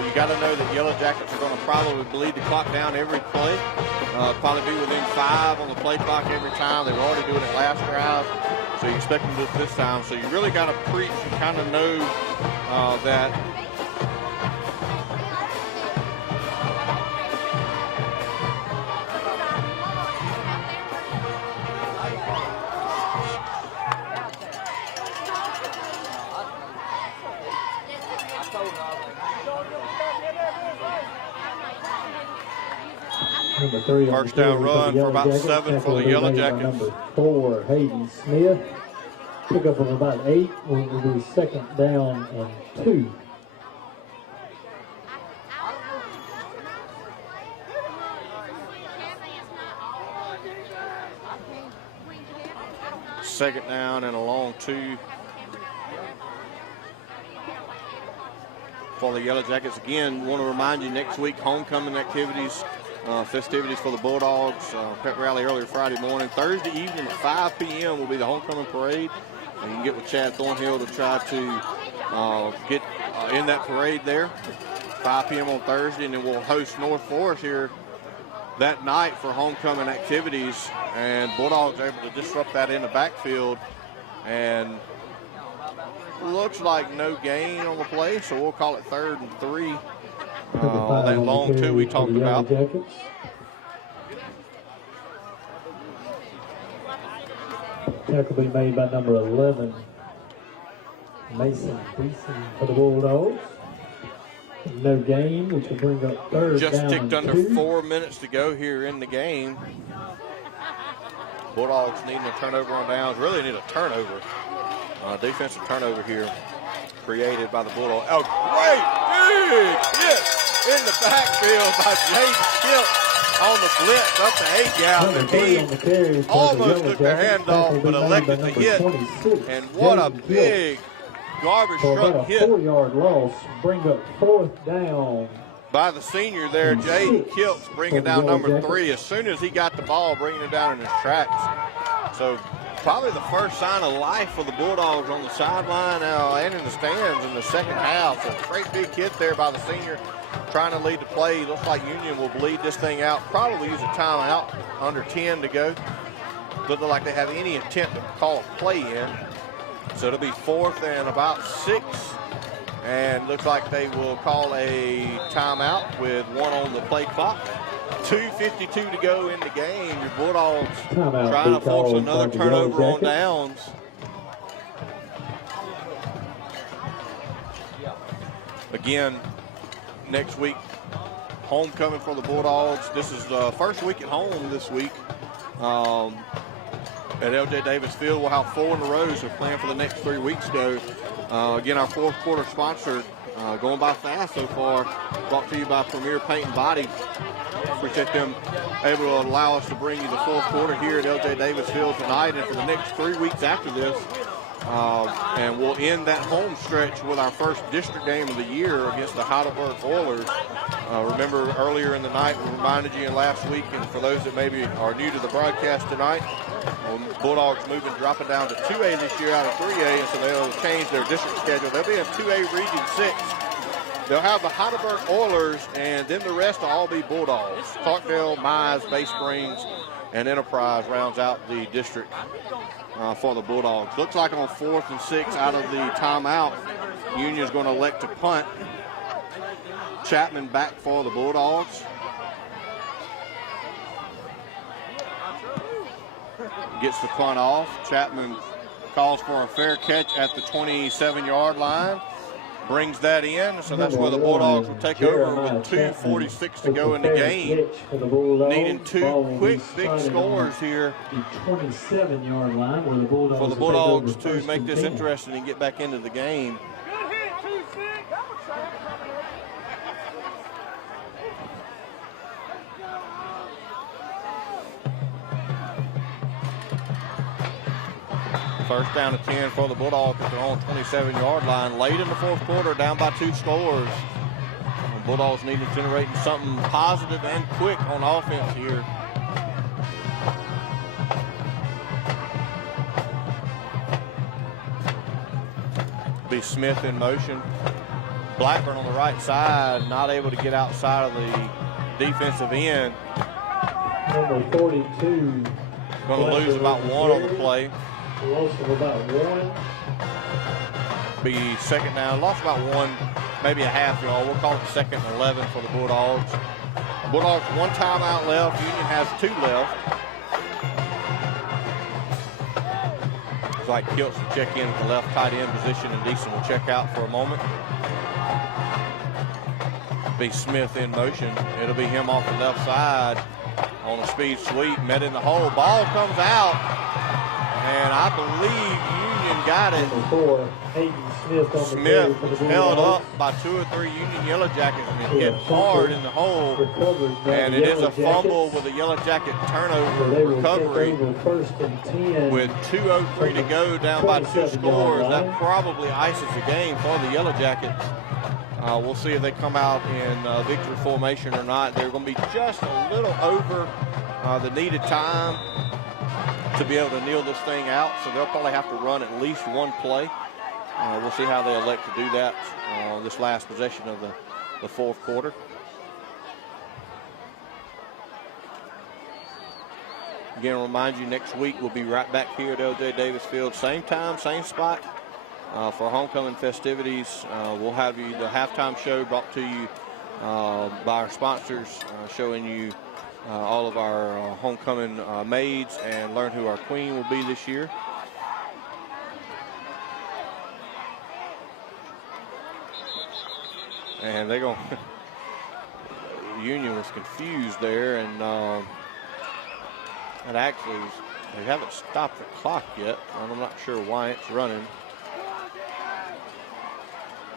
You got to know that Yellow Jackets are going to probably bleed the clock down every play. Probably be within 5 on the play clock every time. They were already doing it last drive, so you expect them to do it this time. So you really got to preach and kind of know that Number 3 first down run for about 7 for the Yellow Jackets. Number 4, Hayden Smith. Pickup of about 8 will be 2nd down and 2. Second down and a long 2. for the Yellow Jackets. Again, want to remind you, next week, homecoming activities, festivities for the Bulldogs. Pep rally earlier Friday morning. Thursday evening at 5 p.m. will be the homecoming parade. And you can get with Chad Thornhill to try to get in that parade there. 5 p.m. on Thursday, and then we'll host North Forest here that night for homecoming activities. And Bulldogs are able to disrupt that in the backfield. And looks like no gain on the play, so we'll call it 3rd and 3. That long two we talked about. Tackle be made by number 11, Mason Beeson for the Bulldogs. No gain, which will bring up 3rd Just down ticked under 2. 4 minutes to go here in the game. Bulldogs needing a turnover on downs. Really need a turnover. Defensive turnover here created by the Bulldogs. Oh, great big hit in the backfield by Jaden Kilt on the blitz up the A-gap. And he almost took the handoff, but elected to hit. And what a big garbage truck hit. 4-yard loss, bring up 4th down. By the senior there, Jaden Kiltz bringing down number 3 as soon as he got the ball, bringing it down in his tracks. So probably the first sign of life for the Bulldogs on the sideline and in the stands in the second half. So great big hit there by the senior, trying to lead the play. Looks like Union will bleed this thing out, probably use a timeout, under 10 to go. Doesn't look like they have any intent to call a play in. So it'll be 4th and about 6. And looks like they will call a timeout with 1 on the play clock. 2:52 to go in the game. Your Bulldogs trying to force another turnover on downs. Again, next week, homecoming for the Bulldogs. This is the first week at home this week. At LJ Davis Field, we'll have 4 in a row, so plan for the next 3 weeks go. Again, our 4th quarter sponsor, going by fast so far, brought to you by Premier Paint and Body. Appreciate them able to allow us to bring you the 4th quarter here at LJ Davis Field tonight and for the next 3 weeks after this. And we'll end that home stretch with our first district game of the year against the Heidelberg Oilers. Remember earlier in the night, we reminded you last week, and for those that maybe are new to the broadcast tonight, Bulldogs dropping down to 2A this year out of 3A, and so they'll change their district schedule. They'll be in 2A Region 6. They'll have the Heidelberg Oilers, and then the rest will all be Bulldogs. Clarkdale, Mize, Bay Springs, and Enterprise rounds out the district for the Bulldogs. Looks like on 4th and 6 out of the timeout, Union's going to elect to punt. Chapman back for the Bulldogs. Gets the punt off. Chapman calls for a fair catch at the 27-yard line. Brings that in, so that's where the Bulldogs will take over with 2:46 to go in the game. Needing 2 quick, big scores here The 27-yard line where the Bulldogs for the Bulldogs to make this interesting and get back into the game. First down to 10 for the Bulldogs at their own 27-yard line. Late in the 4th quarter, down by 2 scores. The Bulldogs need to generate something positive and quick on offense here. Be Smith in motion. Blackburn on the right side, not able to get outside of the defensive end. Number 42. Going to lose about 1 on the play. Loss of about 1. Be 2nd down. Lost about 1, maybe a half yard. We'll call it 2nd and 11 for the Bulldogs. Bulldogs 1 timeout left. Union has 2 left. It's like Kiltz will check in at the left tight end position, and Deason will check out for a moment. Be Smith in motion. It'll be him off the left side on a speed sweep. Met in the hole. Ball comes out. And I believe Union got it. Smith was held up by 2 or 3 Union Yellow Jackets and hit hard in the hole. And it is a fumble with a Yellow Jacket turnover recovery. With 2:03 to go, down by 2 scores. That probably ices the game for the Yellow Jackets. We'll see if they come out in victory formation or not. They're going to be just a little over the needed time to be able to kneel this thing out, so they'll probably have to run at least one play. We'll see how they elect to do that this last possession of the fourth quarter. Again, I'll remind you, next week we'll be right back here at L.J. Davis Field, same time, same spot, for homecoming festivities. We'll have you the halftime show brought to you by our sponsors, showing you all of our homecoming maids, and learn who our queen will be this year. And they're going. Union was confused there, and actually they haven't stopped the clock yet. I'm not sure why it's running.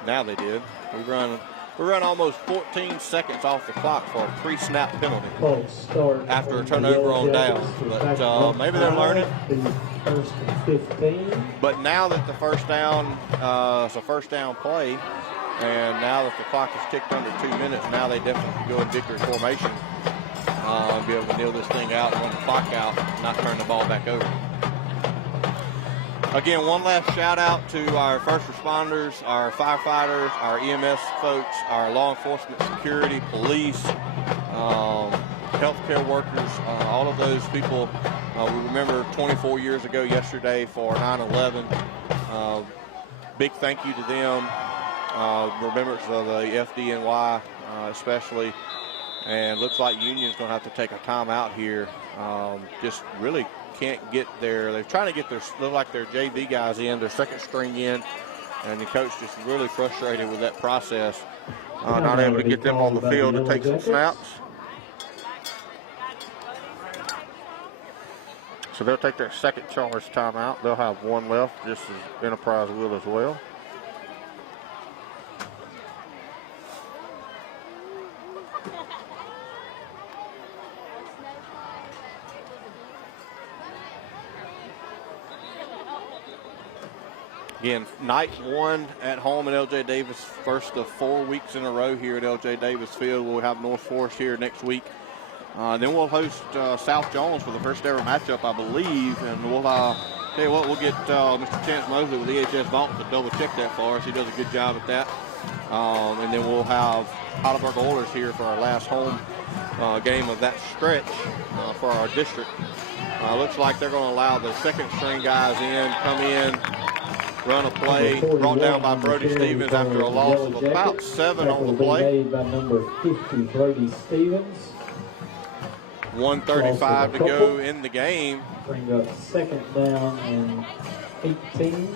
Now they did. We run almost 14 seconds off the clock for a pre-snap penalty after a turnover on downs. But maybe they're learning. First and 15. But now that the first down is a first down play, and now that the clock is ticked under 2 minutes, now they definitely can go in victory formation and be able to kneel this thing out and run the clock out, not turn the ball back over. Again, one last shout out to our first responders, our firefighters, our EMS folks, our law enforcement, security, police, healthcare workers, all of those people. We remember 24 years ago yesterday for 9/11. Big thank you to them. Remembrance of the FDNY especially. And looks like Union's going to have to take a timeout here. Just really can't get they're trying to get look like their JV guys in, their second string in, and the coach just really frustrated with that process. Not able to get them on the field to take some snaps. So they'll take their second charge timeout. They'll have one left, just as Enterprise will as well. Again, night one at home at L.J. Davis, first of 4 weeks in a row here at L.J. Davis Field. We'll have North Forest here next week. Then we'll host South Jones for the first ever matchup, I believe. And we'll tell you what, we'll get Mr. Chance Mosley with EHS Vault to double check that for us. He does a good job at that. And then we'll have Heidelberg Oilers here for our last home game of that stretch for our district. Looks like they're going to allow the second string guys come in, run a play, brought down by Brody Stevens after a loss of about 7 on the play. Made by number 50, Brody Stevens. 1:35 to go in the game. Bring up second down and 18.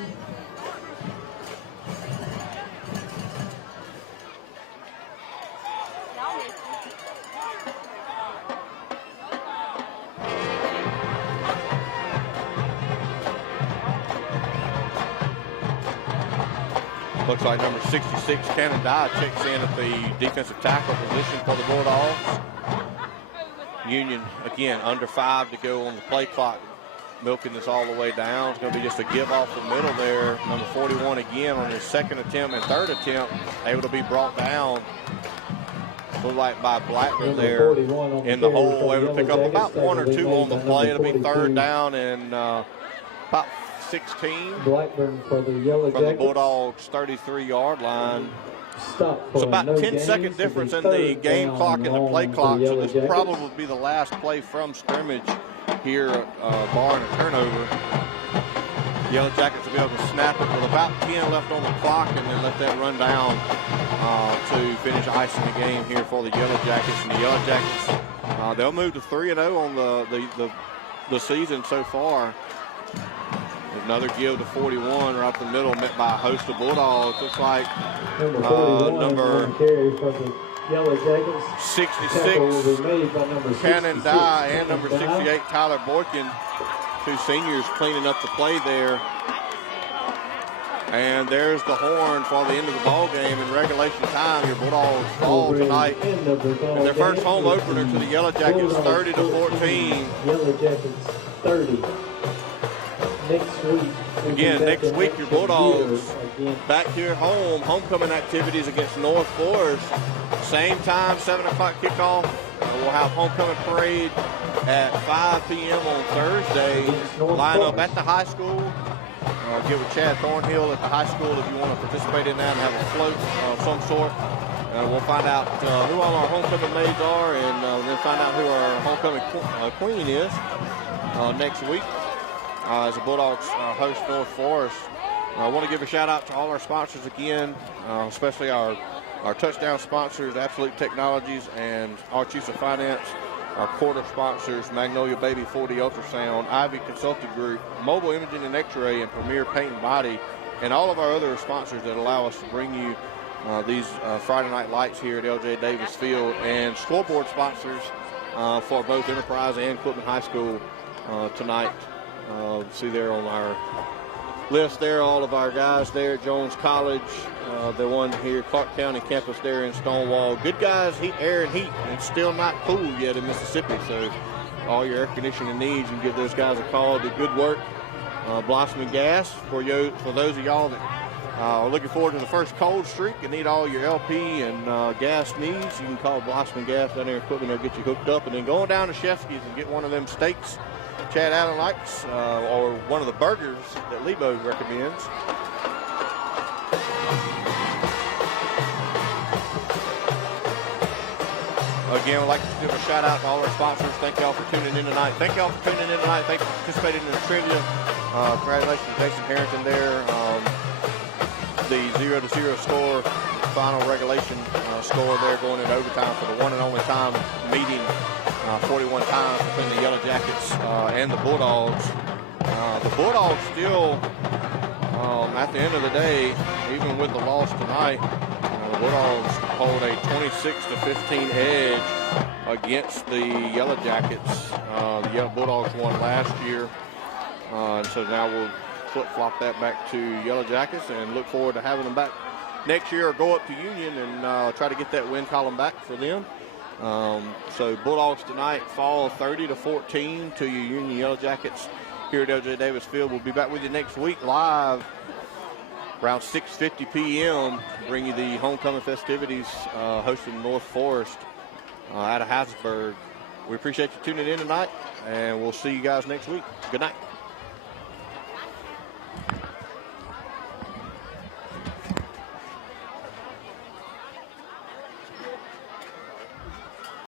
Looks like number 66, Cannon Dye, checks in at the defensive tackle position for the Bulldogs. Union, again, under 5 to go on the play clock, milking this all the way down. It's going to be just a give off the middle there. Number 41 again on his second attempt and third attempt, able to be brought down. Look like by Blackburn there in the hole, able to pick up about 1 or 2 on the play. It'll be third down and about 16 Blackburn for the Yellow from the Jackets. Bulldogs' 33-yard line. Stop for So about no 10-second difference in the game clock and the play clock. So this will probably be the last play from scrimmage here, barring a turnover. Yellow Jackets will be able to snap it with about 10 left on the clock and then let that run down to finish icing the game here for the Yellow Jackets. And the Yellow Jackets, they'll move to 3-0 on the season so far. Another give to 41 right up the middle, met by a host of Bulldogs. Looks like number carry for the Yellow Jackets. 66, Cannon Dye, and number 68, Tyler Boykin, 2 seniors cleaning up the play there. And there's the horn for the end of the ball game in regulation time. Your Bulldogs fall tonight in their first home opener to the Yellow Jackets, 30-14. Yellow Jackets 30. next week. Again, next week, your Bulldogs back here at home. Homecoming activities against North Forest. Same time, 7 o'clock kickoff. We'll have homecoming parade at 5 p.m. on Thursday. Line up at the high school. Get with Chad Thornhill at the high school if you want to participate in that and have a float of some sort. We'll find out who all our homecoming maids are, and then find out who our homecoming queen is next week as the Bulldogs host North Forest. I want to give a shout out to all our sponsors again, especially our touchdown sponsors, Absolute Technologies and Archusa Finance. Our quarter sponsors, Magnolia Baby 4D Ultrasound, Ivy Consulting Group, Mobile Imaging and X-Ray, and Premier Paint and Body, and all of our other sponsors that allow us to bring you these Friday night lights here at L.J. Davis Field, and scoreboard sponsors for both Enterprise and Quitman High School tonight. See there on our list there, all of our guys there at Jones College, the one here, Clarke County campus there in Stonewall. Good guys, air and heat, and it's still not cool yet in Mississippi, so all your air conditioning needs, you can give those guys a call. Do good work. Blossoming Gas, for those of y'all that are looking forward to the first cold streak and need all your LP and gas needs, you can call Blossoming Gas down there in Quitman. They'll get you hooked up, and then going down to Shefsky's and get one of them steaks Chad Allen likes, or one of the burgers that Lebo recommends. Again, I'd like to give a shout out to all our sponsors. Thank y'all for tuning in tonight. Thank y'all for tuning in tonight. Thank you for participating in the trivia. Congratulations to Jason Harrington there. The 0-0 score, final regulation score there, going into overtime for the one and only time meeting 41 times between the Yellow Jackets and the Bulldogs. The Bulldogs still, at the end of the day, even with the loss tonight, the Bulldogs hold a 26-15 edge against the Yellow Jackets. The Yellow Bulldogs won last year, and so now we'll flip-flop that back to Yellow Jackets and look forward to having them back next year, or go up to Union and try to get that win column back for them. So Bulldogs tonight fall 30-14 to your Union Yellow Jackets here at L.J. Davis Field. We'll be back with you next week live around 6:50 p.m. Bring you the homecoming festivities hosting North Forest out of Hattiesburg. We appreciate you tuning in tonight, and we'll see you guys next week. Good night.